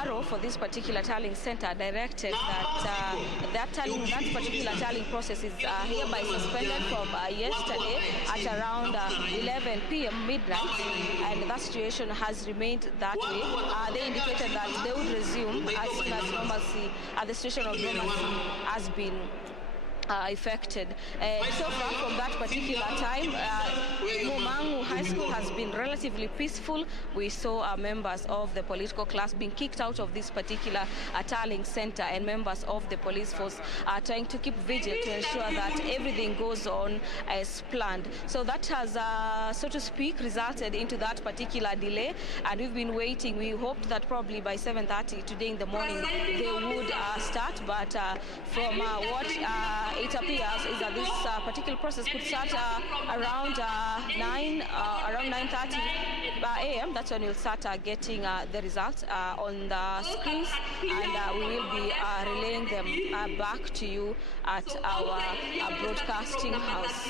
arrow for this particular tallying center directed that that particular tallying process is hereby suspended from yesterday at around 11 p.m. midnight, and that situation has remained that way. They indicated that they would resume as soon as normalcy, the situation of normalcy has been affected. So far from that particular time, Mumangu High School has been relatively peaceful. We saw members of the political class being kicked out of this particular tallying center, and members of the police force are trying to keep vigil to ensure that everything goes on as planned. So that has, so to speak, resulted into that particular delay, and we've been waiting. We hoped that probably by 7:30 today in the morning they would start, but from what it appears is that this particular process could start around 9:30 a.m. That's when we'll start getting the results on the screens, and we will be relaying them back to you at our broadcasting house.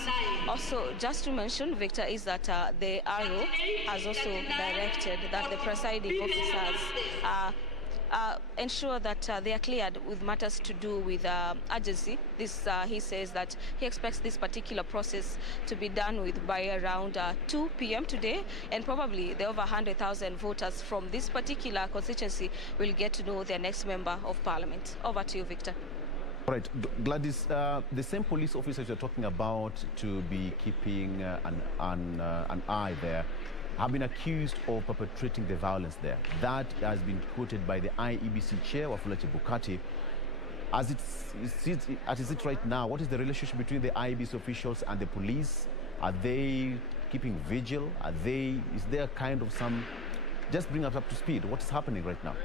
Also, just to mention, Victor, is that the Arrow has also directed that the presiding officers ensure that they are cleared with matters to do with urgency. This, he says that he expects this particular process to be done with by around 2 p.m. today, and probably the over 100,000 voters from this particular constituency will get to know their next member of parliament. Over to you, Victor. All right, Gladys, the same police officers you're talking about to be keeping an eye there have been accused of perpetrating the violence there. That has been quoted by the IEBC chair, Wafula Chebukati. As it is right now, what is the relationship between the IEBC officials and the police? Are they keeping vigil? Is there kind of some, just bring us up to speed, what is happening right now?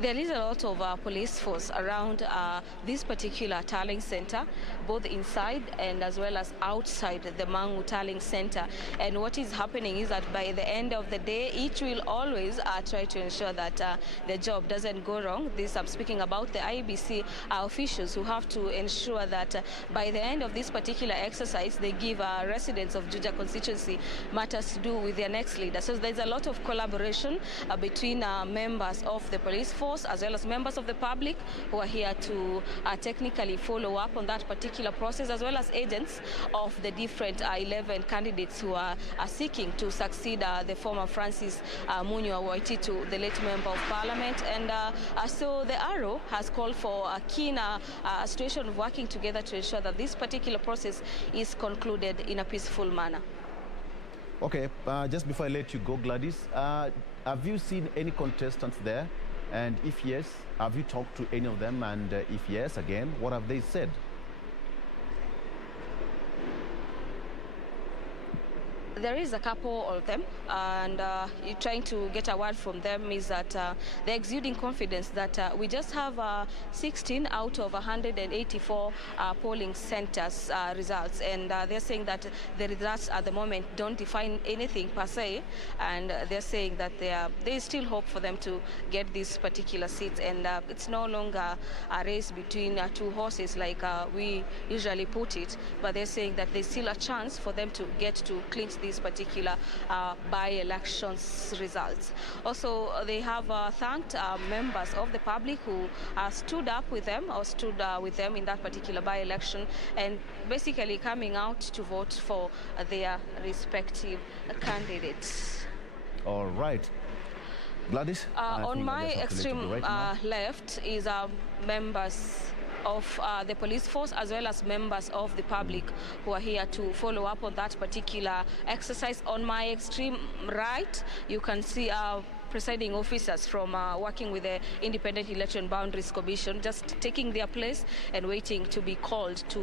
There is a lot of police force around this particular tallying center, both inside and as well as outside the Mangu tallying center. And what is happening is that by the end of the day, each will always try to ensure that the job doesn't go wrong. This I'm speaking about the IEBC officials who have to ensure that by the end of this particular exercise, they give residents of Juja constituency matters to do with their next leader. So there's a lot of collaboration between members of the police force as well as members of the public who are here to technically follow up on that particular process, as well as agents of the different 11 candidates who are seeking to succeed the former Francis Munyo Waititu, the late member of parliament. And so the Arrow has called for a keen situation of working together to ensure that this particular process is concluded in a peaceful manner. Okay, just before I let you go, Gladys, have you seen any contestants there? And if yes, have you talked to any of them? And if yes, again, what have they said? There is a couple of them, and you're trying to get a word from them is that they're exuding confidence that we just have 16 out of 184 polling centers results, and they're saying that the results at the moment don't define anything per se, and they're saying that there is still hope for them to get these particular seats, and it's no longer a race between two horses like we usually put it, but they're saying that there's still a chance for them to get to clinch these particular by-elections results. Also, they have thanked members of the public who stood up with them or stood with them in that particular by-election, and basically coming out to vote for their respective candidates. All right. Gladys? On my extreme left is members of the police force as well as members of the public who are here to follow up on that particular exercise. On my extreme right, you can see presiding officers from working with the Independent Election Boundaries Commission, just taking their place and waiting to be called to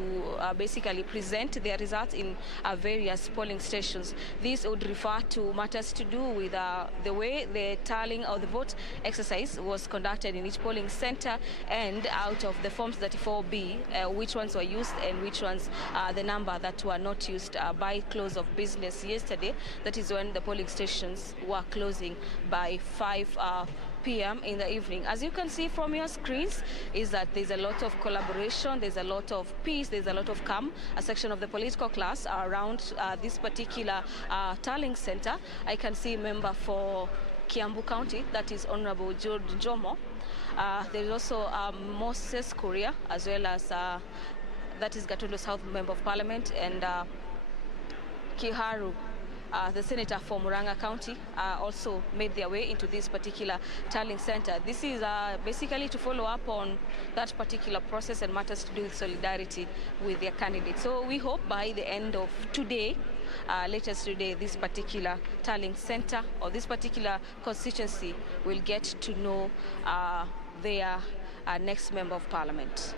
basically present their results in various polling stations. This would refer to matters to do with the way the tallying or the vote exercise was conducted in each polling center, and out of the forms 34B, which ones were used and which ones the number that were not used by close of business yesterday. That is when the polling stations were closing by 5 p.m. in the evening. As you can see from your screens, is that there's a lot of collaboration, there's a lot of peace, there's a lot of calm. A section of the political class around this particular tallying center. I can see a member for Kiambu County, that is Honorable George Jomo. There is also Moses Kuria, as well as that is Gatondo South Member of Parliament, and Kiharu the senator for Murang'a County also made their way into this particular tallying center. This is basically to follow up on that particular process and matters to do with solidarity with their candidate. So we hope by the end of today, latest today, this particular tallying center or this particular constituency will get to know their next member of parliament.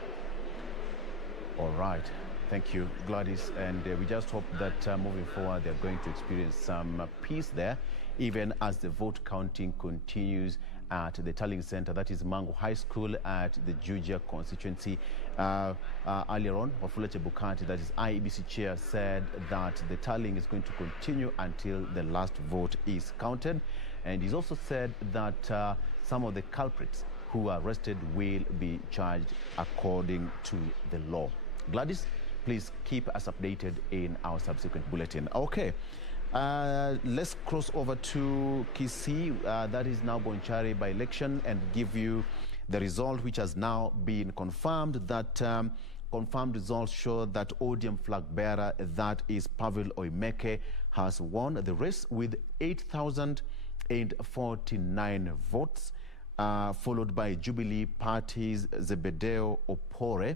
All right. Thank you, Gladys. And we just hope that moving forward, they're going to experience some peace there, even as the vote counting continues at the tallying center, that is Mangu High School at the Juja constituency. Earlier on, Wafula Chebukati, that is IEBC chair, said that the tallying is going to continue until the last vote is counted. And he's also said that some of the culprits who are arrested will be charged according to the law. Gladys, please keep us updated in our subsequent bulletin. Okay, let's cross over to Kisii, that is now Bonchari by election, and give you the result which has now been confirmed. That confirmed results show that ODM flag bearer, that is Pavel Oimeke, has won the race with 8,049 votes, followed by Jubilee Party's Zebedeo Opore,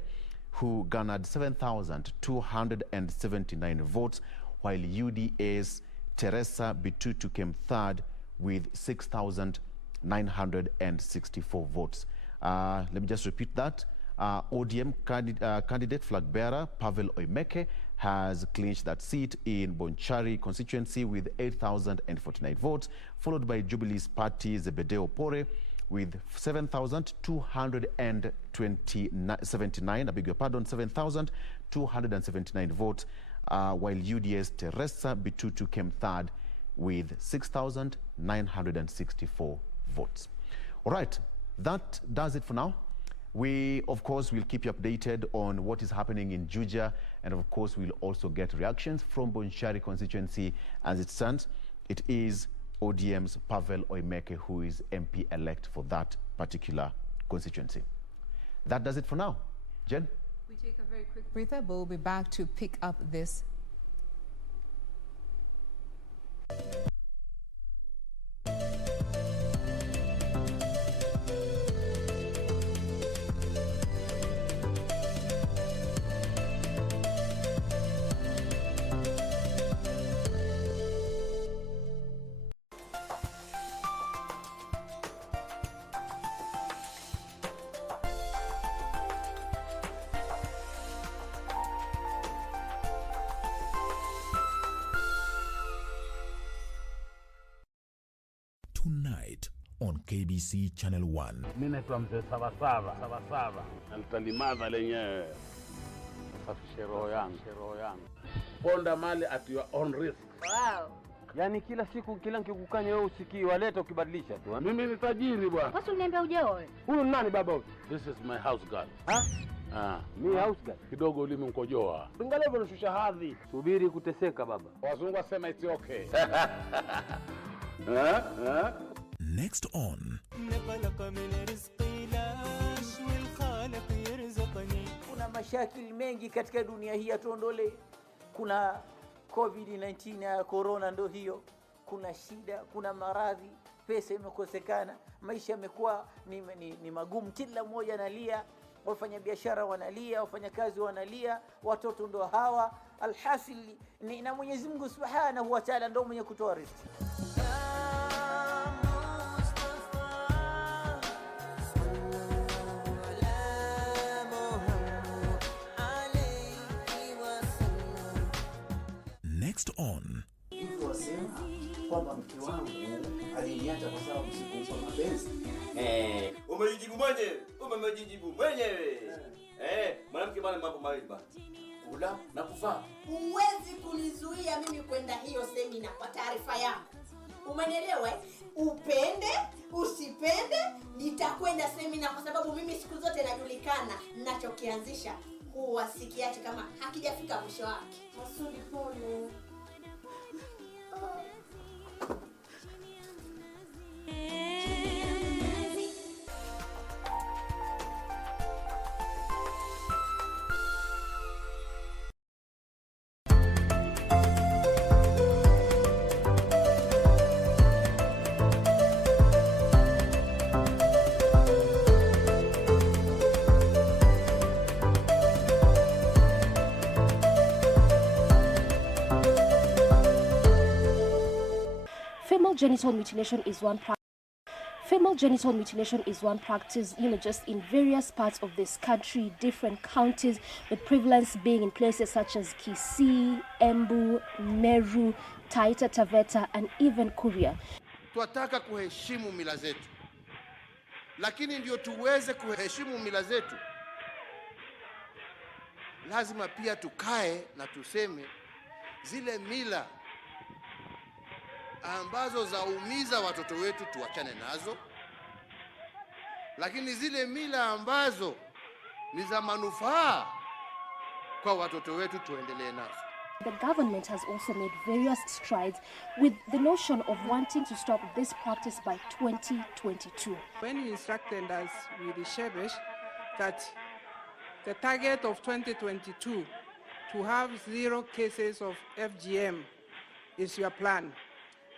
who garnered 7,279 votes, while UDA's Teresa Bitutu came third with 6,964 votes. Let me just repeat that. ODM candidate flag bearer Pavel Oimeke has clinched that seat in Bonchari constituency with 8,049 votes, followed by Jubilee's party Zebedeo Opore with 7,279 votes, while UDA's Teresa Bitutu came third with 6,964 votes. All right, that does it for now. We, of course, will keep you updated on what is happening in Juja, and of course, we'll also get reactions from Bonchari constituency as it stands. It is ODM's Pavel Oimeke who is MP-elect for that particular constituency. That does it for now. Jen? We take a very quick breather, but we'll be back to pick up this. Tonight on KBC Channel 1. Mimi naitwa mzee Sabasaba. Nitalimadha lenyewe. Safishe roho yangu. Ponda mali at your own risk. Wow. Yaani kila siku kila nikikukanya wewe usikii, waleta ukibadilisha tu. Mimi ni tajiri bwana. Basi uniambia ujeoe. Huyu ni nani baba? This is my house girl. Mimi house girl. Kidogo ulimi mkojoa. Angalia hivyo unashusha hadhi. Subiri kuteseka baba. Wazungu wasema it's okay. Next on kuna mashakili mengi katika dunia hii, atuondole. Kuna COVID-19 ya corona, ndo hiyo. Kuna shida, kuna maradhi, pesa imekosekana, maisha yamekuwa ni magumu, kila mmoja analia, wafanya biashara wanalia, wafanya kazi wanalia, watoto ndo hawa. Alhasili ni na Mwenyezi Mungu Subhanahu wa Ta'ala ndo mwenye kutoa riziki. Next on Mtu wasema kwamba mke wangu aliniacha kwa sababu sikumpa mapenzi. Umejijibu mwenyewe. Mwanamke bwana, mambo mawili bwana. Kula na kuvaa. Huwezi kunizuia mimi kwenda hiyo semina kwa taarifa yako. Umenielewa? Upende, usipende, nitakwenda semina kwa sababu mimi siku zote najulikana ninachokianzisha huwa sikiache kama hakijafika mwisho wake. Masudi pole. female genital mutilation is one practice. Female genital mutilation is one practice, just in various parts of this country, different counties, with prevalence being in places such as Kisii, Embu, Meru, Taita Taveta, and even Kuria. Tunataka kuheshimu mila zetu. Lakini ndio tuweze kuheshimu mila zetu, lazima pia tukae na tuseme zile mila ambazo zaumiza watoto wetu tuachane nazo, lakini zile mila ambazo ni za manufaa kwa watoto wetu tuendelee nazo. The government has also made various strides with the notion of wanting to stop this practice by 2022. When you instructed us with the Shebesh that the target of 2022 to have 0 cases of FGM is your plan,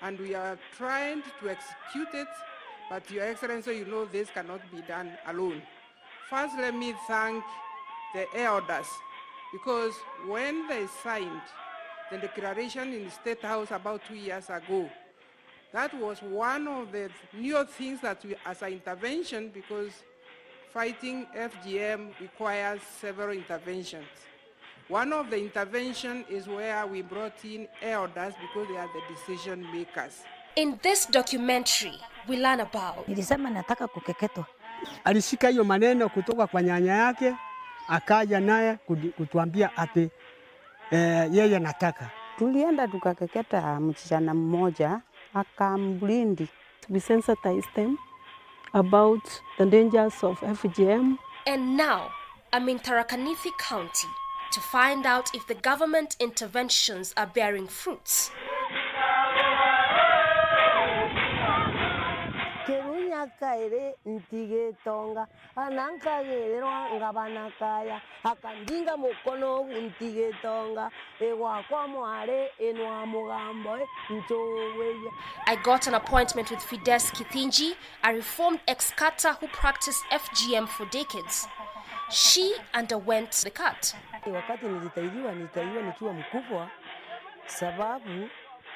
and we are trying to execute it, but Your Excellency, this cannot be done alone. First, let me thank the elders, because when they signed the declaration in the State House about 2 years ago, that was one of the new things that we, as an intervention, because fighting FGM requires several interventions. One of the intervention is where we brought in elders because they are the decision makers. In this documentary, we learn about. Nilisema nataka kukeketwa. Alishika hiyo maneno kutoka kwa nyanya yake, akaja naye kutuambia ati yeye nataka. Tulienda tukakeketa msichana mmoja, akamblindi. We sensitized them about the dangers of FGM. And now, I'm in Tharaka Nithi County to find out if the government interventions are bearing fruits. Kaire ntige tonga ananka gerero ngabana kaya akandinga mukono ntige tonga ewa kwa mware enwa mugambo ntoweya. I got an appointment with Fides Kithinji, a reformed ex-cutter who practiced FGM for decades. She underwent the cut. Wakati nilitahiriwa nikiwa mkubwa, sababu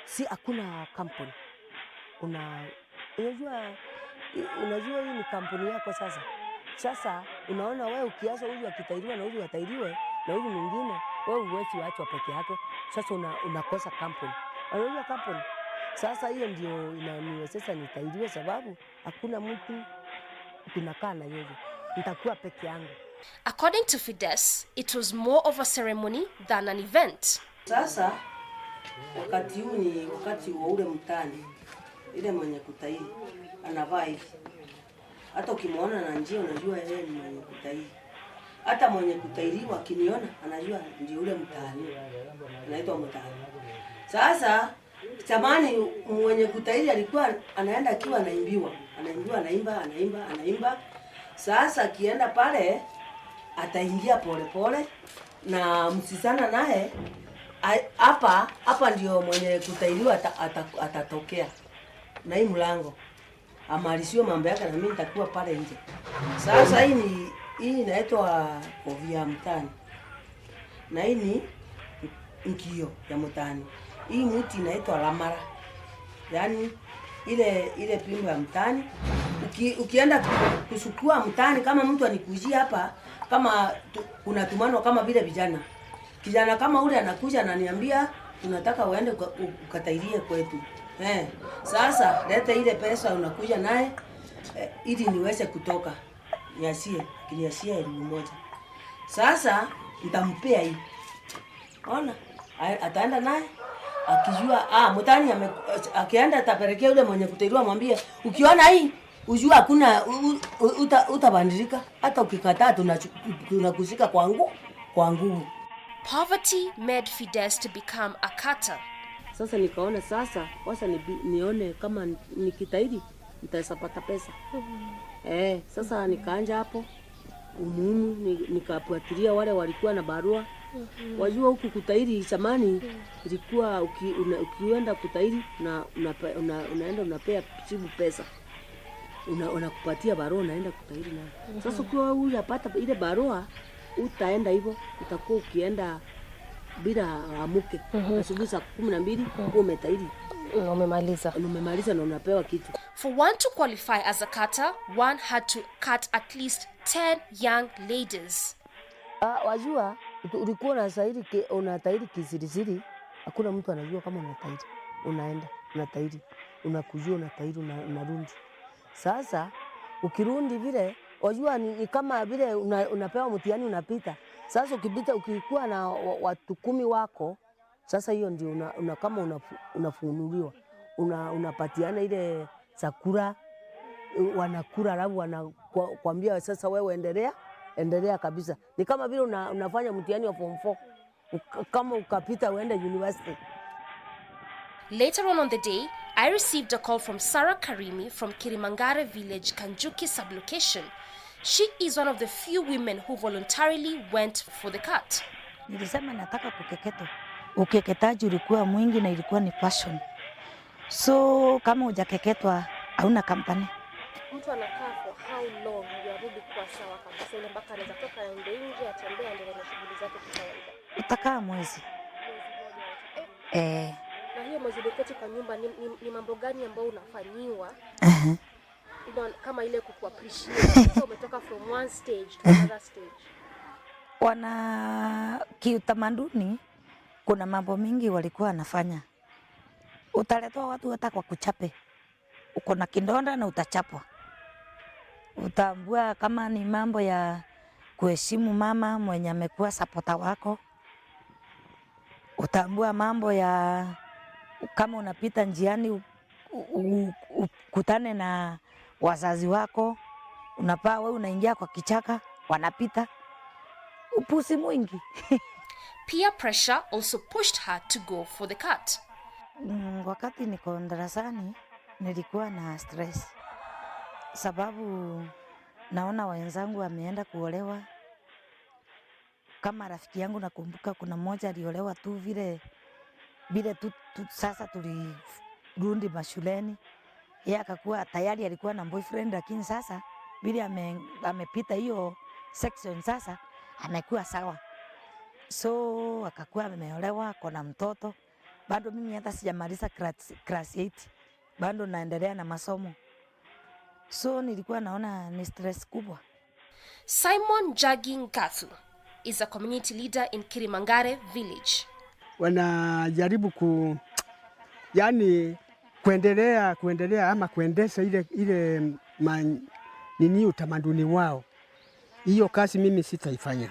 si hakuna kampuni. Unajua hii ni kampuni yako sasa. Sasa unaona wewe ukiacha huyu akitahiriwa na huyu atahiriwe na huyu mwingine, wewe huwezi waachwa peke yake. Sasa unakosa kampuni. Unajua kampuni. Sasa hiyo ndio inaniwezesha nitahiriwe, sababu hakuna mtu tunakaa na yeye. Nitakuwa peke yangu. According to Fides, it was more of a ceremony than an event. Sasa wakati huu ni wakati wa ule mtani. Ile mwenye kutahiri anavaa hivi. Hata ukimwona na njia unajua yeye ni mwenye kutahiri. Hata mwenye kutahiriwa akiniona anajua ndio ule mtani. Anaitwa mtani. Sasa zamani mwenye kutahiri alikuwa anaenda akiwa anaimbiwa. Anaimba. Sasa akienda pale ataingia pole na msisana naye hapa ndio mwenye kutahiriwa atatokea. Na hii mlango amalisio mambo yake na mimi nitakuwa pale nje. Sasa hii inaitwa Sheria Mtaani. Na hii ni nkio ya mtaani. Hii mti inaitwa lamara. Yaani ile pimbo ya mtaani. Ukienda kusukua mtaani, kama mtu anikujia hapa, kama unatumano kama vile vijana. Kijana kama ule anakuja ananiambia tunataka uende ukatairie kwetu. Sasa leta ile pesa unakuja naye ili niweze kutoka. Kiniashia 1,000. Sasa nitampea hii. Ona, ataenda naye akijua mtani akienda atapelekea yule mwenye kutahiriwa, mwambie ukiona hii ujua hakuna utabadilika, hata ukikataa tunakushika kwa nguvu. Poverty made Fides to become a cutter. Sasa nikaona wacha nione kama nikitahiri nitapata pesa. Sasa nikaanja hapo umuhimu nikafuatilia wale walikuwa na barua. Wajua huku kutahiri zamani ilikuwa ukienda kutahiri na unaenda unapea chibu pesa. Unakupatia barua unaenda kutahiri nayo. Sasa ukiwa huyu apata ile barua utaenda hivyo, utakuwa ukienda bila amuke. Asubuhi saa 12 umetahiri. Umemaliza. Umemaliza na unapewa kitu. For one to qualify as a cutter, one had to cut at least 10 young ladies. Wajua ulikuwa unatairi kisirisiri, hakuna mtu anajua kama unatairi. Unaenda, unatairi, unakujua unatairi, unarundi. Sasa ukirundi vile, wajua ni kama vile unapewa mtihani unapita. Sasa ukipita ukikuwa na watu 10 wako, sasa hiyo ndio kama unafunuliwa. Unapatiana ile sakura, wanakura alafu wanakuambia sasa wewe endelea kabisa. Ni kama vile unafanya mtihani wa form 4. Kama ukapita uende university. Later on the day, I received a call from Sarah Karimi from Kirimangare village, Kanjuki sublocation. She is one of the few women who voluntarily went for the cut. Nilisema nataka kukeketwa. Ukeketaji ulikuwa mwingi na ilikuwa ni passion. So kama hujakeketwa hauna kampani. Mtu anakaa for how long yarudi kwa sawa kabisa ile mpaka anaweza toka nje atembee aendelee na shughuli zake kwa kawaida? Utakaa mwezi. Na hiyo mwezi uketi kwa nyumba ni mambo gani ambayo unafanyiwa? Kama ile kuappreciate sasa umetoka from one stage to another stage. Kiutamaduni kuna mambo mingi walikuwa wanafanya. Utaletwa watu hata kwa kuchape. Uko na kidonda na utachapwa. Utaambua kama ni mambo ya kuheshimu mama mwenye amekuwa supporter wako. Utaambua mambo ya kama unapita njiani ukutane na wazazi wako, unapaa wewe unaingia kwa kichaka, wanapita. Upusi mwingi. Peer pressure also pushed her to go for the cut. Wakati niko darasani nilikuwa na stress. Sababu naona wenzangu wameenda kuolewa. Kama rafiki yangu nakumbuka kuna mmoja aliolewa tu vile tu sasa tulirudi mashuleni. Yeye akakuwa tayari alikuwa na boyfriend, lakini sasa vile amepita hiyo section sasa amekuwa sawa. So akakuwa ameolewa, kuna mtoto. Bado mimi hata sijamaliza class 8. Bado naendelea na masomo. So nilikuwa naona ni stress kubwa. Simon Jaging Kathu is a community leader in Kirimangare village. Wanajaribu kuendelea ama kuendesha ile utamaduni wao. Hiyo kazi mimi sitaifanya.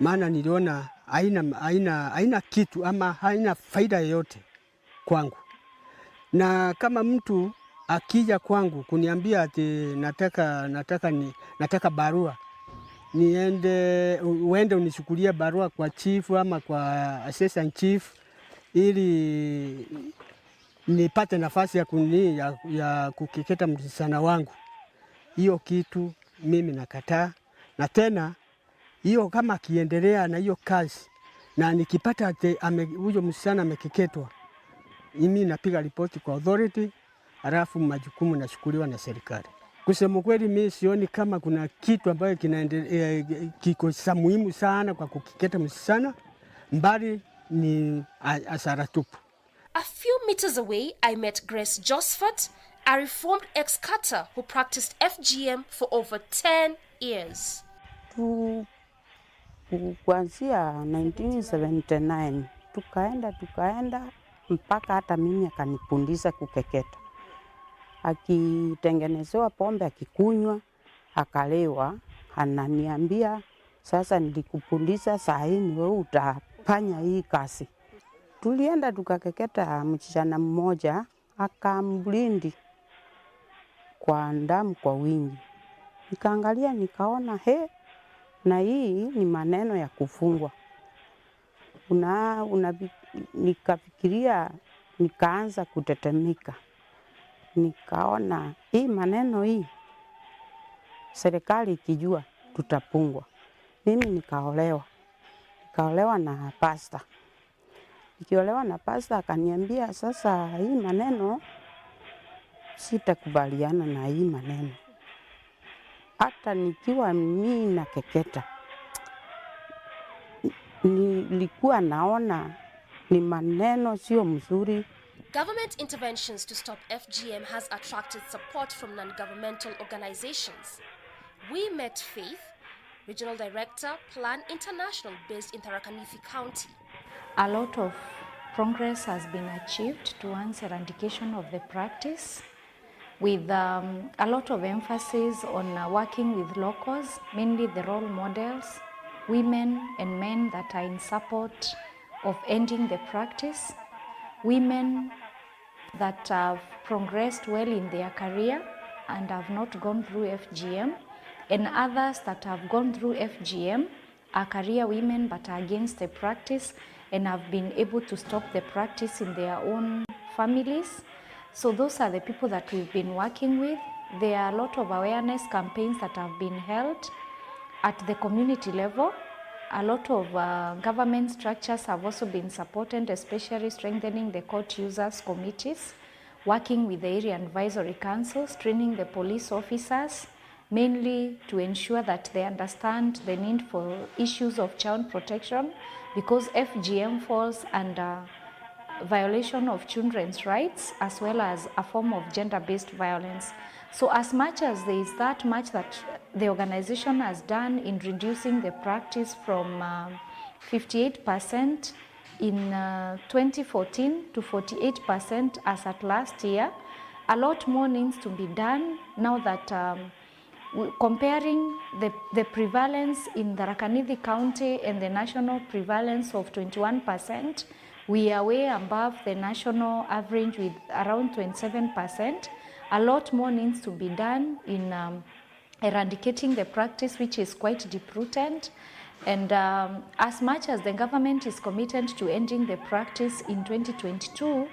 Maana niliona haina kitu ama haina faida yoyote kwangu. Na kama mtu akija kwangu kuniambia ati nataka barua, uende unichukulie barua kwa chief ama kwa assistant chief ili nipate nafasi ya kukeketa msichana wangu. Hiyo kitu mimi nakataa. Na tena hiyo kama kiendelea na hiyo kazi na nikipata huyo msichana amekeketwa, mimi napiga ripoti kwa authority, alafu majukumu nachukuliwa na serikali. Kusema kweli mimi sioni kama kuna kitu ambayo kiko muhimu sana kwa kukeketa msichana, mbali ni hasara tupu. A few meters away, I met Grace Josephat, a reformed ex-cutter who practiced FGM for over 10 years. Kuanzia 1979 tukaenda mpaka hata mimi akanifundisha kukeketa. Akitengenezewa pombe akikunywa akalewa, ananiambia sasa nilikufundisha, saa hii ni wewe utafanya hii kazi. Tulienda tukakeketa msichana mmoja akamblindi kwa damu kwa wingi. Nikaangalia nikaona na hii ni maneno ya kufungwa. Nikafikiria, nikaanza kutetemeka. Nikaona hii maneno hii serikali ikijua tutapungwa. Mimi nikaolewa na pasta. Nikiolewa na pasta akaniambia sasa hii maneno sitakubaliana na hii maneno. Hata nikiwa mimi na keketa nilikuwa naona ni maneno sio mzuri Government interventions to stop FGM has attracted support from non-governmental organizations. We met Faith, Regional Director, Plan International, based in Tharaka Nithi County. A lot of progress has been achieved towards eradication of the practice, with a lot of emphasis on working with locals, mainly the role models, women and men that are in support of ending the practice, women that have progressed well in their career and have not gone through FGM, and others that have gone through FGM are career women but are against the practice and have been able to stop the practice in their own families. So those are the people that we've been working with. There are a lot of awareness campaigns that have been held at the community level. A lot of government structures have also been supported, especially strengthening the court users committees, working with the area advisory councils, training the police officers, mainly to ensure that they understand the need for issues of child protection, because FGM falls under violation of children's rights as well as a form of gender-based violence. So as much as there is that much that the organization has done in reducing the practice from 58% in 2014 to 48% as at last year, a lot more needs to be done now that comparing the prevalence in Tharaka Nithi County and the national prevalence of 21%, we are way above the national average with around 27%. A lot more needs to be done in eradicating the practice, which is quite deep-rooted. And as much as the government is committed to ending the practice in 2022,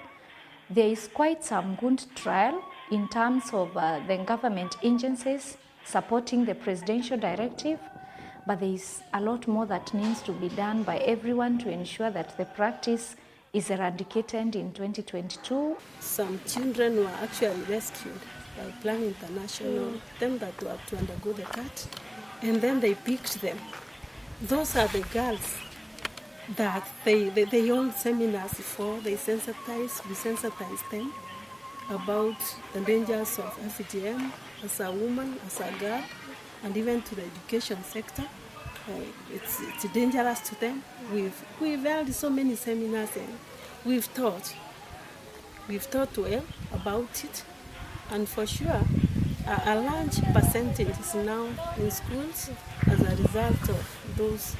there is quite some good trial in terms of the government agencies supporting the presidential directive, but there is a lot more that needs to be done by everyone to ensure that the practice is eradicated in 2022. Some children were actually rescued by Plan International, them that were to undergo the cut, and then they picked them. Those are the girls that they hold seminars for, we sensitize them about the dangers of FGM as a woman, as a girl, and even to the education sector. It's dangerous to them. We've held so many seminars and we've taught well about it, and for sure a large percentage is now in schools as a result of those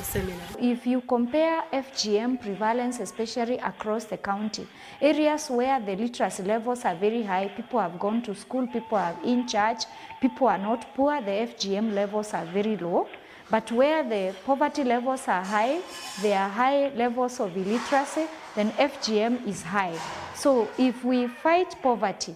seminars. If you compare FGM prevalence, especially across the county, areas where the literacy levels are very high, people have gone to school, people are in church, people are not poor, the FGM levels are very low. But where the poverty levels are high, there are high levels of illiteracy, then FGM is high. So if we fight poverty,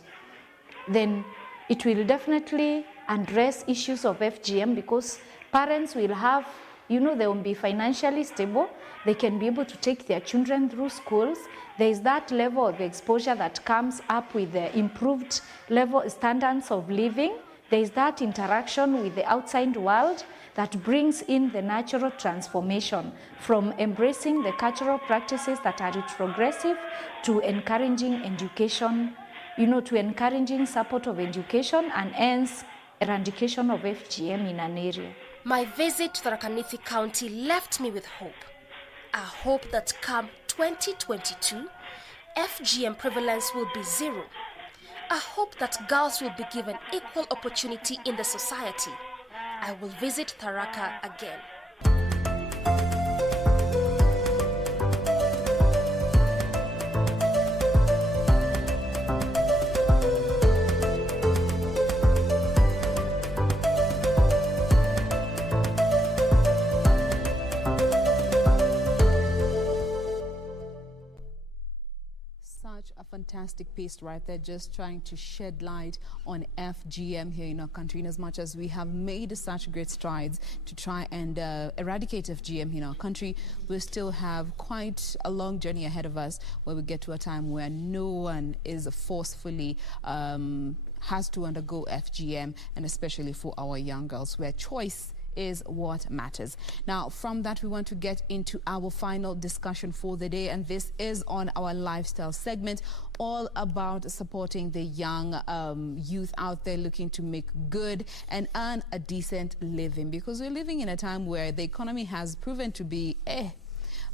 then it will definitely address issues of FGM, because parents will have, they will be financially stable, they can be able to take their children through schools. There is that level of exposure that comes up with the improved level standards of living. There is that interaction with the outside world that brings in the natural transformation from embracing the cultural practices that are retrogressive to encouraging education, to encouraging support of education and hence eradication of FGM in an area. My visit to Tharaka Nithi County left me with hope. A hope that come 2022, FGM prevalence will be zero. A hope that girls will be given equal opportunity in the society. I will visit Tharaka again. A fantastic piece right there, just trying to shed light on FGM here in our country. In as much as we have made such great strides to try and eradicate FGM in our country, we still have quite a long journey ahead of us where we get to a time where no one is forcefully has to undergo FGM, and especially for our young girls, where choice is what matters. Now, from that, we want to get into our final discussion for the day, and this is on our lifestyle segment, all about supporting the young youth out there looking to make good and earn a decent living, because we're living in a time where the economy has proven to be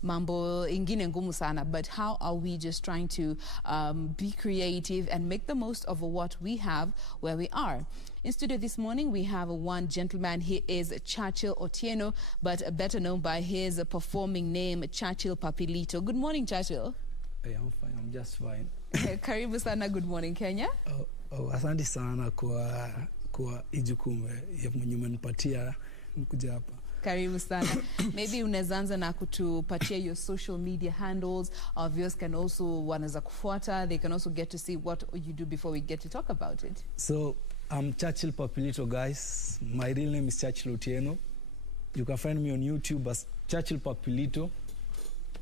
mambo ingine ngumu sana, but how are we just trying to be creative and make the most of what we have where we are? In studio this morning, we have one gentleman. He is Churchill Otieno, but better known by his performing name, Churchill Papilito. Good morning, Churchill. Hey, I'm fine. I'm just fine. Karibu sana. Good morning, Kenya. Asante sana kwa ijukumu ya mnyumenipatia nikuja hapa. Karibu sana. Maybe unaweza anza na kutupatia your social media handles. Our viewers can also wanaweza kufuata. They can also get to see what you do before we get to talk about it. So, I'm Churchill Papilito, guys. My real name is Churchill Otieno. You can find me on YouTube as Churchill Papilito,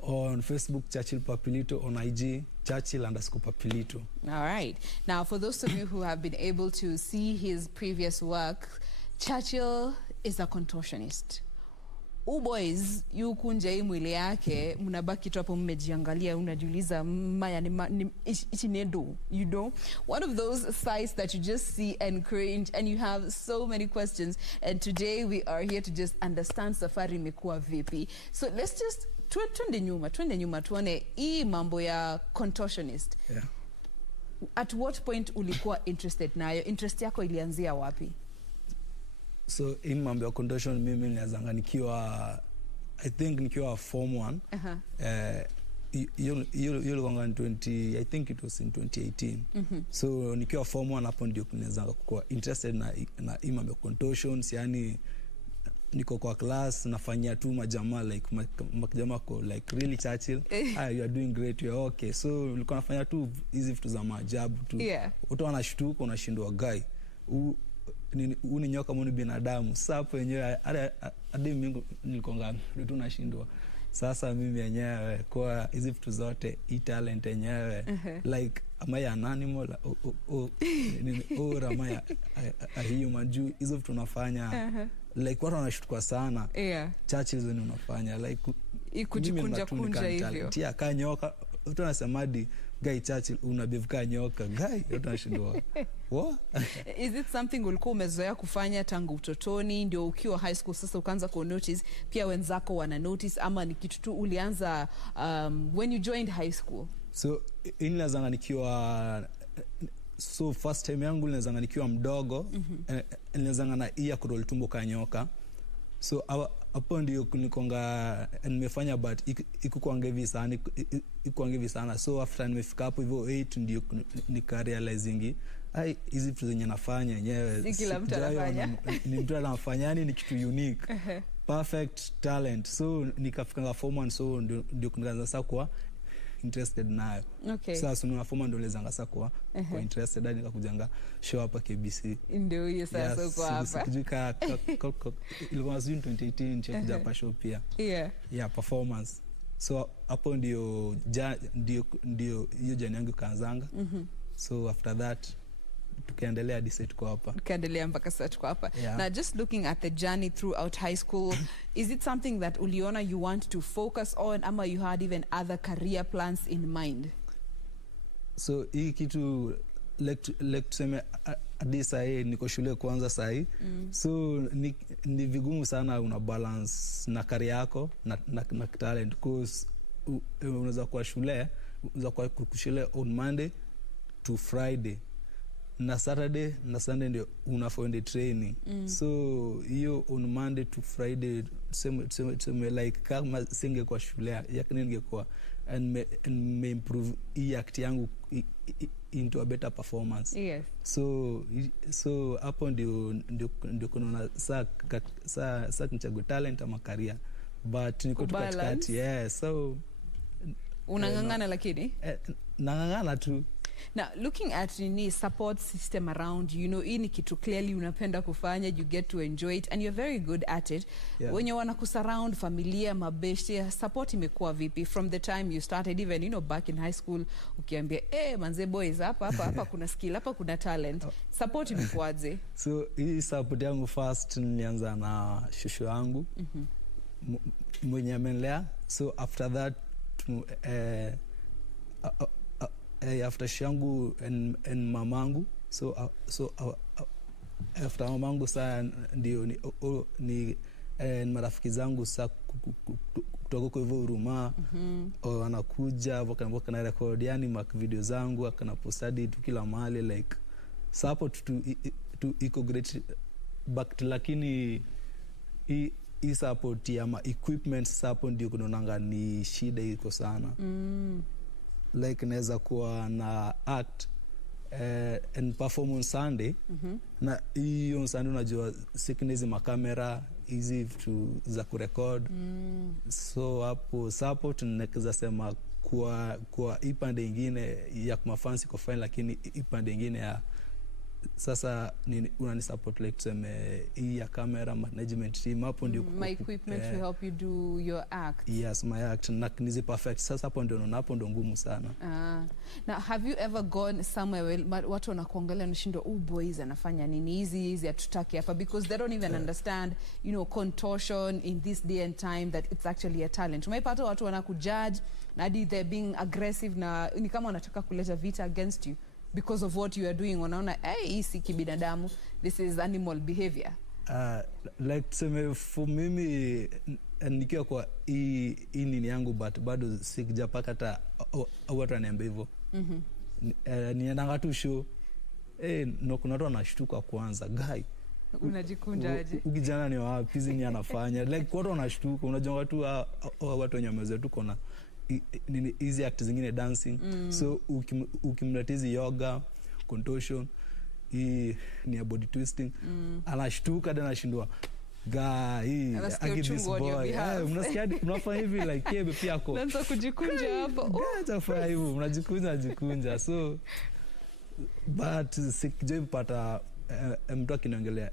on Facebook Churchill Papilito, on IG Churchill_Papilito. All right. Now, for those of you who have been able to see his previous work, Churchill is a contortionist. Boys, you kunja mwili yake, mnabaki tu hapo mmejiangalia, unajiuliza maya ni ichinedo, you know? One of those sites that you just see and cringe and you have so many questions. And today we are here to just understand safari imekuwa vipi. So let's just twende nyuma tuone hii mambo ya contortionist. Yeah. At what point ulikuwa interested nayo? Interest yako ilianzia wapi? So in mambo ya contortion mimi nilianza nikiwa nikiwa form 1. I think it was in 2018. So nikiwa form 1 hapo ndio nilianza kuwa interested na mambo ya contortions, yani niko kwa class nafanyia tu majamaa like majamaa ko like really Churchill, you are doing great, you are okay. So nilikuwa nafanya tu hizi vitu za maajabu tu. Watu wanashtuka, unashindwa guy uni nyoka mwana binadamu. Sasa hapo yenyewe hadi mimi nilikonga tu nashindwa. Sasa mimi yenyewe kwa hizi vitu zote talent yenyewe like am I an animal or am I a human? Juu hizo vitu tunafanya like watu wanashtuka sana. Churchill hizo unafanya like kujikunja hivyo. Tia kanyoka watu wanasemadi guy Churchill unabivika nyoka guy utashindwa. What? Is it something ulikuwa umezoea kufanya tangu utotoni ndio ukiwa high school sasa ukaanza ku notice pia wenzako wana notice, ama ni kitu tu ulianza when you joined high school? So nilizanga nikiwa first time yangu nilizanga nikiwa mdogo. Nilizanga na iya kurol tumbo kanyoka. So hapo ndio nikonga nimefanya but ikukuanga hivi sana. So after nimefika hapo hivyo 8 ndio nikarealizing hizi vitu zenye nafanya yenyewe si kila mtu anafanya. Ni mtu anafanya, yani ni kitu unique. Perfect talent. So nikafika form 1, so ndio nikaanza sasa kuwa interested nayo. Sasa na form ndio lezanga sasa kwa interested hadi nikakujanga show hapa KBC. Ndio hiyo sasa uko hapa. Sikujika ilikuwa 2018 check hapa show pia. Performance. So hapo ndio hiyo jani yangu kaanzanga. So after that tukaendelea decide kwa hapa. Tukaendelea mpaka sasa tuko hapa. Now just looking at the journey throughout high school, is it something that uliona you want to focus on, ama you had even other career plans in mind? So hii kitu like tuseme hadi saa hii niko shule kwanza saa hii. So ni vigumu sana una balance na career yako na talent, because unaweza kuwa shule, unaweza kuwa shule on Monday to Friday, na Saturday na Sunday ndio unafoende training. So hiyo on Monday to Friday same like kama singe kwa shule yake ningekuwa and may improve hii act yangu into a better performance. So hapo ndio kuna saa nichague talent ama career, but niko tu katikati. So unangangana lakini nangangana tu. Now, looking at the support system around, you know, ini kitu clearly unapenda kufanya, you get to enjoy it, and you're very good at it. Yeah. When you wana kusurround familia, mabeshte, support imekuwa vipi from the time you started, even, you know, back in high school, ukiambia, manze boys, hapa kuna skill, hapa kuna talent. Support imekuwaje? So, hii support yangu first nilianza na shushu yangu. Mwenye amenilea. So, after that, after shangu and mamangu, so after mamangu saa ndio ni marafiki zangu saa kutoka kwa hivyo Huruma, wanakuja wakana record yani video zangu wakana postadi tu kila mahali, like support to iko great back, lakini hii support ya equipment support ndio kunaonanga ni shida iko sana. Like naweza kuwa na act and perform on Sunday, na hiyo Sunday unajua sickness makamera easy to za kurecord, so hapo support naweza sema kwa ipande nyingine ya kumafansi kwa fine, lakini ipande nyingine ya sasa unani support like tuseme hii ya camera management team hapo ndio my equipment to help you do your act. Yes, my act na nizi perfect. Sasa hapo ndio ngumu sana. Now, have you ever gone somewhere where watu wanakuangalia nashindo, boys anafanya nini hizi atutaki hapa, because they don't even understand, you know, contortion in this day and time, that it's actually a talent. Umeipata watu wanakujudge na they're being aggressive na ni kama wanataka kuleta vita against you because of what you are doing. Wanaona hii si kibinadamu, this is animal behavior. Like tuseme for mimi nikiwa kwa hii nini yangu, but bado sikijapaka hata watu waniambia hivyo. Niendanga tu show kuna watu wanashtuka kwanza, guy unajikunja aje, ukijana ni wapi ni anafanya like watu wanashtuka. Unajua watu wenye meza tu kona nini easy act zingine dancing, so ukimletizi yoga, contortion, hii ni body twisting, anashtuka tena anashindwa guy, I give this boy, mnasikia mnafanya hivi like yeye pia yako naanza kujikunja hapo, unafanya hivyo mnajikunja, so but sikijapata mtu akiongelea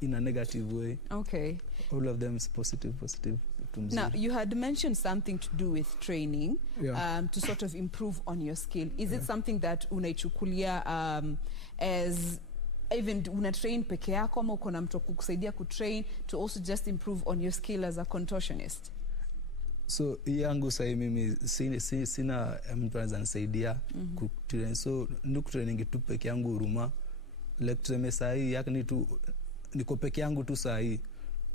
in a negative way. Okay. All of them is positive. Now, you had mentioned something to do with training, to sort of improve on your skill. Is it something that unaichukulia as even una train peke yako ama uko na mtu kukusaidia kutrain to also just improve on your skill as a contortionist? So yangu sai mimi sina mtu ananisaidia kutrain, so niko training tu peke yangu Huruma, like tuseme sai yakini tu niko peke yangu tu sai,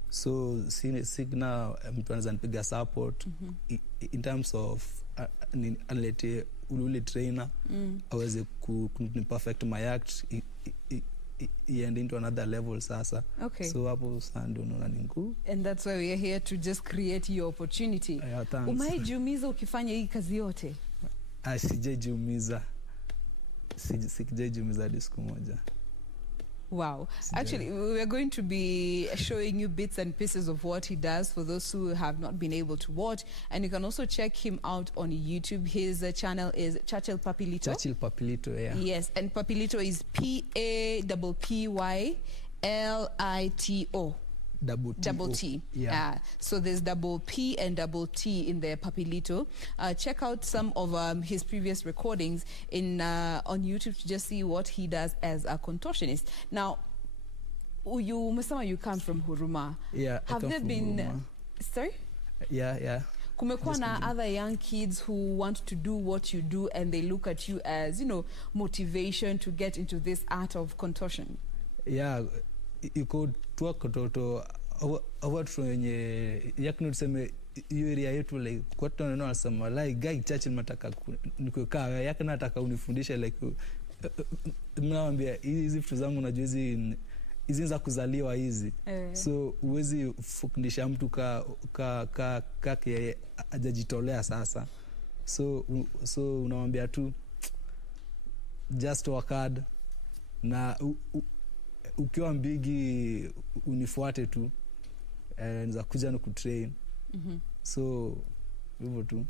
so sina mtu ananipiga support in terms of unlete ule trainer aweze ku perfect my act and into another level sasa. Okay. So hapo sando unaona ni ngumu, and that's why we are here to just create your opportunity. Umaijumiza ukifanya hii kazi yote? Sijajumiza hadi siku moja. Wow. Actually, we're going to be showing you bits and pieces of what he does for those who have not been able to watch. And you can also check him out on YouTube. His channel is Churchill Papilito. Churchill Papilito, yeah. Yes, and Papilito is PAPPYLITO. Double T. Yeah. So there's double P and double T in the Papilito. Check out some of his previous recordings on YouTube to just see what he does as a contortionist. Now, you come from Huruma. Yeah. Have there been Huruma. Sorry? Yeah. Kumekuwa na other young kids who want to do what you do and they look at you as, you know, motivation to get into this art of contortion? Yeah. Iko tuwa kutoto watu wenye yakini tuseme hiyo area yetu, like kwa watu wanasema like guy Churchill mataka nikukaa yakini nataka unifundishe, like mnaambia hizi vitu zangu najua hizi za kuzaliwa hizi, so uwezi fundisha mtu kake hajajitolea sasa, so unamwambia tu just work hard na ukiwa mbigi unifuate tu, niza kuja na kutrain. So hivyo tu.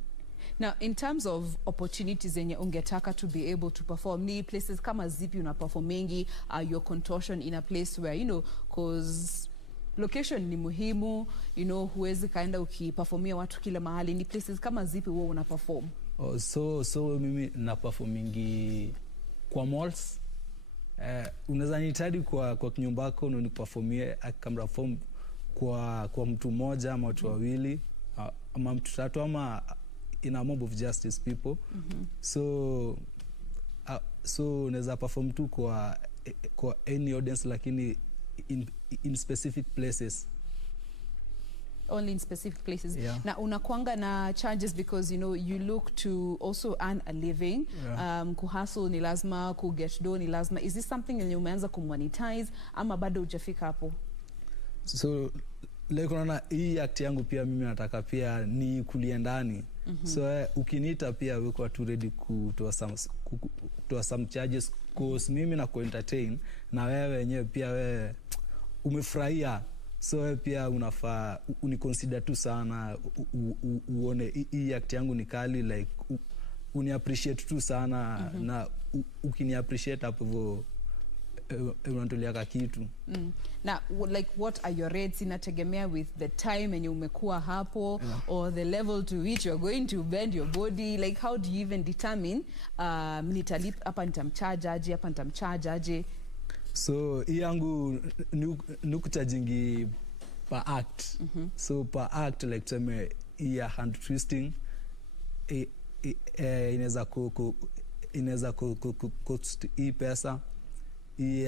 Now, in terms of opportunities zenye ungetaka to be able to perform, ni places kama zipi una performingi, your contortion in a place where, you know, cause location ni muhimu, you know, huwezi kaenda ukiperformia watu kila mahali, ni places kama zipi wewe una perform? So mimi na performingi kwa malls. Unaweza nitadi kwa kinyumba yako na uniperformie kamera form kwa mtu mmoja ama watu wawili ama mtu tatu ama in a mob of justice people. So unaweza perform tu kwa any audience, lakini in specific places. Only in specific places. Yeah. Na unakuanga na charges because, you know, you look to also earn a living. Yeah. Kuhustle ni lazima, kuget dough ni lazima. Is this something that umeanza kumonetize ama bado hujafika hapo? So like unaona hii act yangu pia mimi nataka pia ni kulie ndani. So ukiniita pia wewe tu ready kutoa some charges cause mimi na entertain na wewe wenyewe pia wewe umefurahia. So wewe pia unafaa uniconsider tu sana, uone hii act yangu ni kali, like uni appreciate tu sana. Na ukini appreciate hapo hivyo unatolea kitu. Now, like, what are your rates? Inategemea with the time and umekuwa hapo, or the level to which you're going to bend your body. Like, how do you even determine nitalip hapa nitamcharge aje, hapa nitamcharge aje? So hii yangu nukuchargingi per act. So per act, like tuseme hii hand twisting inaweza cost hii pesa. Hii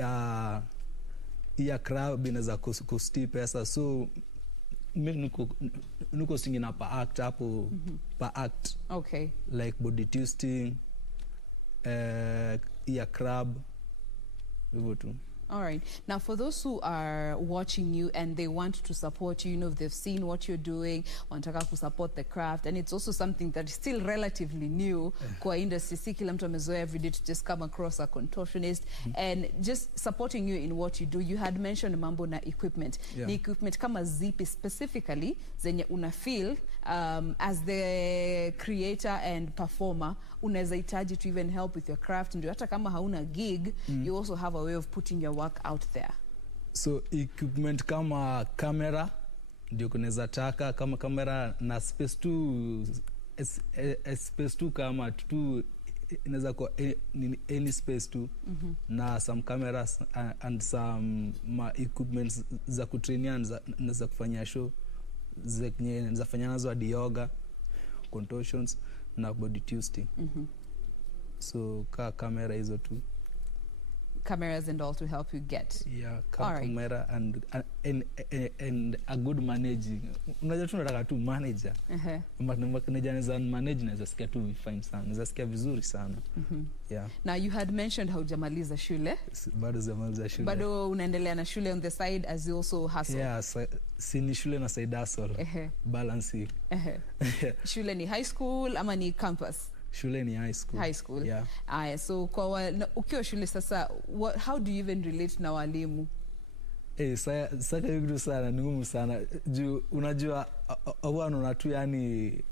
crab inaweza cost hii pesa. So mimi nuko singina per act hapo. Per act. Okay. Like body twisting, hii crab, hivyo tu. All right. Now, for those who are watching you and they want to support you, you know, if they've seen what you're doing, wanataka to support the craft, and it's also something that is still relatively new kwa industry. Si kila mtu amezoea every day to just come across a contortionist and just supporting you in what you do. You had mentioned mambo na equipment. Yeah. Ni equipment kama zipi specifically zenye una feel as the creator and performer unaweza hitaji to even help with your craft, ndio hata kama hauna gig, you also have a way of putting your work out there? So equipment kama camera ndio kunaweza taka, kama camera na space tu kama tu inaweza kwa any space tu. Na some cameras and some equipments za kutrainia za kufanya show za fanya nazo hadi yoga, contortions na body twisting. So camera hizo tu. Cameras and all to help you get. Yeah, camera and a good managing. Unajua tu nataka tu manager. Manager anaweza manage na zasikia tu fine sana. Zasikia vizuri sana. Yeah. Now, you had mentioned haujamaliza shule. Bado zamaliza shule. Bado unaendelea na shule on the side as you also hustle. Yeah, si ni shule na side hustle. Balance. Shule ni high school ama ni campus? Shule ni high school. High school. Yeah. So kwa ukiwa shule sasa, how do you even relate na walimu? Sasa hiyo sana ni ngumu sana. Juu unajua wana tu yani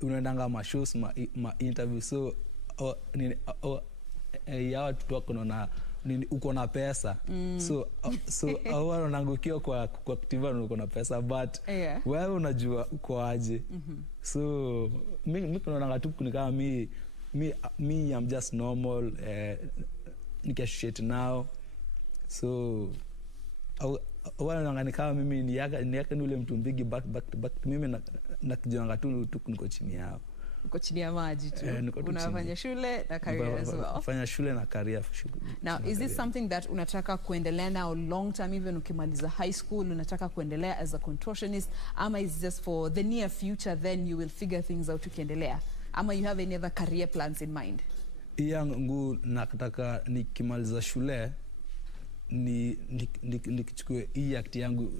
unaendanga ma shows ma interview, so ya watu wako na uko na pesa. So wanaangukia kwa active uko na pesa, but wewe unajua uko aje. So mimi naona tu ni kama me I'm just normal, nikashit now. So wanaona ni kama mimi ni yake ule mtu mbigi back mimi nakijiona tu niko chini yao. Uko chini ya maji tu. Unafanya shule na career as well. Fanya shule na career. Now, is this something that unataka kuendelea now long term, even ukimaliza high school unataka kuendelea as a contortionist, ama is just for the near future, then you will figure things out ukiendelea, ama you have any other career plans in mind? Yangu nataka nikimaliza shule nikichukue hii act yangu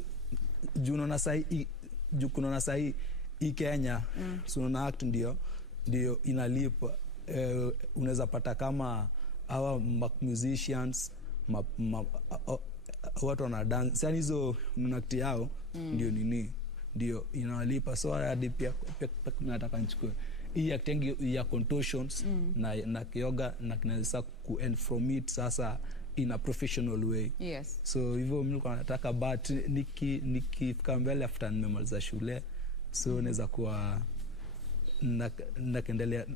juu na sahi hii Kenya. So na act ndio inalipa. Unaweza pata kama hawa musicians watu wana dance, yani hizo act yao ndio ndio inalipa. So hadi pia nataka nichukue hii acting ya contortions na yoga na kinaweza ku end from it sasa in a professional way. Yes. So hivyo mimi nataka, but nikifika mbele after nimemaliza shule, so naweza kuwa naendelea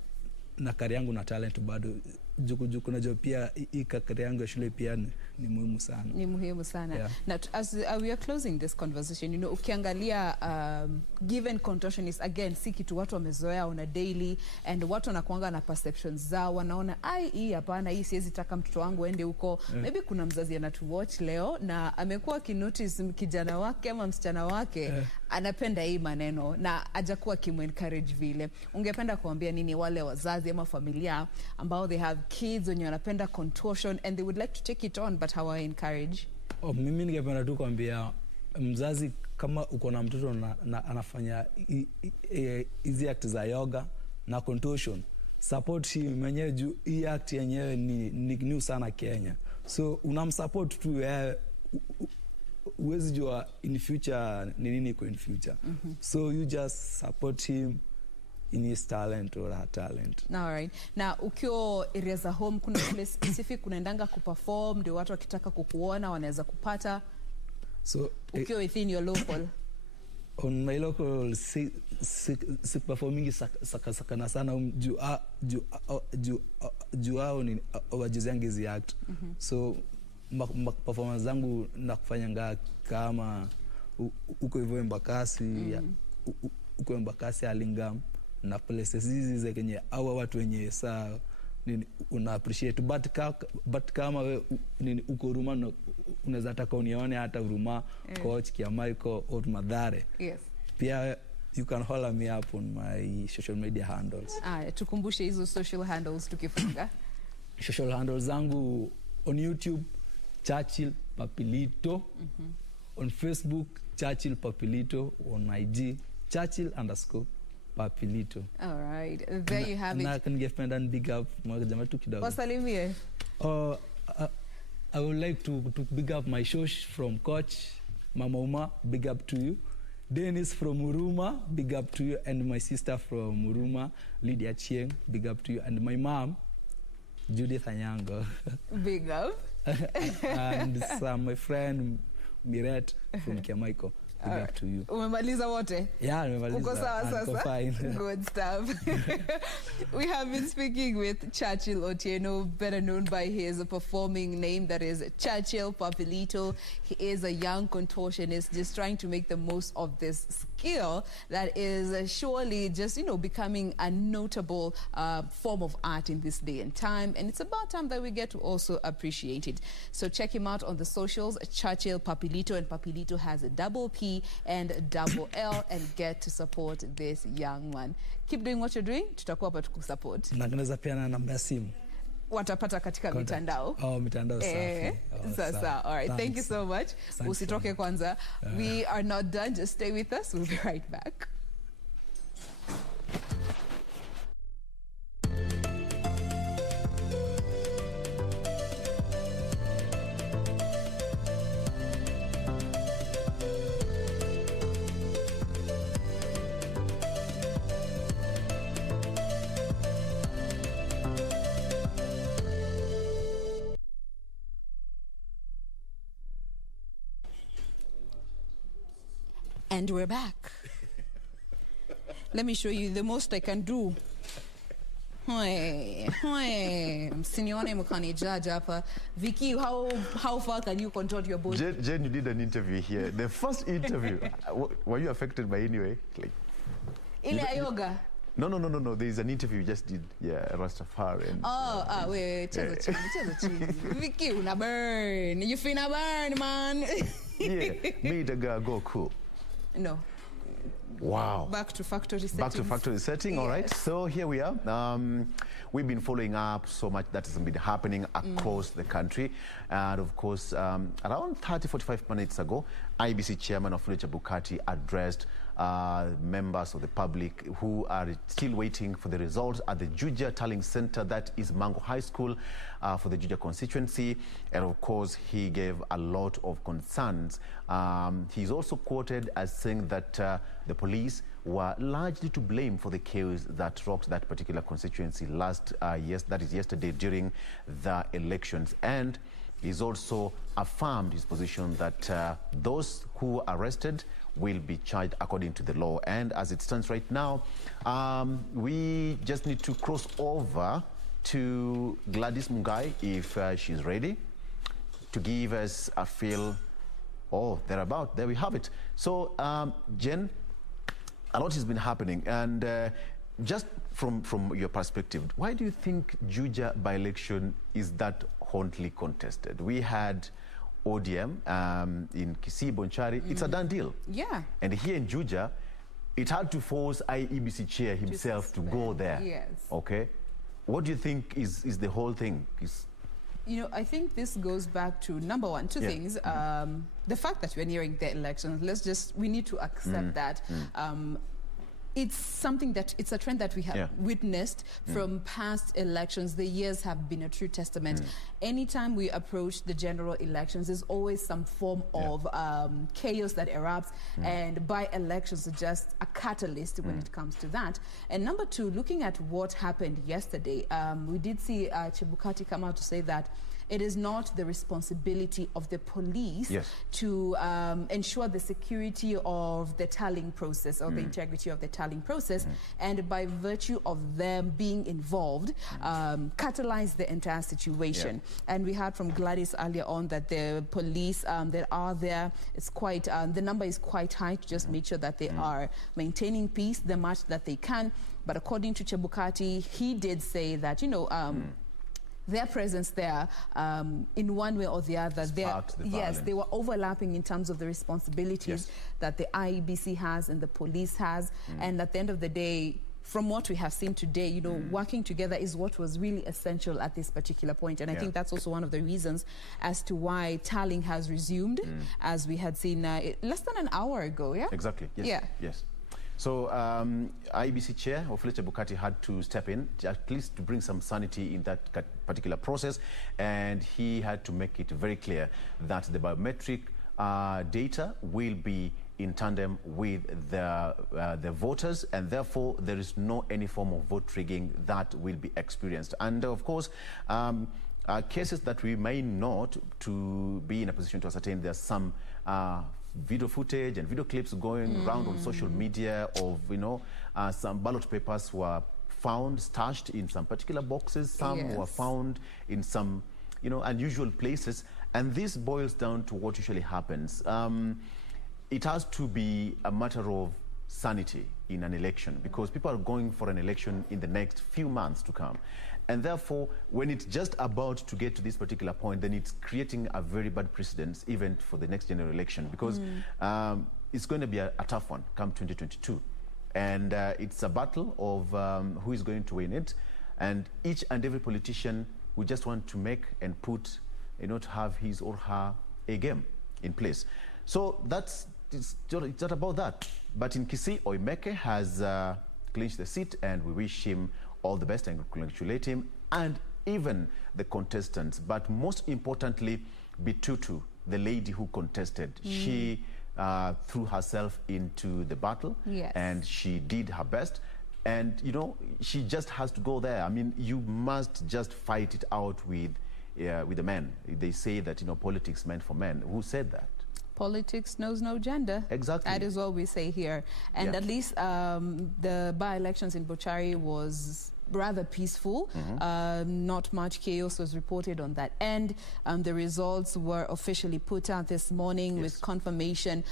na career yangu na talent bado juku najua pia hii career yangu ya shule pia ni muhimu sana. Ni muhimu sana. Yeah. Now, as we are closing this conversation, you know, ukiangalia given contortionist again si kitu watu wamezoea on a daily, and watu wanakuanga na perceptions zao, wanaona hii hapana, hii siwezi taka mtoto wangu ende huko. Maybe kuna mzazi anatu watch leo na amekuwa kinotice kijana wake ama msichana wake anapenda hii maneno na hajakuwa kimencourage vile. Ungependa kuambia nini wale wazazi ama familia ambao they have kids wenye wanapenda contortion and they would like to take it on but how I encourage? Mimi ningependa tu kuambia mzazi, kama uko na mtoto na anafanya hizi act za yoga na contortion, support him mwenyewe juu hii act yenyewe ni new sana Kenya. So unamsupport tu, uwezi jua in future ni nini iko in future. So you just support him in his talent or her talent. All right. Now, ukiwa area za home, kuna place specific unaendanga kuperform ndio watu wakitaka kukuona wanaweza kupata? So ukiwa within your local? On my local, si performing sakana sana juu hao ni wajuziangi hizi act. So performance zangu nakufanyanga kama uko hivyo Embakasi, uko Embakasi Alingam na places hizi za Kenya au watu wenye saa una appreciate, but kama we uko Ruma unaweza taka unione hata Ruma, Coach Kiamaiko au Madhare. Yes. Pia you can follow me up on my social media handles. Tukumbushe hizo social handles tukifunga. Social handles zangu on YouTube Churchill Papilito, on Facebook Churchill Papilito, on IG Churchill_Papilito. All right, there you have it. Na can give and big up jamaa tu kidogo. Wasalimie. I would like to big up my shosh from Coach Mama Uma, big up to you. Dennis from Huruma, big up to you, and my sister from Huruma, Lydia Chieng, big up to you, and my mom Judith Anyango. Big up. And my friend Miret from Kiamaiko. Big up to you. Umemaliza wote? Yeah, nimemaliza. Uko sawa sasa? Fine. Good stuff. We have been speaking with Churchill Otieno, better known by his performing name that is Churchill Papilito. He is a young contortionist just trying to make the most of this skill that is surely just, you know, becoming a notable form of art in this day and time. And it's about time that we get to also appreciate it. So check him out on the socials, Churchill Papilito, and Papilito has a double P and double L, and get to support this young man. Keep doing what you're doing. Tutakuwa hapa tukusupport. Na tunaweza pia na namba ya simu. Watapata katika mitandao. Mitandao safi. Sasa. All right. Thank you so much. Usitoke kwanza. We are not done. Just stay with us. We'll be right back. And we're back. Let me show you the most I can do. Msinione mkani judge hapa. Vicky, how far can you contort your body? Jen, you did an interview here. The first interview, were you affected by any way? Like, ile yoga? No. There is an interview you just did. Yeah, Rastafarianism. Wait, cheza chini. Vicky, una burn. You finna burn, man. Yeah, made a girl go cool. No. Wow. Back to factory setting. Back to factory setting, yes. All right. So here we are. We've been following up so much that has been happening across the country. And of course, around 30-45 minutes ago, IEBC Chairman of Chebukati addressed members of the public who are still waiting for the results at the Juja tallying center, that is Mango High School, for the Juja constituency. And of course, he gave a lot of concerns. He's also quoted as saying that the police were largely to blame for the chaos that rocked that particular constituency yesterday during the elections. And he's also affirmed his position that those who were arrested will be charged according to the law. And as it stands right now, we just need to cross over to Gladys Mungai, if she's ready, to give us a feel. Oh, thereabout. There we have it. So, Jen, a lot has been happening. And just from your perspective, why do you think Juja by-election is that hotly contested? We had ODM in Kisii, Bonchari. It's a done deal. Yeah. And here in Juja, it had to force IEBC chair himself to go there. Yes. Okay. What do you think is the whole thing? You know, I think this goes back to, number one, two things. The fact that we're nearing the elections, we need to accept that. It's something that, it's a trend that we have witnessed from past elections. The years have been a true testament. Anytime we approach the general elections, there's always some form of chaos that erupts, and by-elections are just a catalyst when it comes to that. And number two, looking at what happened yesterday, we did see Chebukati come out to say that it is not the responsibility of the police to ensure the security of the tallying process or the integrity of the tallying process, and by virtue of them being involved, catalyze the entire situation. And we heard from Gladys earlier on that the police that are there, it's quite, the number is quite high to just make sure that they are maintaining peace the much that they can. But according to Chebukati, he did say that, you know, their presence there, in one way or the other, they were overlapping in terms of the responsibilities that the IEBC has and the police has. And at the end of the day, from what we have seen today, you know, working together is what was really essential at this particular point. And I think that's also one of the reasons as to why tallying has resumed, as we had seen less than an hour ago, Exactly, yes. So IEBC chair, Ofule Chebukati, had to step in, at least to bring some sanity in that particular process. And he had to make it very clear that the biometric data will be in tandem with the voters, and therefore there is no any form of vote rigging that will be experienced. And of course, cases that we may not to be in a position to ascertain, there's some video footage and video clips going around on social media of, you know, some ballot papers were found stashed in some particular boxes, some were found in some, you know, unusual places. And this boils down to what usually happens. It has to be a matter of sanity in an election, because people are going for an election in the next few months to come. And therefore, when it's just about to get to this particular point, then it's creating a very bad precedent even for the next general election, because it's going to be a tough one come 2022. And it's a battle of who is going to win it. And each and every politician will just want to make and put, you know, to have his or her A game in place. So it's not about that. But in Kisii, Oimeke has clinched the seat, and we wish him all the best and congratulate him and even the contestants. But most importantly, Bitutu, the lady who contested, she threw herself into the battle, and she did her best. And, you know, she just has to go there. I mean, you must just fight it out with the men. They say that, you know, politics meant for men. Who said that? Politics knows no gender. Exactly. That is what we say here. And at least the by-elections in Bochari was rather peaceful. Not much chaos was reported on that end. The results were officially put out this morning with confirmation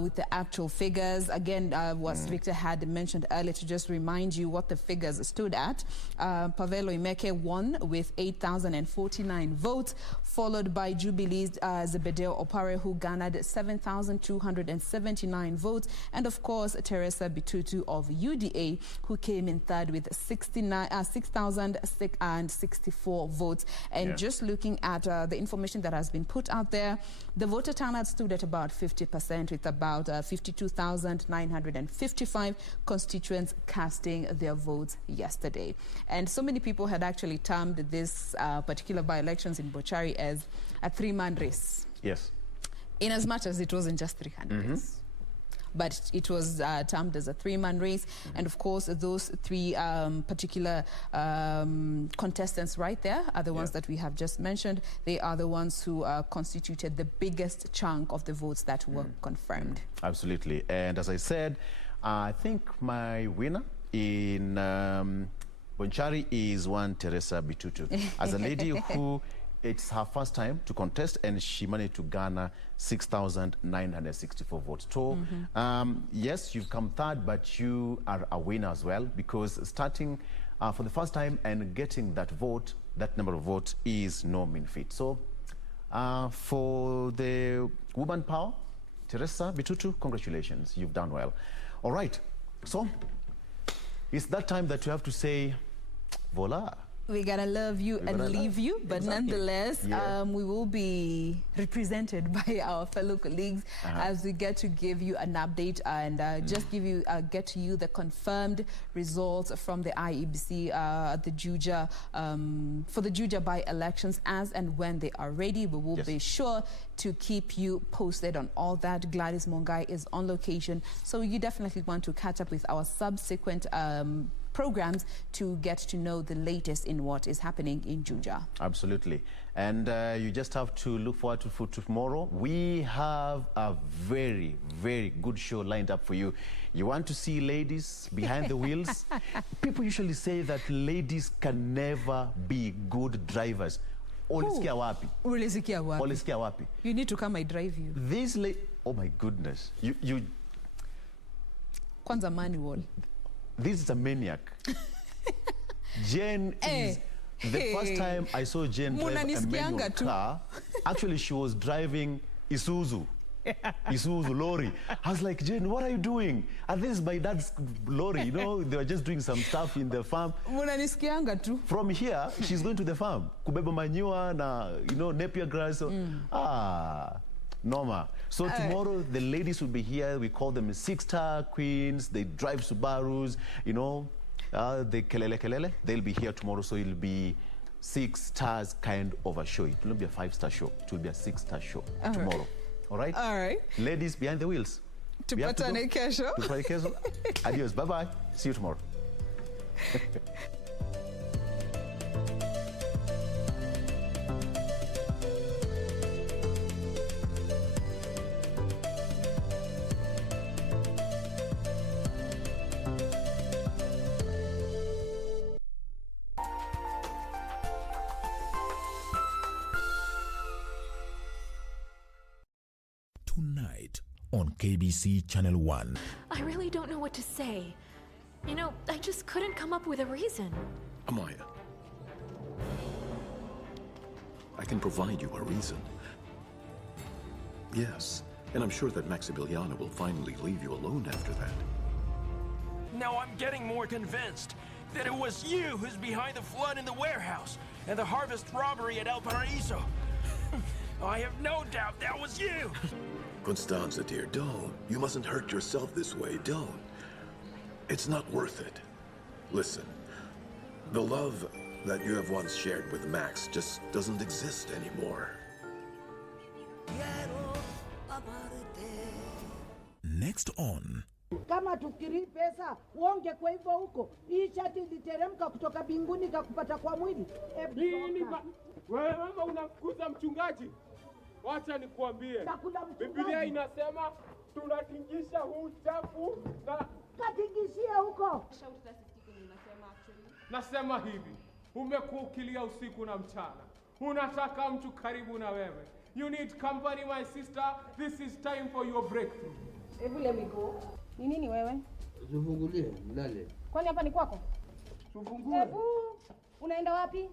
with the actual figures. Again, what Victor had mentioned earlier, to just remind you what the figures stood at. Pavel Oimeke won with 8,049 votes, followed by Jubilee's Zebedeo Opare, who garnered 7,279 votes, and of course Teresa Bitutu of UDA, who came in third with 69 6,064 votes. And just looking at the information that has been put out there, the voter turnout stood at about 50%, with about 52,955 constituents casting their votes yesterday. And so many people had actually termed this particular by-elections in Bochari as a three-man race. Yes. In as much as it wasn't just 3 candidates. But it was termed as a three-man race. And of course, those three particular contestants right there are the ones that we have just mentioned. They are the ones who constituted the biggest chunk of the votes that were confirmed. Absolutely. And as I said, I think my winner in Bonchari is one Teresa Bitutu. As a lady who it's her first time to contest, and she managed to garner 6,964 votes. So, yes, you've come third, but you are a winner as well, because starting for the first time and getting that vote, that number of votes, is no mean feat. So, for the woman power, Teresa Bitutu, congratulations, you've done well. All right, so it's that time that you have to say, voila. We gotta love you and leave you, but nonetheless, we will be represented by our fellow colleagues as we get to give you an update and just give you get to you the confirmed results from the IEBC, the Juja, for the Juja by-elections as and when they are ready. We will be sure to keep you posted on all that. Gladys Mongai is on location, so you definitely want to catch up with our subsequent programs to get to know the latest in what is happening in Juja. Absolutely. And you just have to look forward to tomorrow. We have a very, very good show lined up for you. You want to see ladies behind the wheels? People usually say that ladies can never be good drivers. Ulisikia wapi? Ulisikia wapi? Ulisikia wapi? You need to come, I drive you. This oh my goodness. You Kwanza manual. This is a maniac. Jen is... The first time I saw Jen drive a manual car, actually she was driving Isuzu. Isuzu lorry. I was like, Jen, what are you doing? And this is my dad's lorry. You know, they were just doing some stuff in the farm. From here, she's going to the farm. Kubeba manure na, you know, Napier grass. So, Norma. So tomorrow the ladies will be here. We call them 6-star queens. They drive Subarus, you know, the kelele. They'll be here tomorrow, so it'll be 6 stars kind of a show. It will not be a 5-star show. It will be a 6-star show tomorrow. All right? All right. Ladies behind the wheels. Tupatane kesho. Tupatane kesho. Adios. Bye-bye. See you tomorrow. Tonight on KBC Channel 1. I really don't know what to say. You know, I just couldn't come up with a reason. Amaya, I can provide you a reason. Yes, and I'm sure that Maximiliano will finally leave you alone after that. Now I'm getting more convinced that it was you who's behind the flood in the warehouse and the harvest robbery at El Paraíso. I have no doubt that was you. Constanza, dear, don't. You mustn't hurt yourself this way, don't. It's not worth it. Listen, the love that you have once shared with Max just doesn't exist anymore. Next on. Kama tukiri pesa, uonge kwa hivyo huko. Hii shati iliteremka kutoka binguni kakupata kwa mwili. Wewe mama unamkuza mchungaji? Wacha nikuambie. Biblia inasema tunatingisha huu chafu na katingishia huko. Nasema hivi, umekuwa ukilia usiku na mchana. Unataka mtu karibu na wewe. You need company, my sister. This is time for your breakthrough. Hebu let me go. Ni nini wewe? Tufungulie, mlale. Kwani hapa ni kwako? Tufungue. Hebu unaenda wapi?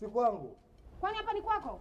Si kwangu. Kwani hapa ni kwako?